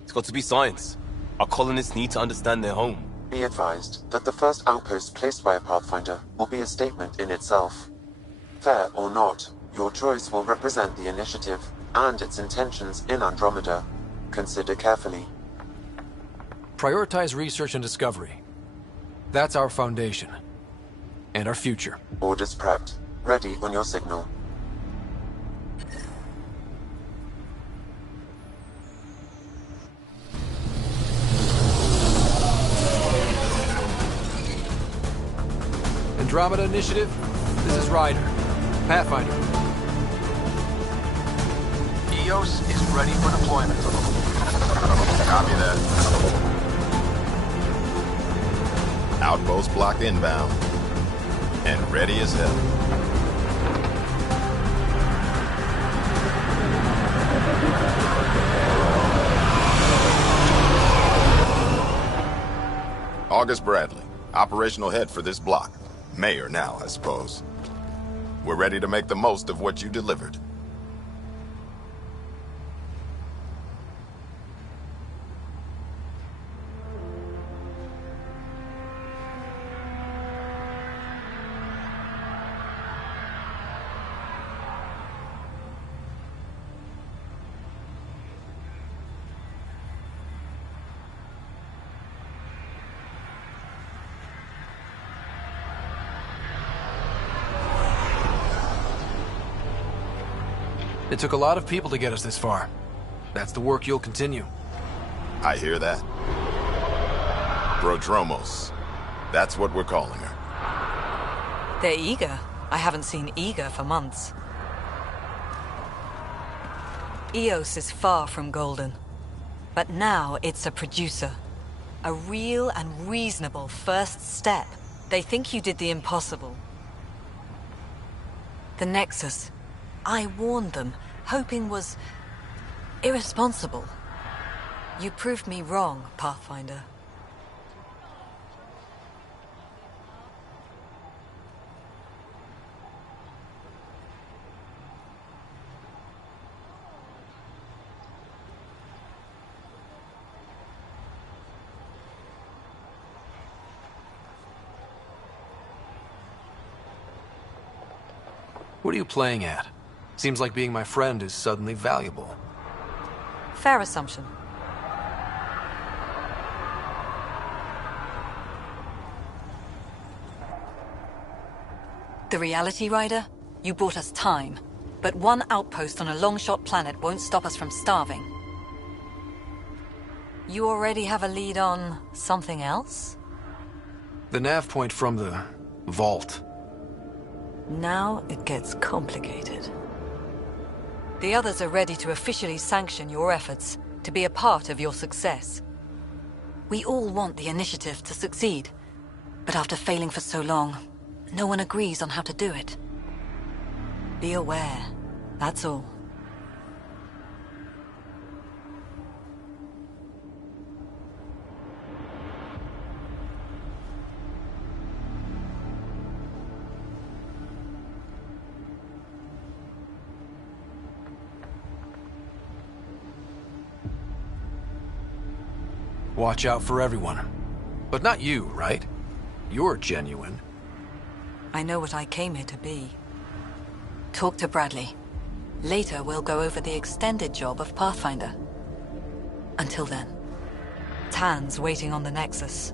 It's got to be science. Our colonists need to understand their home. Be advised that the first outpost placed by a Pathfinder will be a statement in itself. Fair or not, your choice will represent the initiative and its intentions in Andromeda. Consider carefully. Prioritize research and discovery. That's our foundation. And our future. Orders prepped. Ready on your signal. Andromeda Initiative, this is Ryder. Pathfinder. EOS is ready for deployment. Copy that. Outpost block inbound. And ready as hell. August Bradley, operational head for this block. Mayor now, I suppose. We're ready to make the most of what you delivered. It took a lot of people to get us this far. That's the work you'll continue. I hear that. Prodromos. That's what we're calling her. They're eager. I haven't seen eager for months. EOS is far from golden. But now it's a producer. A real and reasonable first step. They think you did the impossible. The Nexus. I warned them, hoping was irresponsible. You proved me wrong, Pathfinder. What are you playing at? Seems like being my friend is suddenly valuable. Fair assumption. The Reality Rider? You bought us time. But one outpost on a long-shot planet won't stop us from starving. You already have a lead on something else? The nav point from the vault. Now it gets complicated. The others are ready to officially sanction your efforts, to be a part of your success. We all want the initiative to succeed, but after failing for so long, no one agrees on how to do it. Be aware, that's all. Watch out for everyone. But not you, right? You're genuine. I know what I came here to be. Talk to Bradley. Later, we'll go over the extended job of Pathfinder. Until then, Tan's waiting on the Nexus.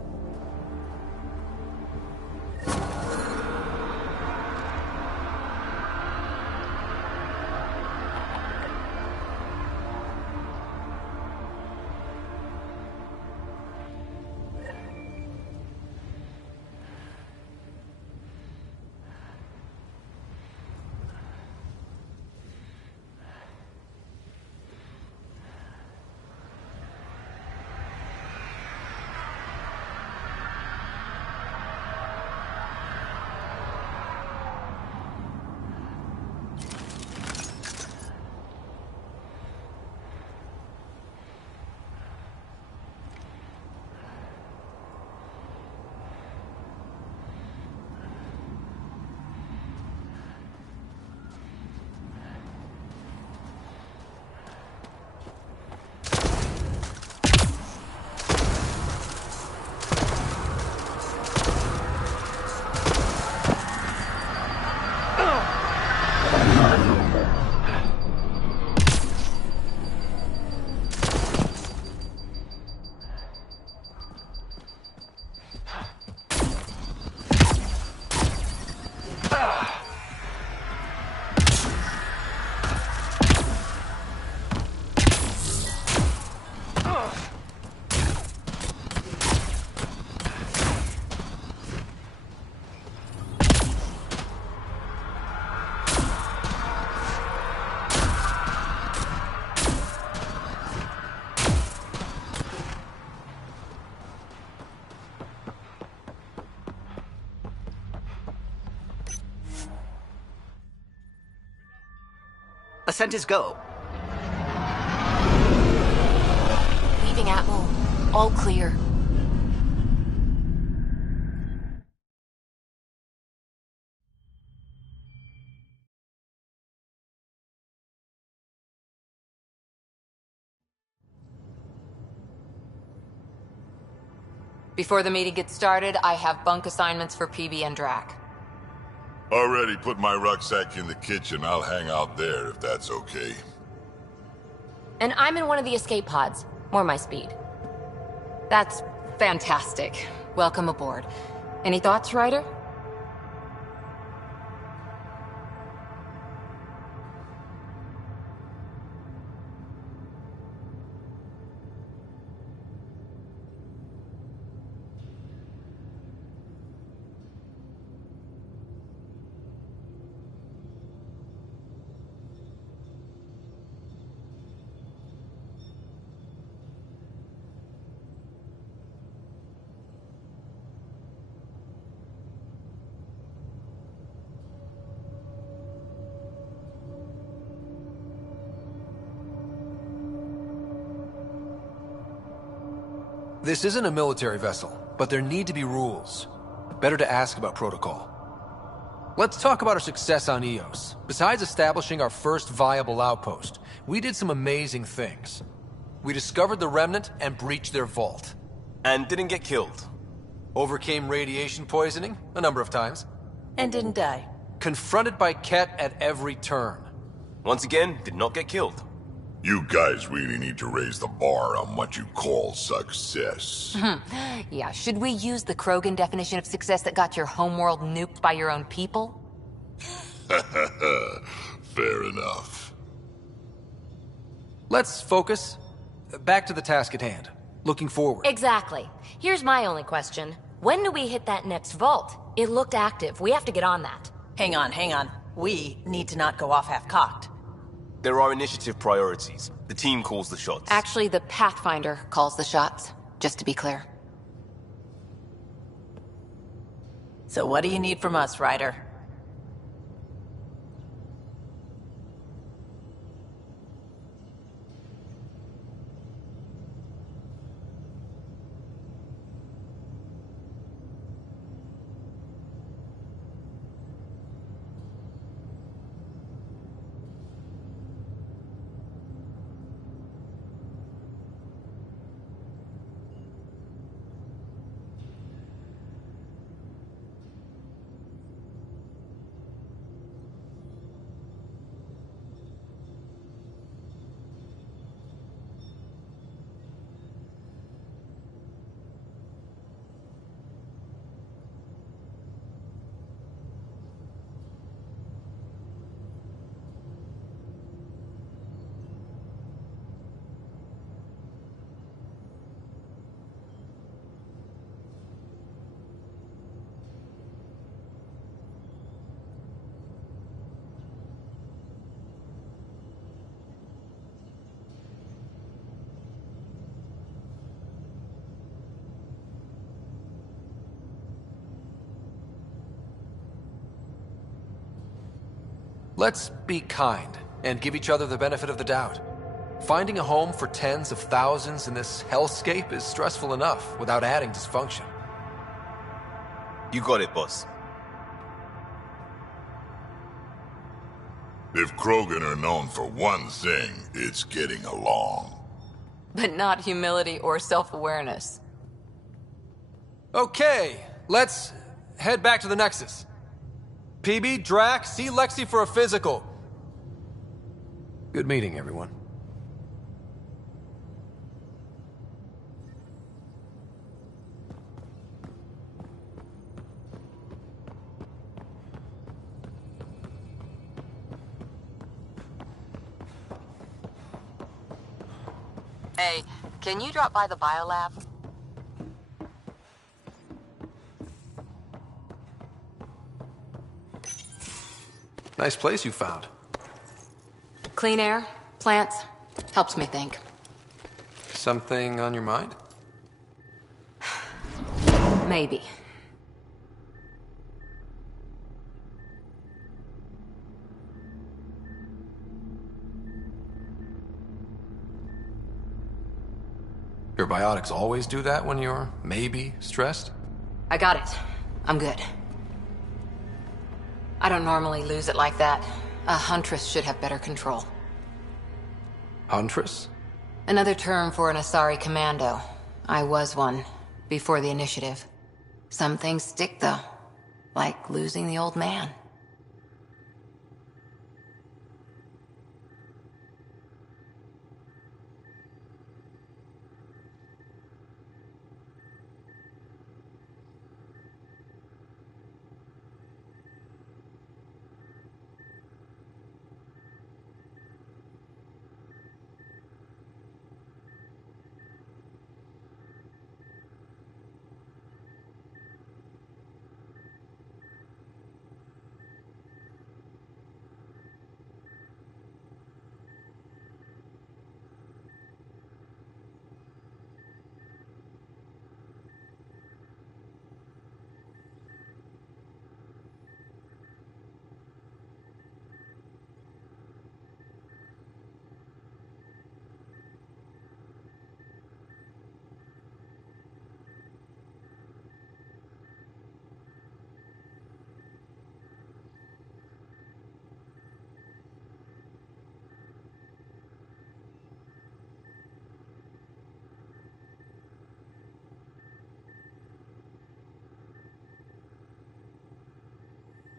Ascent is go. Leaving Atmo. All clear. Before the meeting gets started, I have bunk assignments for PB and Drac. Already put my rucksack in the kitchen. I'll hang out there if that's okay. And I'm in one of the escape pods. More my speed. That's fantastic. Welcome aboard. Any thoughts, Ryder? This isn't a military vessel, but there need to be rules. Better to ask about protocol. Let's talk about our success on Eos. Besides establishing our first viable outpost, we did some amazing things. We discovered the Remnant and breached their vault. And didn't get killed. Overcame radiation poisoning a number of times. And didn't die. Confronted by Ket at every turn. Once again, did not get killed. You guys really need to raise the bar on what you call success. Yeah, should we use the Krogan definition of success that got your homeworld nuked by your own people? Fair enough. Let's focus. Back to the task at hand. Looking forward. Exactly. Here's my only question. When do we hit that next vault? It looked active. We have to get on that. Hang on, hang on. We need to not go off half-cocked. There are initiative priorities. The team calls the shots. Actually, the Pathfinder calls the shots, just to be clear. So what do you need from us, Ryder? Let's be kind and give each other the benefit of the doubt. Finding a home for tens of thousands in this hellscape is stressful enough without adding dysfunction. You got it, boss. If Krogan are known for one thing, it's getting along. But not humility or self-awareness. Okay, let's head back to the Nexus. PB, Drac, see Lexi for a physical. Good meeting, everyone. Hey, can you drop by the biolab? Nice place you found. Clean air, plants, helps me think. Something on your mind? Maybe. Your biotics always do that when you're maybe stressed? I got it. I'm good. I don't normally lose it like that. A huntress should have better control. Huntress? Another term for an Asari commando. I was one, before the initiative. Some things stick, though. Like losing the old man.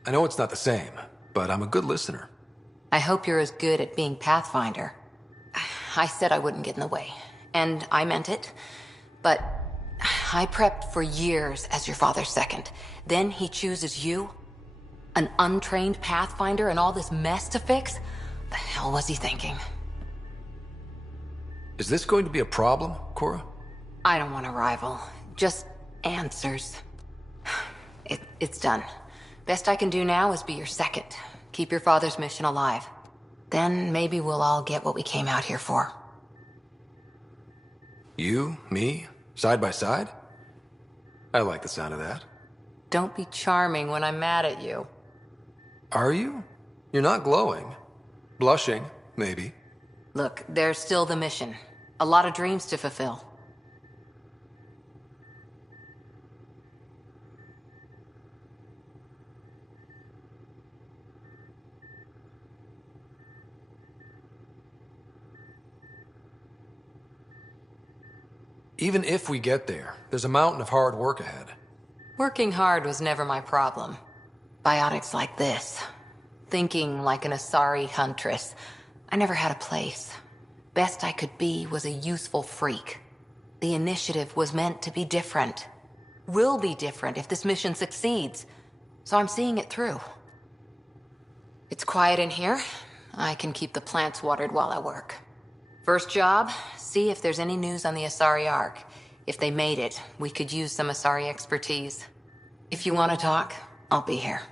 I know it's not the same, but I'm a good listener. I hope you're as good at being Pathfinder. I said I wouldn't get in the way, and I meant it. But I prepped for years as your father's second. Then he chooses you? An untrained Pathfinder and all this mess to fix? The hell was he thinking? Is this going to be a problem, Cora? I don't want a rival. Just answers. It's done. Best I can do now is be your second. Keep your father's mission alive. Then maybe we'll all get what we came out here for. You, me, side by side? I like the sound of that. Don't be charming when I'm mad at you. Are you? You're not glowing. Blushing, maybe. Look, there's still the mission. A lot of dreams to fulfill. Even if we get there, there's a mountain of hard work ahead. Working hard was never my problem. Biotics like this. Thinking like an Asari huntress. I never had a place. Best I could be was a useful freak. The initiative was meant to be different. Will be different if this mission succeeds. So I'm seeing it through. It's quiet in here. I can keep the plants watered while I work. First job, see if there's any news on the Asari Ark. If they made it, we could use some Asari expertise. If you want to talk, I'll be here.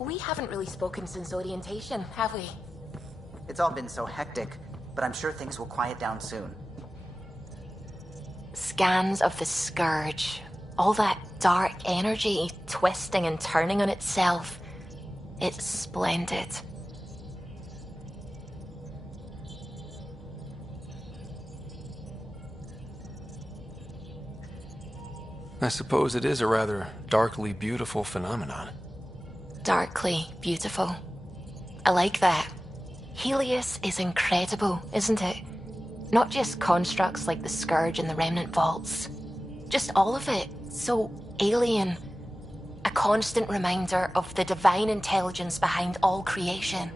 We haven't really spoken since orientation, have we? It's all been so hectic, but I'm sure things will quiet down soon. Scans of the Scourge. All that dark energy twisting and turning on itself. It's splendid. I suppose it is a rather darkly beautiful phenomenon. Darkly beautiful. I like that. Helios is incredible, isn't it? Not just constructs like the Scourge and the Remnant Vaults. Just all of it. So alien. A constant reminder of the divine intelligence behind all creation.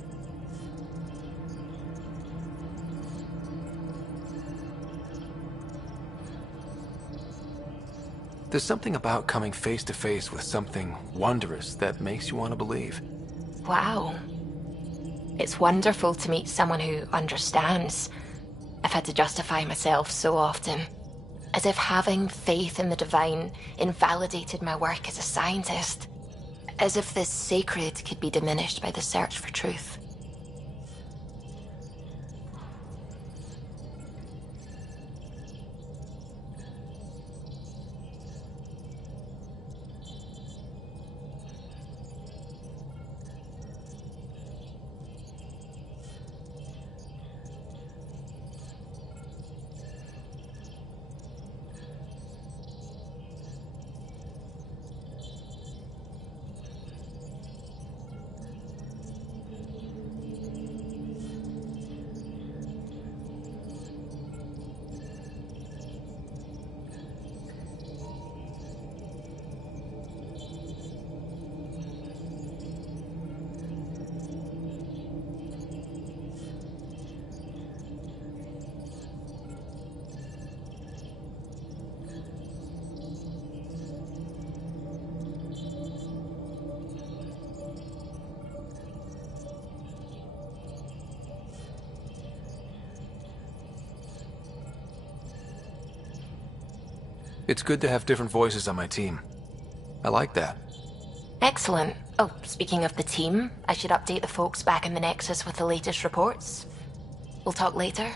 There's something about coming face to face with something wondrous that makes you want to believe. Wow. It's wonderful to meet someone who understands. I've had to justify myself so often. As if having faith in the divine invalidated my work as a scientist. As if this sacred could be diminished by the search for truth. It's good to have different voices on my team. I like that. Excellent. Oh, speaking of the team, I should update the folks back in the Nexus with the latest reports. We'll talk later.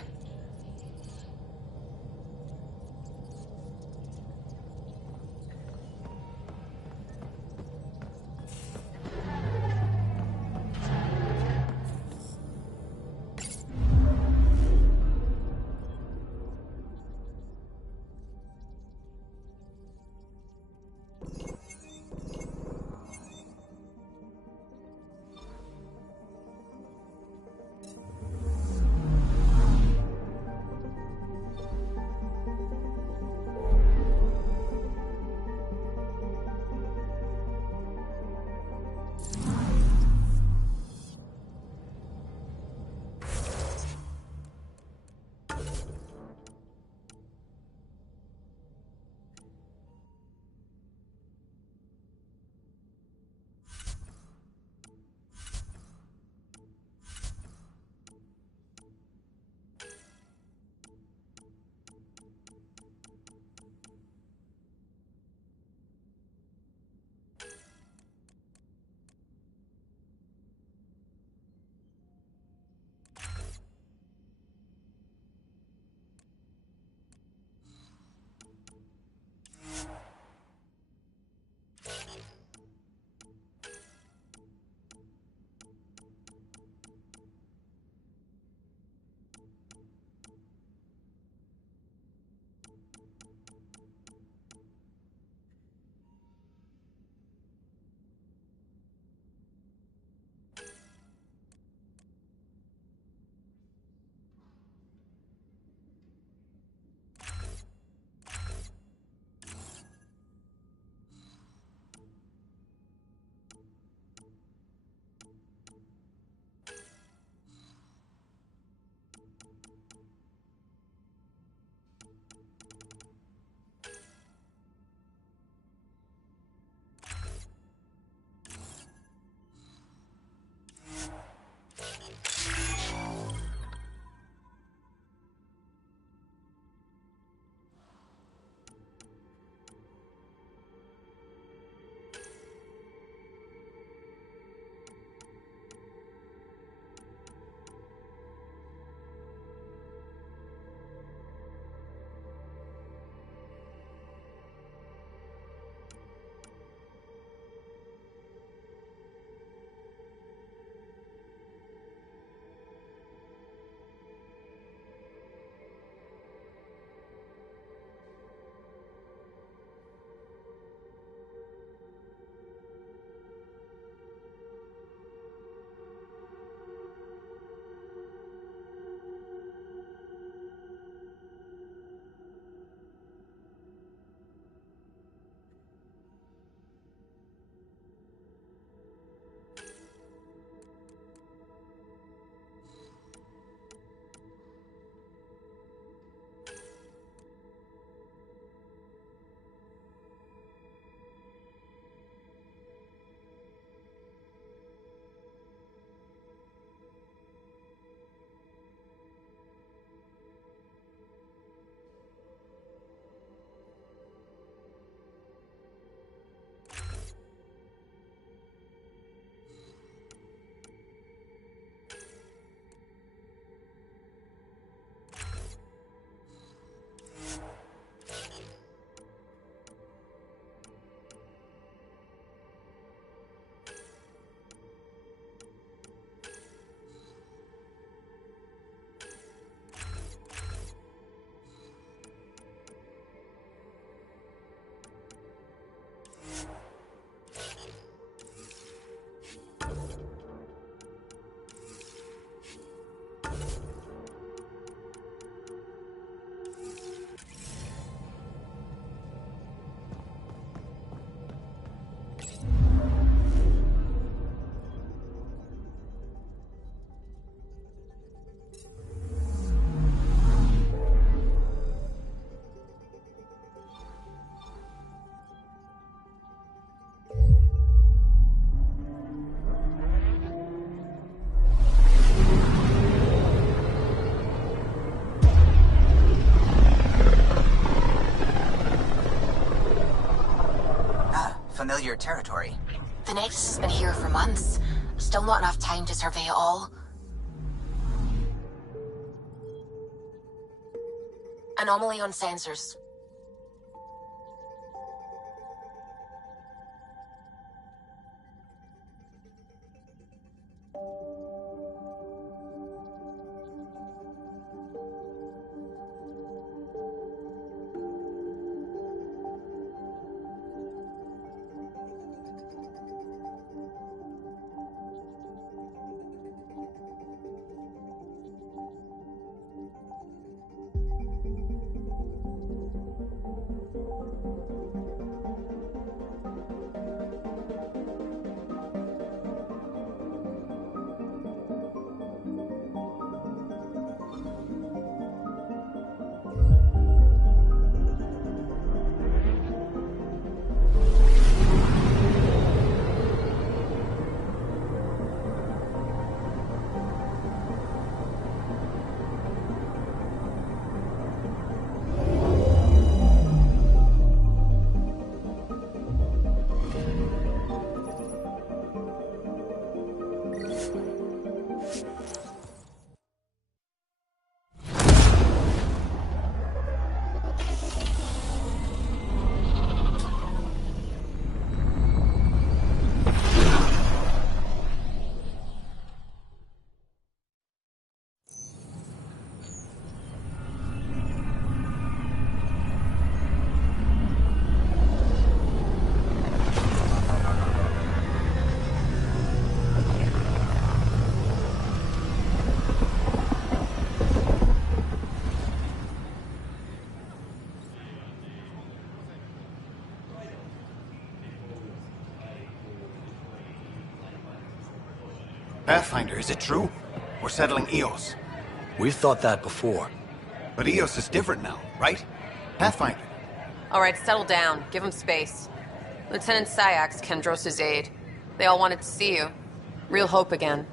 familiar territory. The Nexus has been here for months. Still not enough time to survey it all. Anomaly on sensors. Pathfinder, is it true? We're settling Eos. We've thought that before. But Eos is different now, right? Pathfinder. All right, settle down. Give him space. Lieutenant Syax, Kendros' aide. They all wanted to see you. Real hope again.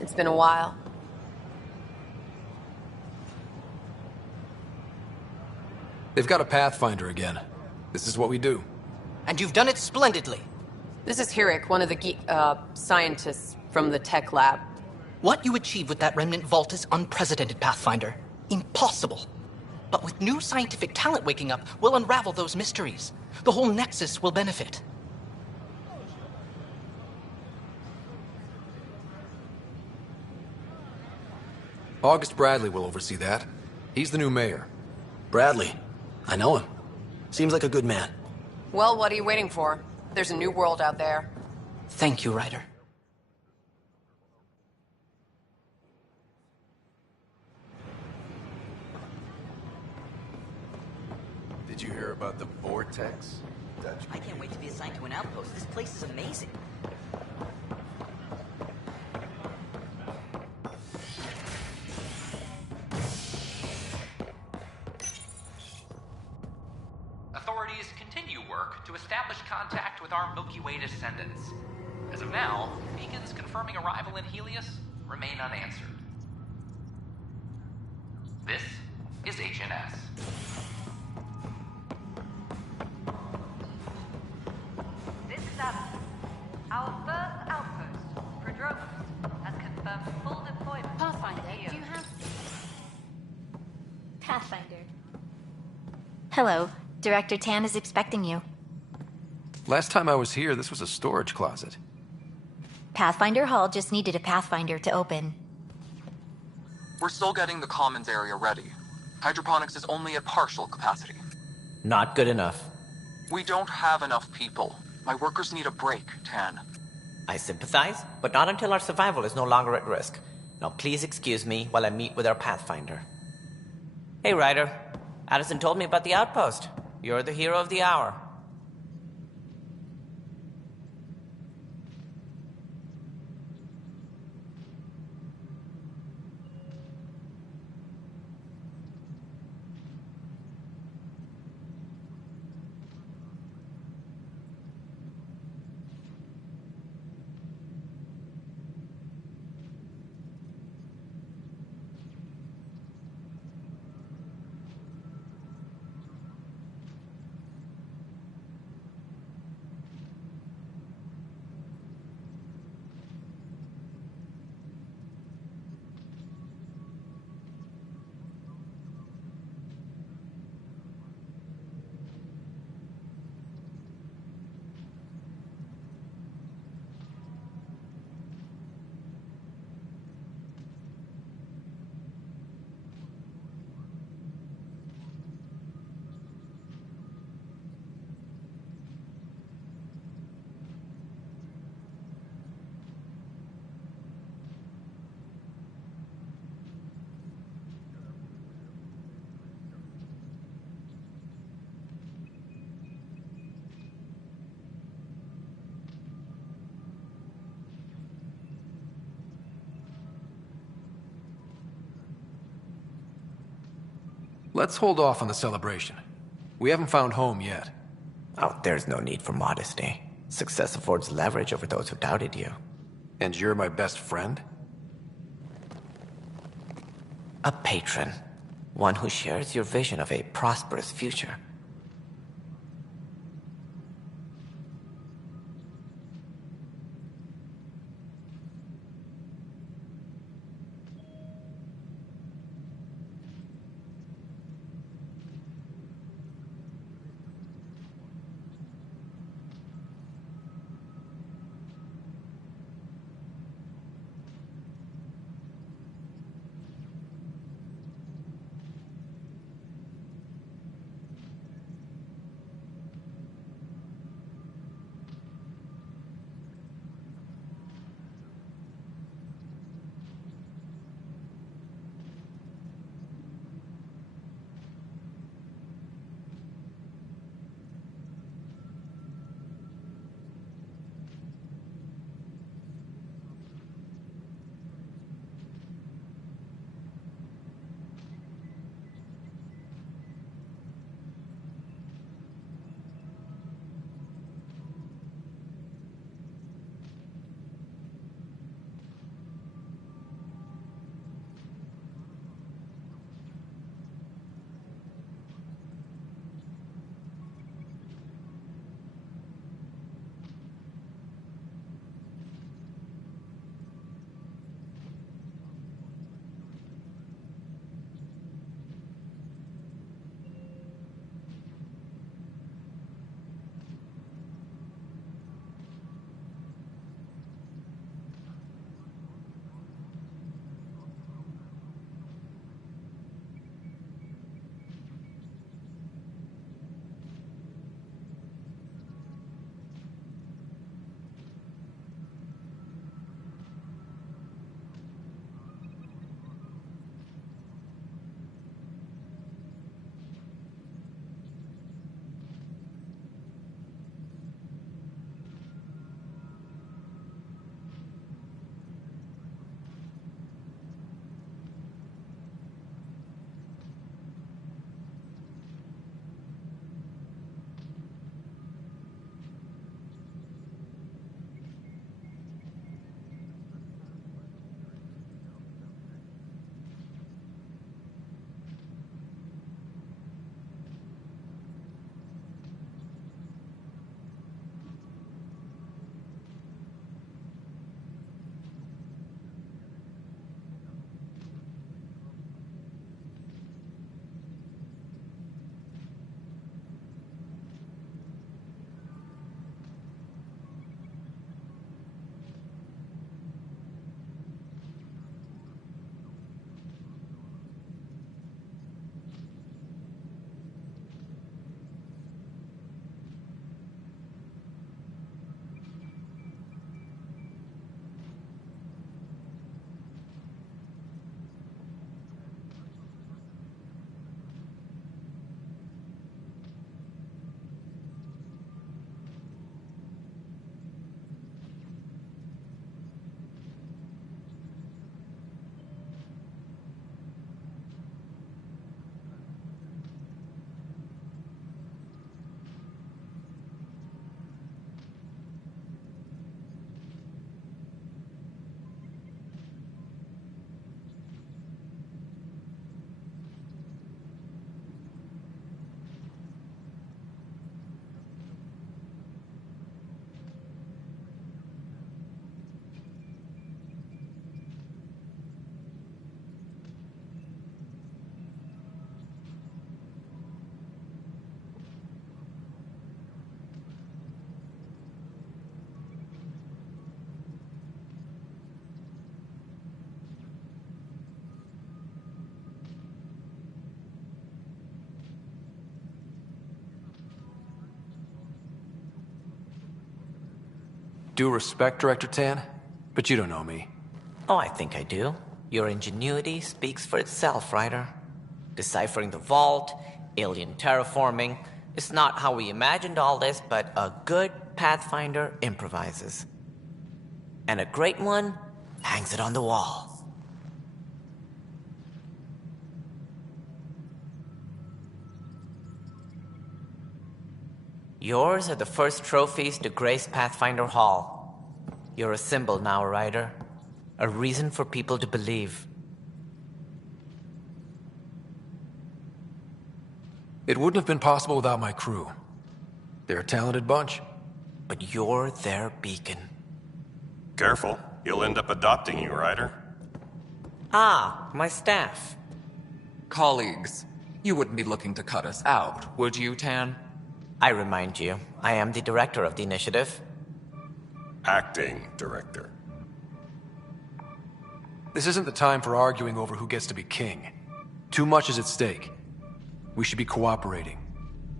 It's been a while. They've got a Pathfinder again. This is what we do. And you've done it splendidly. This is Hirik, one of the scientists from the tech lab. What you achieved with that remnant vault is unprecedented, Pathfinder. Impossible. But with new scientific talent waking up, we'll unravel those mysteries. The whole Nexus will benefit. August Bradley will oversee that. He's the new mayor. Bradley. I know him. Seems like a good man. Well, what are you waiting for? There's a new world out there. Thank you, Ryder. Did you hear about the Vortex? I can't wait to be assigned to an outpost. This place is amazing. Authorities continue work to establish contact with our Milky Way descendants. As of now, beacons confirming arrival in Helios remain unanswered. This is HNS. This is Adam. Our first outpost, Prodromos, has confirmed full deployment. Pathfinder, do you have... Pathfinder. Hello. Director Tan is expecting you. Last time I was here, this was a storage closet. Pathfinder Hall just needed a Pathfinder to open. We're still getting the Commons area ready. Hydroponics is only at partial capacity. Not good enough. We don't have enough people. My workers need a break, Tan. I sympathize, but not until our survival is no longer at risk. Now please excuse me while I meet with our Pathfinder. Hey, Ryder. Addison told me about the outpost. You're the hero of the hour. Let's hold off on the celebration. We haven't found home yet. Oh, there's no need for modesty. Success affords leverage over those who doubted you. And you're my best friend? A patron. One who shares your vision of a prosperous future. Due respect, Director Tan, but you don't know me. Oh, I think I do. Your ingenuity speaks for itself, Ryder. Deciphering the vault, alien terraforming. It's not how we imagined all this, but a good Pathfinder improvises. And a great one hangs it on the wall. Yours are the first trophies to grace Pathfinder Hall. You're a symbol now, Ryder. A reason for people to believe. It wouldn't have been possible without my crew. They're a talented bunch. But you're their beacon. Careful. He'll end up adopting you, Ryder. Ah, my staff. Colleagues, you wouldn't be looking to cut us out, would you, Tan? I remind you, I am the director of the initiative. Acting director. This isn't the time for arguing over who gets to be king. Too much is at stake. We should be cooperating.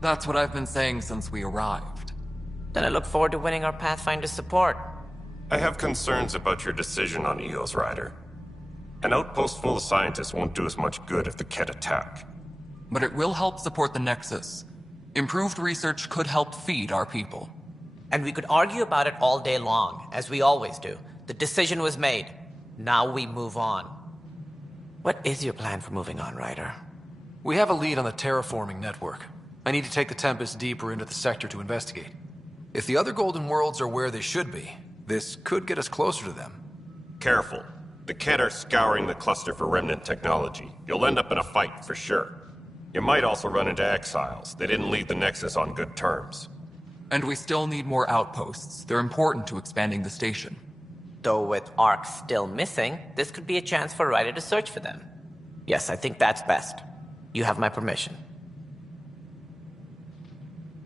That's what I've been saying since we arrived. Then I look forward to winning our Pathfinder support. I have concerns about your decision on EOS, Ryder. An outpost full of scientists won't do us much good if the Kett attack. But it will help support the Nexus. Improved research could help feed our people. And we could argue about it all day long, as we always do. The decision was made. Now we move on. What is your plan for moving on, Ryder? We have a lead on the terraforming network. I need to take the Tempest deeper into the sector to investigate. If the other Golden Worlds are where they should be, this could get us closer to them. Careful. The Kett are scouring the cluster for remnant technology. You'll end up in a fight, for sure. You might also run into exiles. They didn't leave the Nexus on good terms. And we still need more outposts. They're important to expanding the station. Though with Ark still missing, this could be a chance for Ryder to search for them. Yes, I think that's best. You have my permission.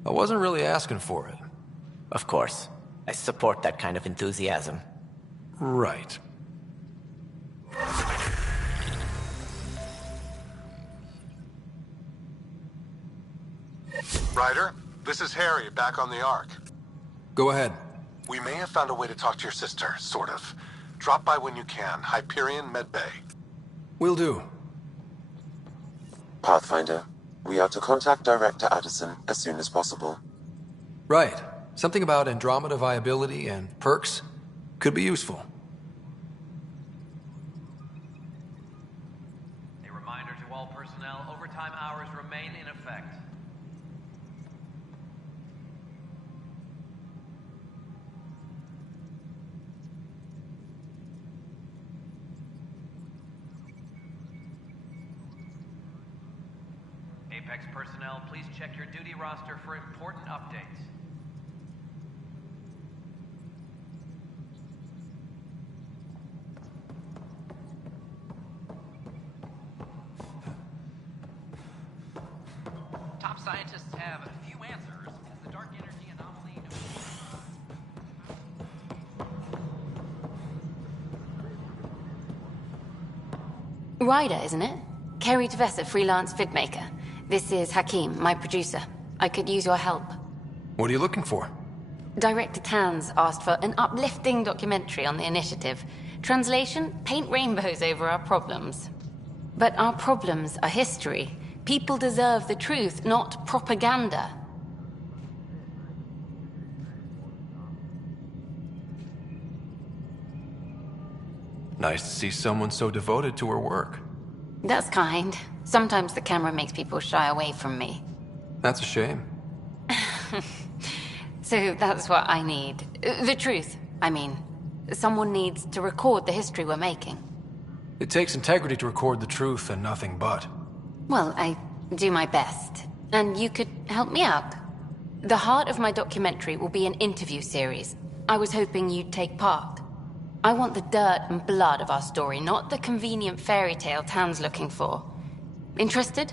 I wasn't really asking for it. Of course. I support that kind of enthusiasm. Right. Ryder, this is Harry, back on the Ark. Go ahead. We may have found a way to talk to your sister, sort of. Drop by when you can. Hyperion Medbay. Will do. Pathfinder, we are to contact Director Addison as soon as possible. Right. Something about Andromeda viability and perks could be useful. A reminder to all personnel, overtime hours remain in effect. Apex personnel, please check your duty roster for important updates. Top scientists have a few answers as the dark energy anomaly... Ryder, isn't it? Kerry Tevessa, freelance vidmaker. This is Hakim, my producer. I could use your help. What are you looking for? Director Tanz asked for an uplifting documentary on the initiative. Translation, paint rainbows over our problems. But our problems are history. People deserve the truth, not propaganda. Nice to see someone so devoted to her work. That's kind. Sometimes the camera makes people shy away from me. That's a shame. So that's what I need. The truth, I mean. Someone needs to record the history we're making. It takes integrity to record the truth and nothing but. Well, I do my best. And you could help me out. The heart of my documentary will be an interview series. I was hoping you'd take part. I want the dirt and blood of our story, not the convenient fairy tale Tan's looking for. Interested?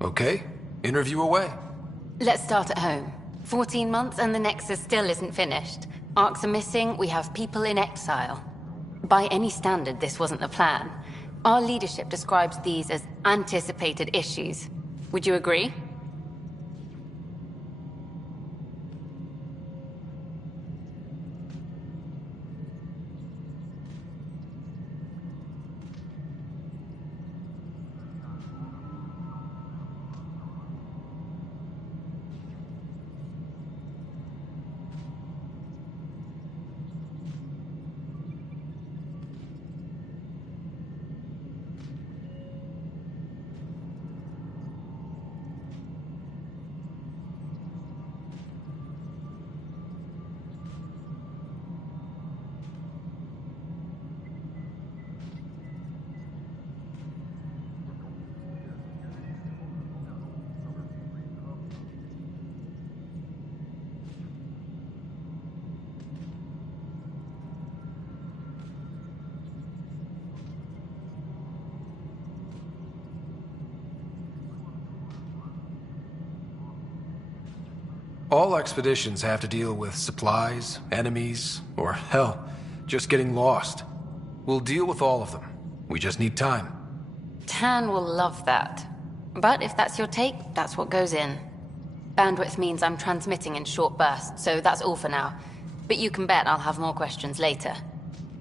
Okay, interview away. Let's start at home. 14 months and the Nexus still isn't finished. Arcs are missing, we have people in exile. By any standard, this wasn't the plan. Our leadership describes these as anticipated issues. Would you agree? All expeditions have to deal with supplies, enemies, or hell, just getting lost. We'll deal with all of them. We just need time. Tan will love that. But if that's your take, that's what goes in. Bandwidth means I'm transmitting in short bursts, so that's all for now. But you can bet I'll have more questions later.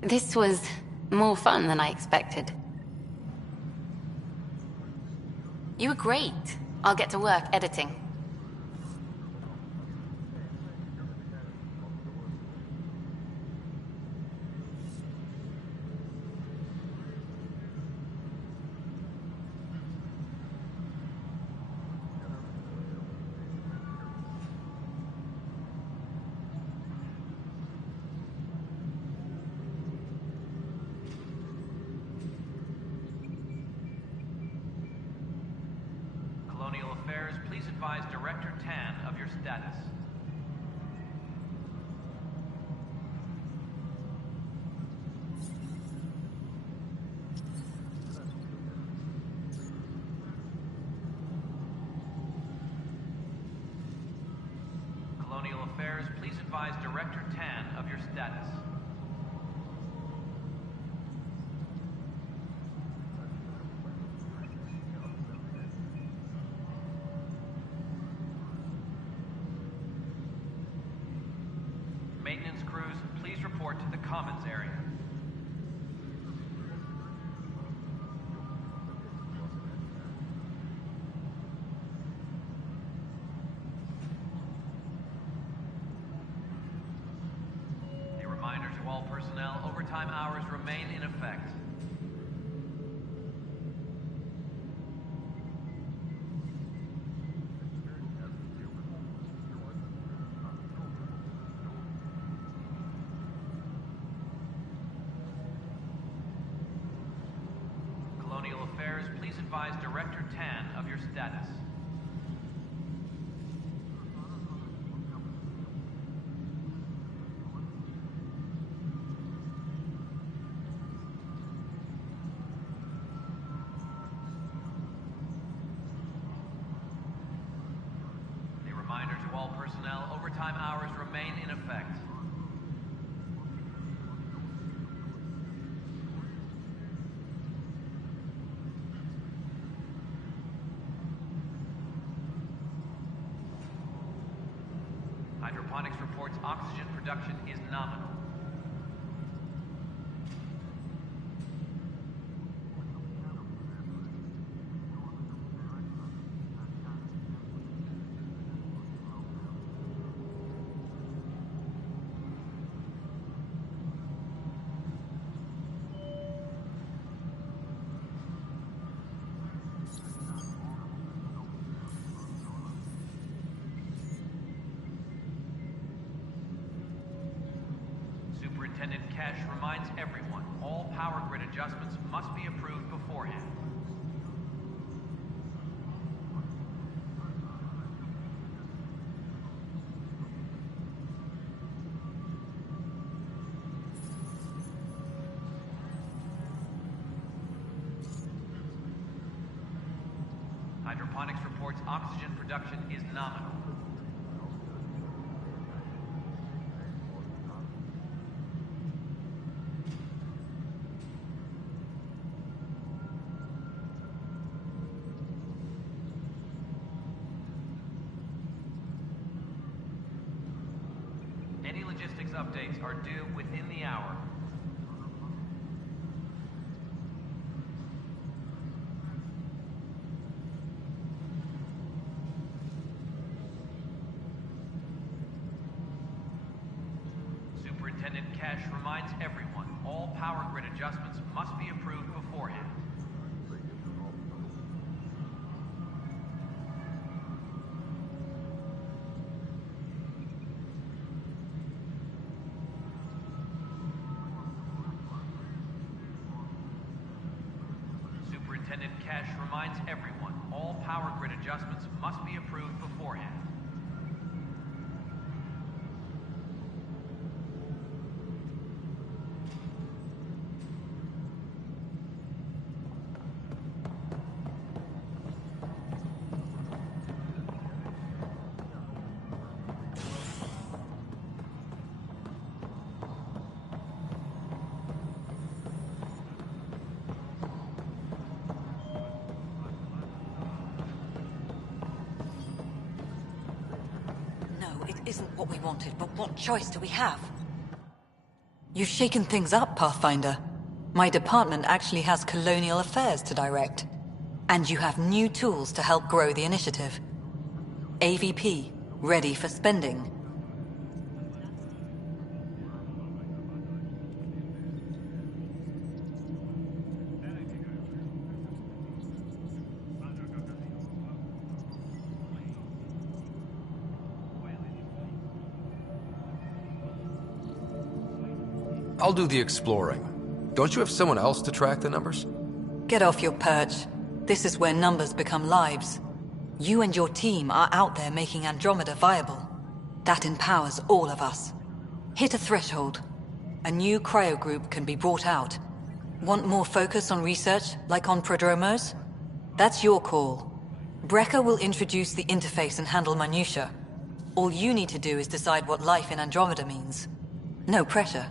This was more fun than I expected. You were great. I'll get to work editing. Colonial Affairs, please advise Director Tan of your status. Colonial Affairs, please advise Director Tan of your status. Maintenance crews, please report to the Commons area. A reminder to all personnel, overtime hours remain in effect. Colonial Affairs, please advise Director Tan of your status. A reminder to all personnel, overtime hours remain in effect. Hydroponics reports oxygen production is nominal. Superintendent Cash reminds everyone, all power grid adjustments must be approved beforehand. Hydroponics reports oxygen production is nominal. Any logistics updates are due within the hour. Superintendent Cash reminds everyone, all power grid adjustments must be approved beforehand. Superintendent Cash reminds everyone, all power grid adjustments must be approved beforehand. isn't what we wanted, but what choice do we have? You've shaken things up, Pathfinder. My department actually has colonial affairs to direct. And you have new tools to help grow the initiative. AVP, ready for spending. I'll do the exploring. Don't you have someone else to track the numbers? Get off your perch. This is where numbers become lives. You and your team are out there making Andromeda viable. That empowers all of us. Hit a threshold. A new cryo group can be brought out. Want more focus on research, like on Prodromos? That's your call. Brecker will introduce the interface and handle minutiae. All you need to do is decide what life in Andromeda means. No pressure.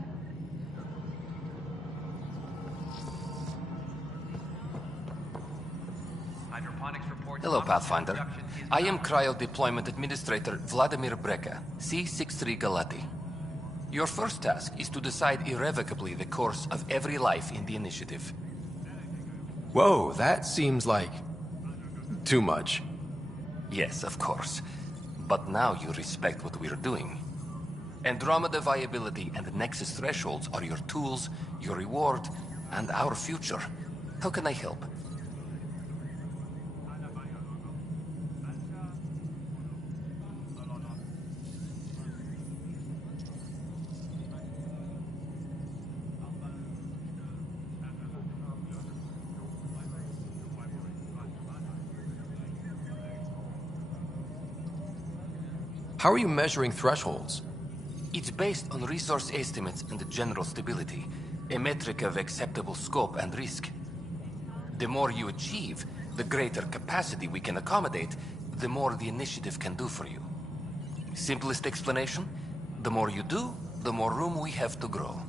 Hello, Pathfinder. I am Cryo Deployment Administrator Vladimir Brecker, C-63 Galati. Your first task is to decide irrevocably the course of every life in the initiative. Whoa, that seems like... too much. Yes, of course. But now you respect what we're doing. Andromeda viability and Nexus thresholds are your tools, your reward, and our future. How can I help? How are you measuring thresholds? It's based on resource estimates and general stability, a metric of acceptable scope and risk. The more you achieve, the greater capacity we can accommodate, the more the initiative can do for you. Simplest explanation, the more you do, the more room we have to grow.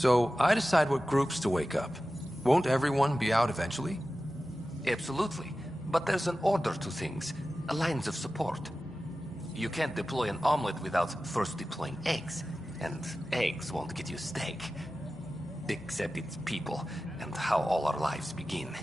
So, I decide what groups to wake up. Won't everyone be out eventually? Absolutely. But there's an order to things, lines of support. You can't deploy an omelet without first deploying eggs. And eggs won't get you steak. Except it's people, and how all our lives begin.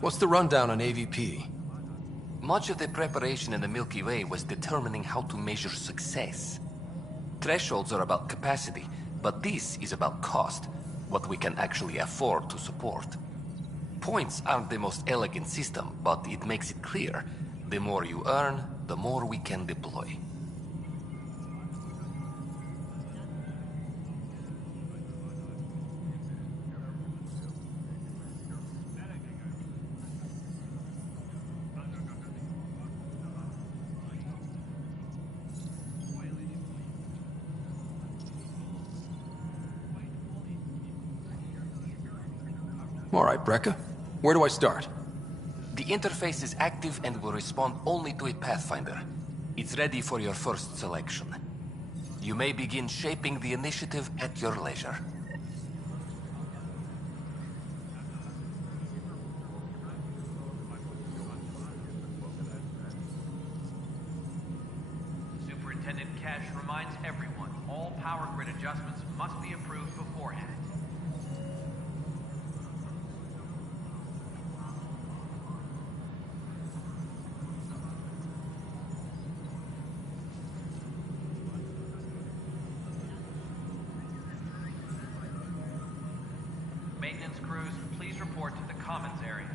What's the rundown on AVP? Much of the preparation in the Milky Way was determining how to measure success. Thresholds are about capacity, but this is about cost, what we can actually afford to support. Points aren't the most elegant system, but it makes it clear. The more you earn, the more we can deploy. All right, Brecker. Where do I start? The interface is active and will respond only to a Pathfinder. It's ready for your first selection. You may begin shaping the initiative at your leisure. Superintendent Cash reminds power grid adjustments must be approved beforehand. Maintenance crews, please report to the commons area.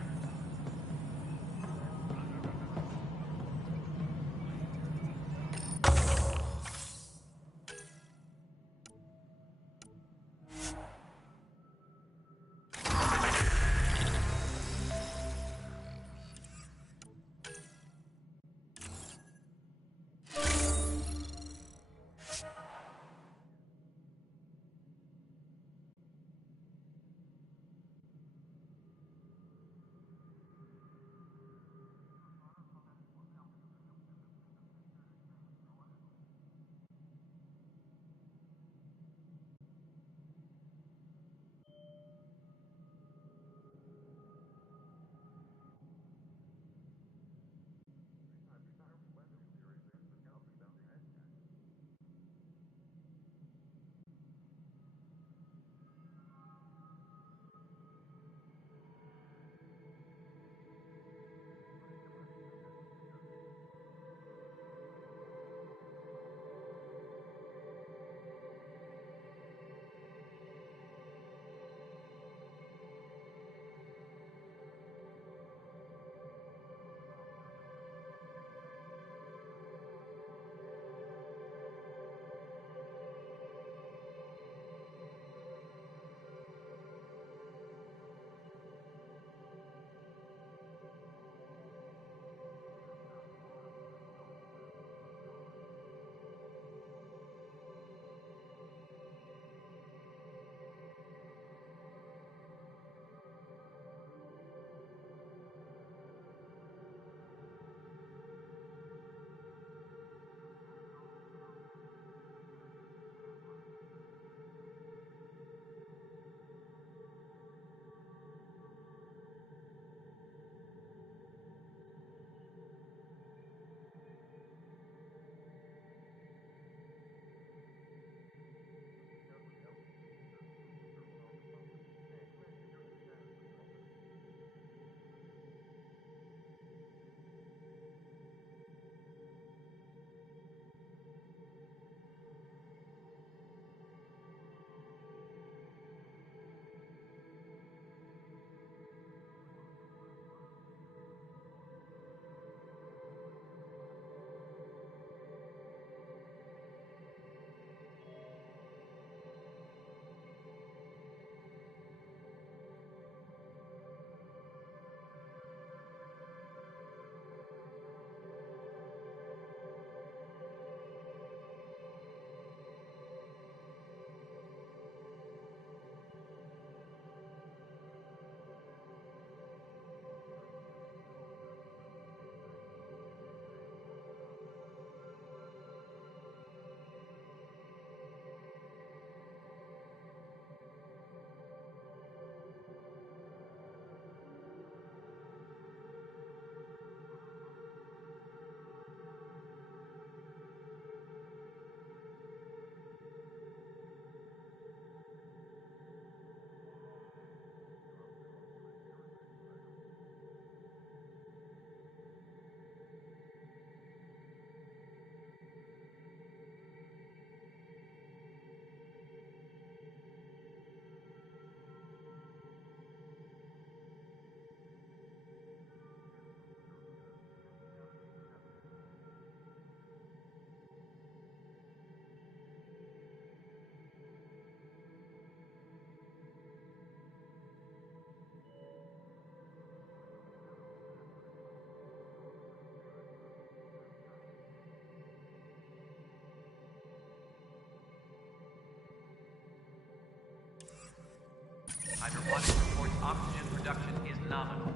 Hydroponics reports oxygen production is nominal.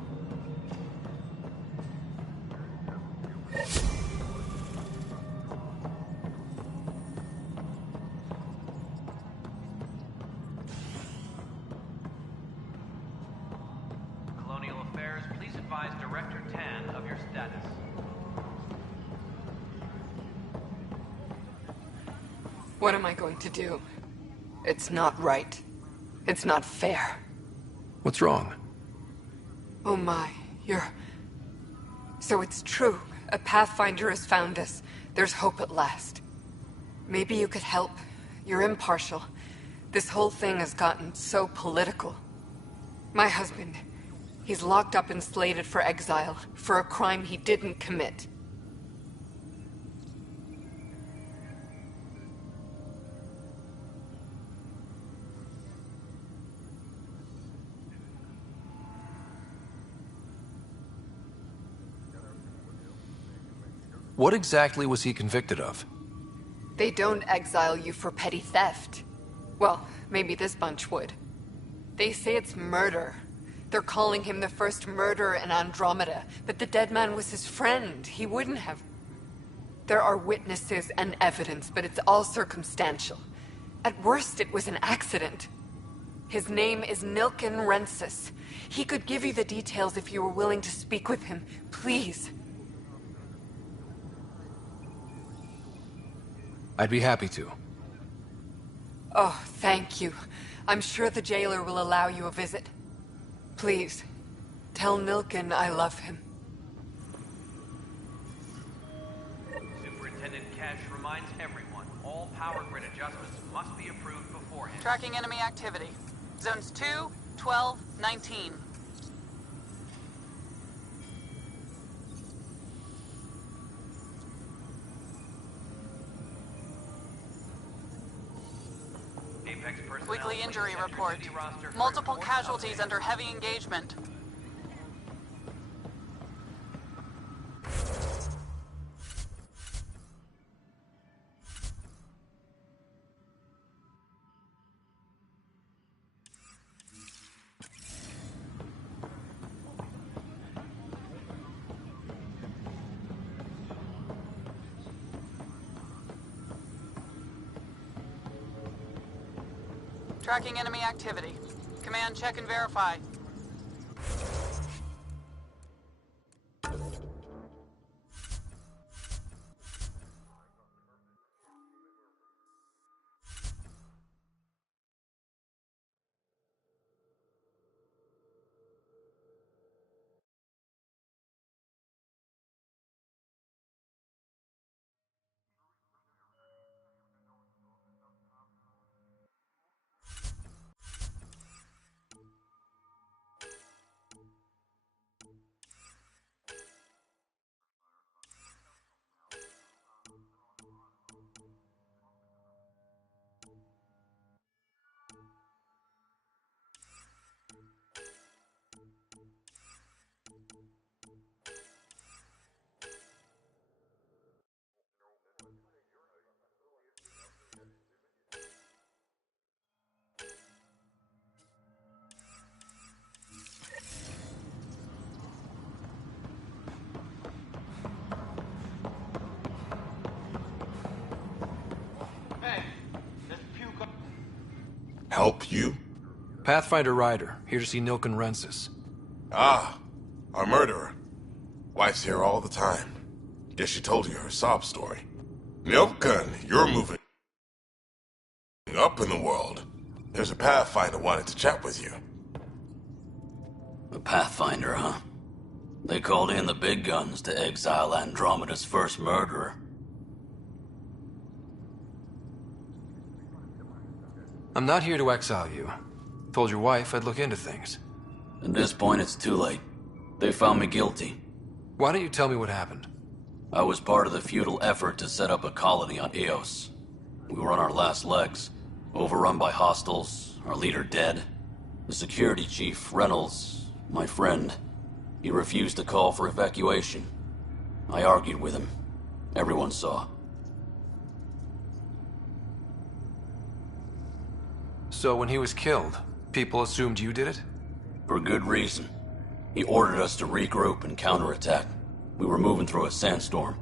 Colonial Affairs, please advise Director Tan of your status. What am I going to do? It's not right. It's not fair. What's wrong? Oh my, So it's true. A Pathfinder has found us. There's hope at last. Maybe you could help. You're impartial. This whole thing has gotten so political. My husband, he's locked up and slated for exile for a crime he didn't commit. What exactly was he convicted of? They don't exile you for petty theft. Well, maybe this bunch would. They say it's murder. They're calling him the first murderer in Andromeda, but the dead man was his friend. He wouldn't have. There are witnesses and evidence, but it's all circumstantial. At worst, it was an accident. His name is Nilken Rensis. He could give you the details if you were willing to speak with him. Please. I'd be happy to. Oh, thank you. I'm sure the jailer will allow you a visit. Please, tell Nilken I love him. Superintendent Cash reminds everyone all power grid adjustments must be approved beforehand. Tracking enemy activity. Zones 2, 12, 19. Weekly injury report. Multiple casualties under heavy engagement. Tracking enemy activity. Command, check and verify. Help you? Pathfinder Ryder, here to see Nilken Rensis. Ah, our murderer. Wife's here all the time. Guess she told you her sob story. Nilken, you're moving up in the world. There's a Pathfinder wanted to chat with you. A Pathfinder, huh? They called in the big guns to exile Andromeda's first murderer. I'm not here to exile you. Told your wife I'd look into things. At this point, it's too late. They found me guilty. Why don't you tell me what happened? I was part of the futile effort to set up a colony on Eos. We were on our last legs, overrun by hostiles, our leader dead. The security chief, Reynolds, my friend, he refused to call for evacuation. I argued with him. Everyone saw. So when he was killed, people assumed you did it? For good reason. He ordered us to regroup and counterattack. We were moving through a sandstorm.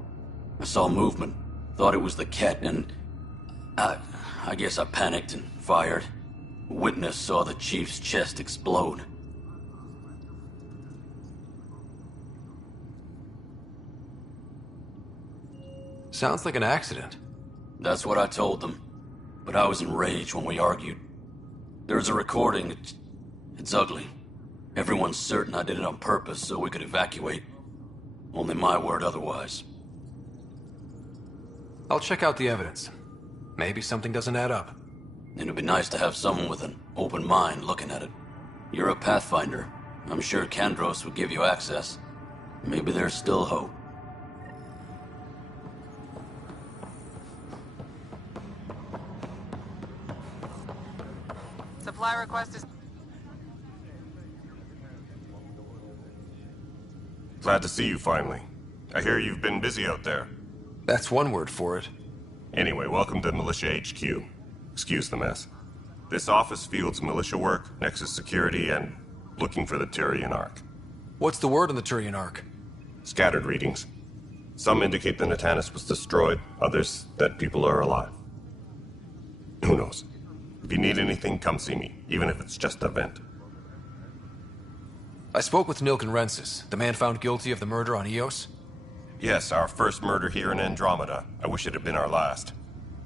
I saw movement, thought it was the Ket, and I guess I panicked and fired. A witness saw the chief's chest explode. Sounds like an accident. That's what I told them. but I was enraged when we argued. There's a recording. It's ugly. Everyone's certain I did it on purpose so we could evacuate. Only my word otherwise. I'll check out the evidence. Maybe something doesn't add up. It'd be nice to have someone with an open mind looking at it. You're a Pathfinder. I'm sure Kandros would give you access. Maybe there's still hope. Supply request is... Glad to see you finally. I hear you've been busy out there. That's one word for it. Anyway, welcome to Militia HQ. Excuse the mess. This office fields militia work, Nexus security, and looking for the Turian Ark. What's the word on the Turian Ark? Scattered readings. Some indicate the Natanus was destroyed, others that people are alive. Who knows? If you need anything, come see me, even if it's just a vent. I spoke with Nilken Rensis, the man found guilty of the murder on Eos. Yes, our first murder here in Andromeda. I wish it had been our last.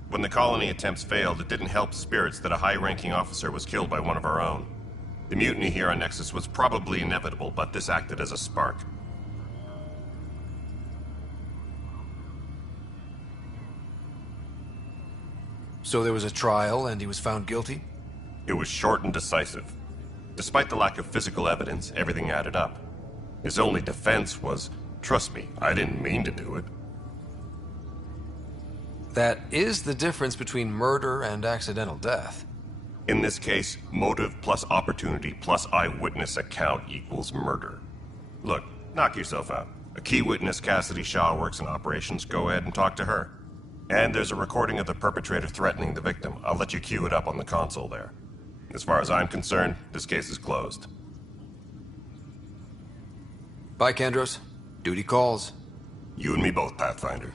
When the colony attempts failed, it didn't help spirits that a high-ranking officer was killed by one of our own. The mutiny here on Nexus was probably inevitable, but this acted as a spark. So there was a trial, and he was found guilty? It was short and decisive. Despite the lack of physical evidence, everything added up. His only defense was, trust me, I didn't mean to do it. That is the difference between murder and accidental death. In this case, motive plus opportunity plus eyewitness account equals murder. Look, knock yourself out. A key witness, Cassidy Shaw, works in operations. Go ahead and talk to her. And there's a recording of the perpetrator threatening the victim. I'll let you cue it up on the console there. As far as I'm concerned, this case is closed. Bye, Kandros. Duty calls. You and me both, Pathfinder.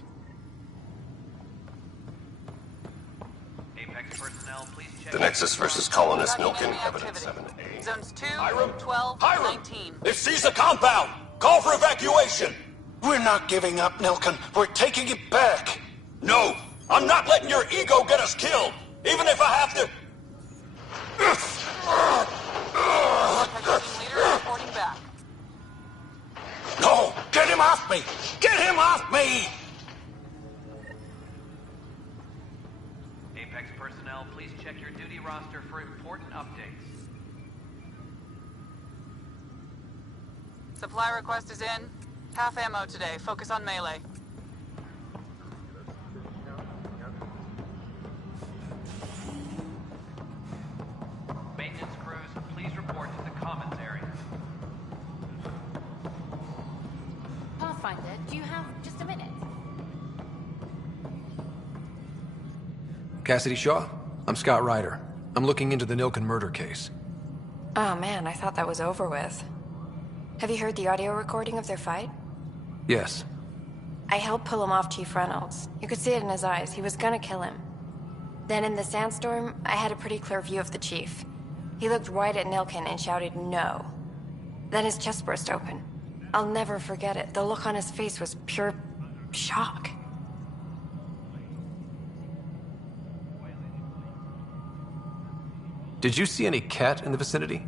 Apex personnel, please check... The Nexus versus Colonist Nilken, Evidence 7A. Zones 2, Hiram. 12, Hiram. 19. They've seized the compound! Call for evacuation! We're not giving up, Nilken. We're taking it back. No! I'm not letting your ego get us killed! Even if I have to... Leader reporting back. No! Get him off me! Get him off me! Apex personnel, please check your duty roster for important updates. Supply request is in. Half ammo today. Focus on melee. Maintenance crews, please report to the commons area. Pathfinder, do you have just a minute? Cassidy Shaw? I'm Scott Ryder. I'm looking into the Nilken murder case. Oh man, I thought that was over with. Have you heard the audio recording of their fight? Yes. I helped pull him off Chief Reynolds. You could see it in his eyes. He was gonna kill him. Then in the sandstorm, I had a pretty clear view of the Chief. He looked right at Nilken and shouted, "No." Then his chest burst open. I'll never forget it. The look on his face was pure shock. Did you see any cat in the vicinity?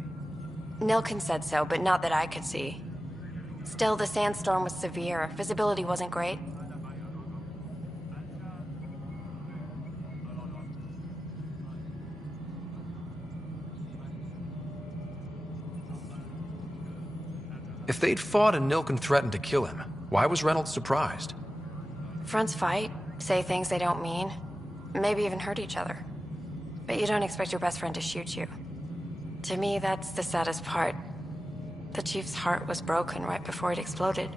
Nilken said so, but not that I could see. Still, the sandstorm was severe. Visibility wasn't great. If they'd fought and Nilken threatened to kill him, why was Reynolds surprised? Fronts fight, say things they don't mean, maybe even hurt each other. But you don't expect your best friend to shoot you. To me, that's the saddest part. The Chief's heart was broken right before it exploded.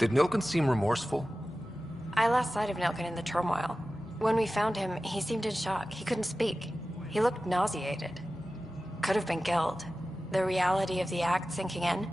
Did Nilken seem remorseful? I lost sight of Nilken in the turmoil. When we found him, he seemed in shock. He couldn't speak. He looked nauseated. Could have been killed. The reality of the act sinking in.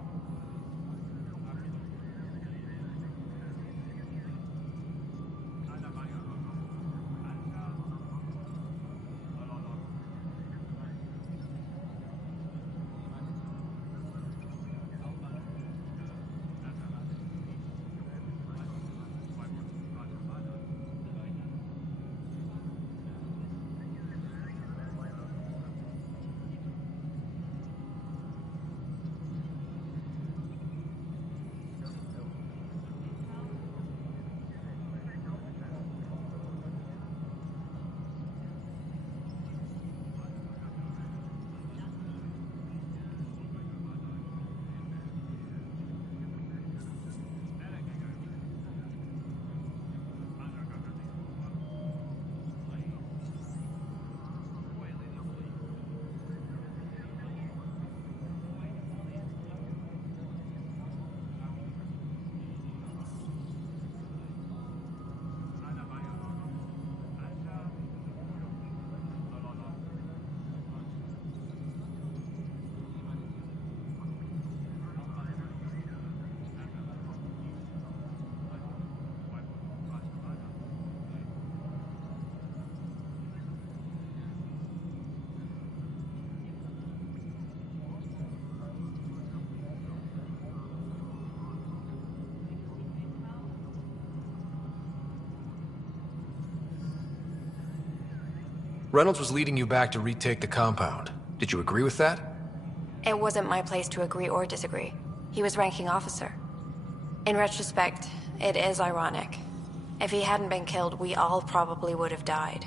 Reynolds was leading you back to retake the compound. Did you agree with that? It wasn't my place to agree or disagree. He was ranking officer. In retrospect, it is ironic. If he hadn't been killed, we all probably would have died.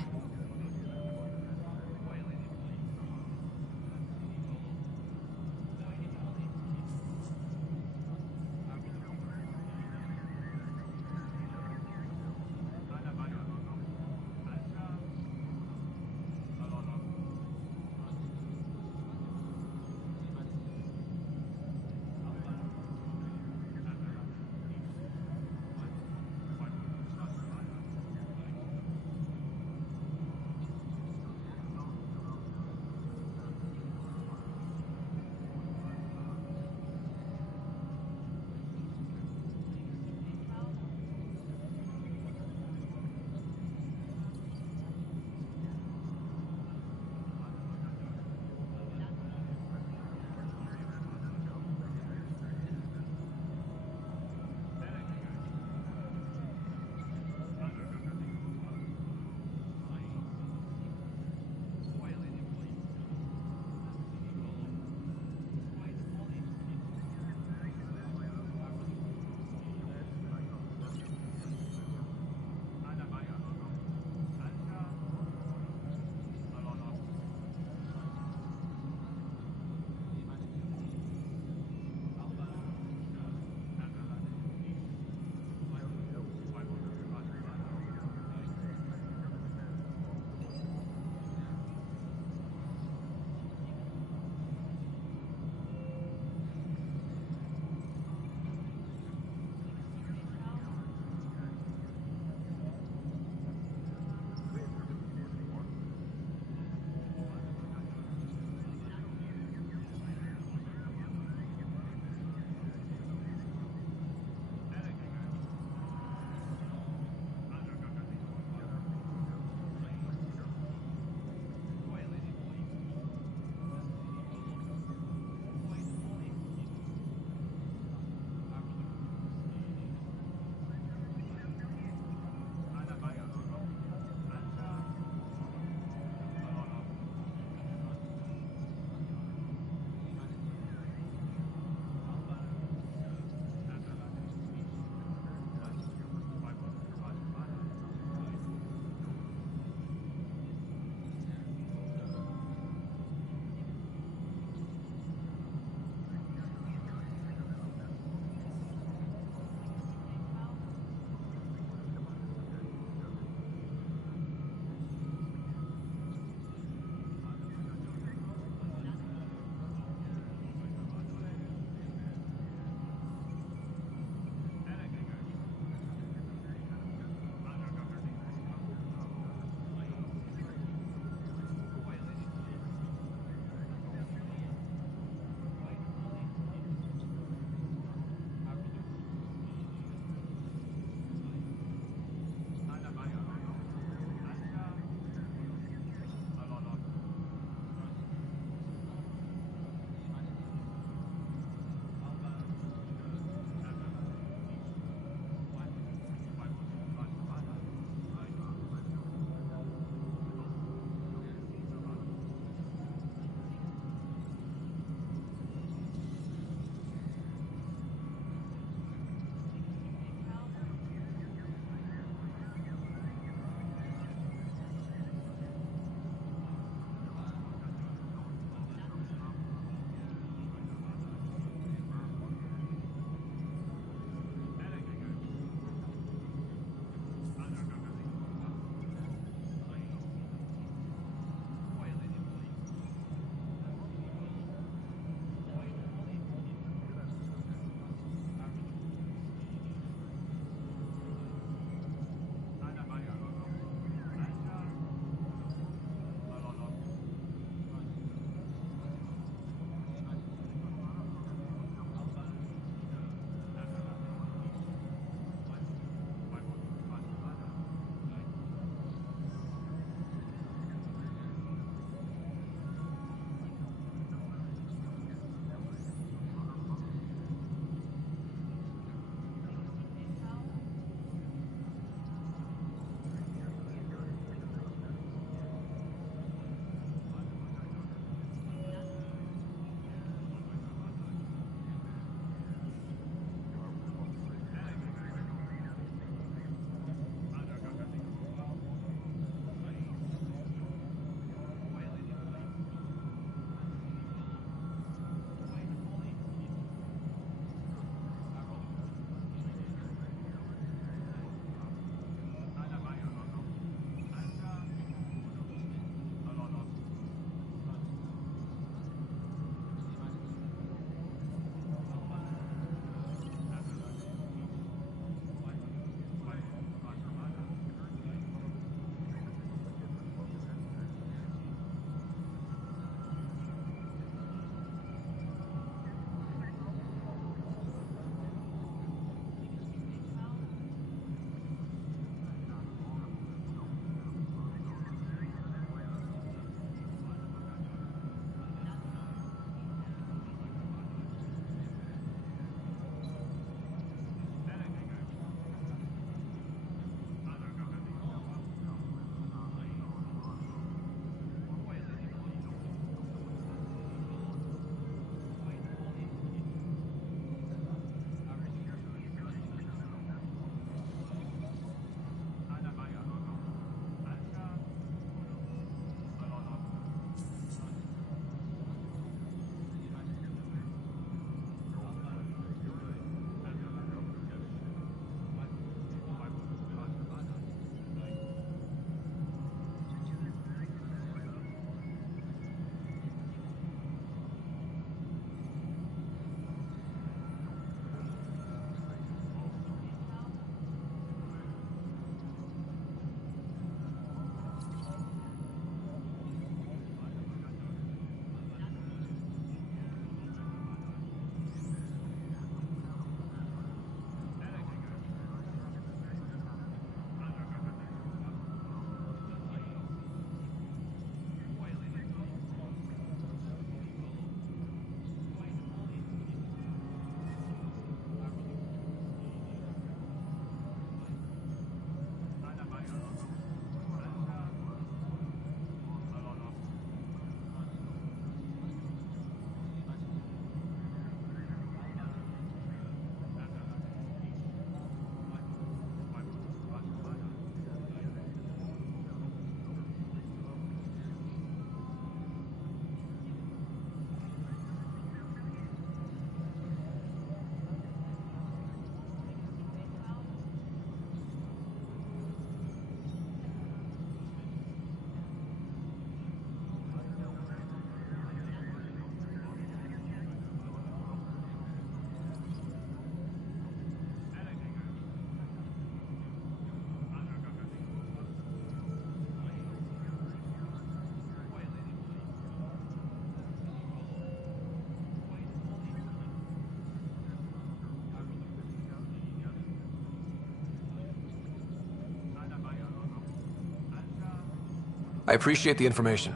I appreciate the information.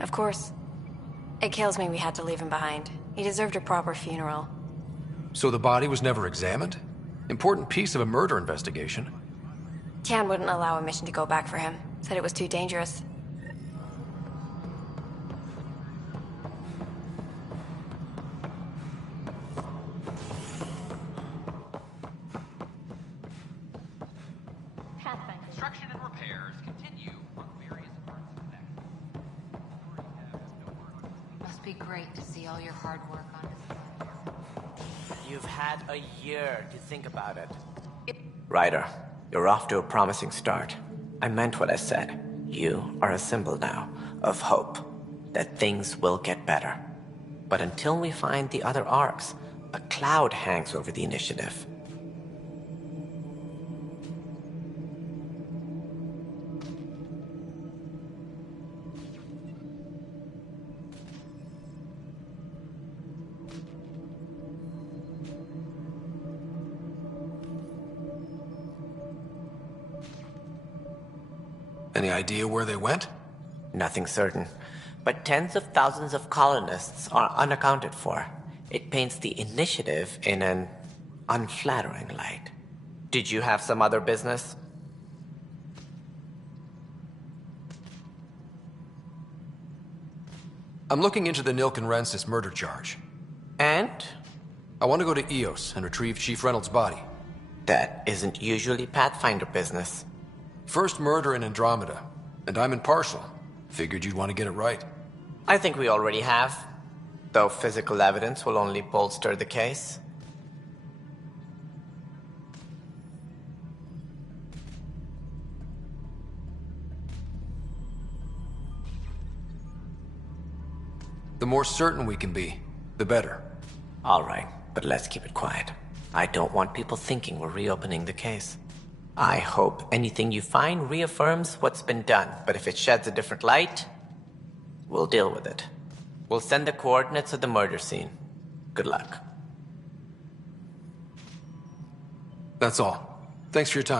Of course. It kills me we had to leave him behind. He deserved a proper funeral. So the body was never examined? Important piece of a murder investigation. Tian wouldn't allow a mission to go back for him. Said it was too dangerous. Construction and repairs continue on various parts of the deck. Must be great to see all your hard work on You've had a year to think about it. Ryder, you're off to a promising start. I meant what I said. You are a symbol now of hope, that things will get better. But until we find the other arcs, a cloud hangs over the initiative. Any idea where they went? Nothing certain, but tens of thousands of colonists are unaccounted for. It paints the initiative in an unflattering light. Did you have some other business? I'm looking into the Nilken Rensis murder charge. And? I want to go to EOS and retrieve Chief Reynolds' body. That isn't usually Pathfinder business. First murder in Andromeda, and I'm impartial. Figured you'd want to get it right. I think we already have, though physical evidence will only bolster the case. The more certain we can be, the better. All right, but let's keep it quiet. I don't want people thinking we're reopening the case. I hope anything you find reaffirms what's been done, but if it sheds a different light, we'll deal with it. We'll send the coordinates of the murder scene. Good luck. That's all. Thanks for your time.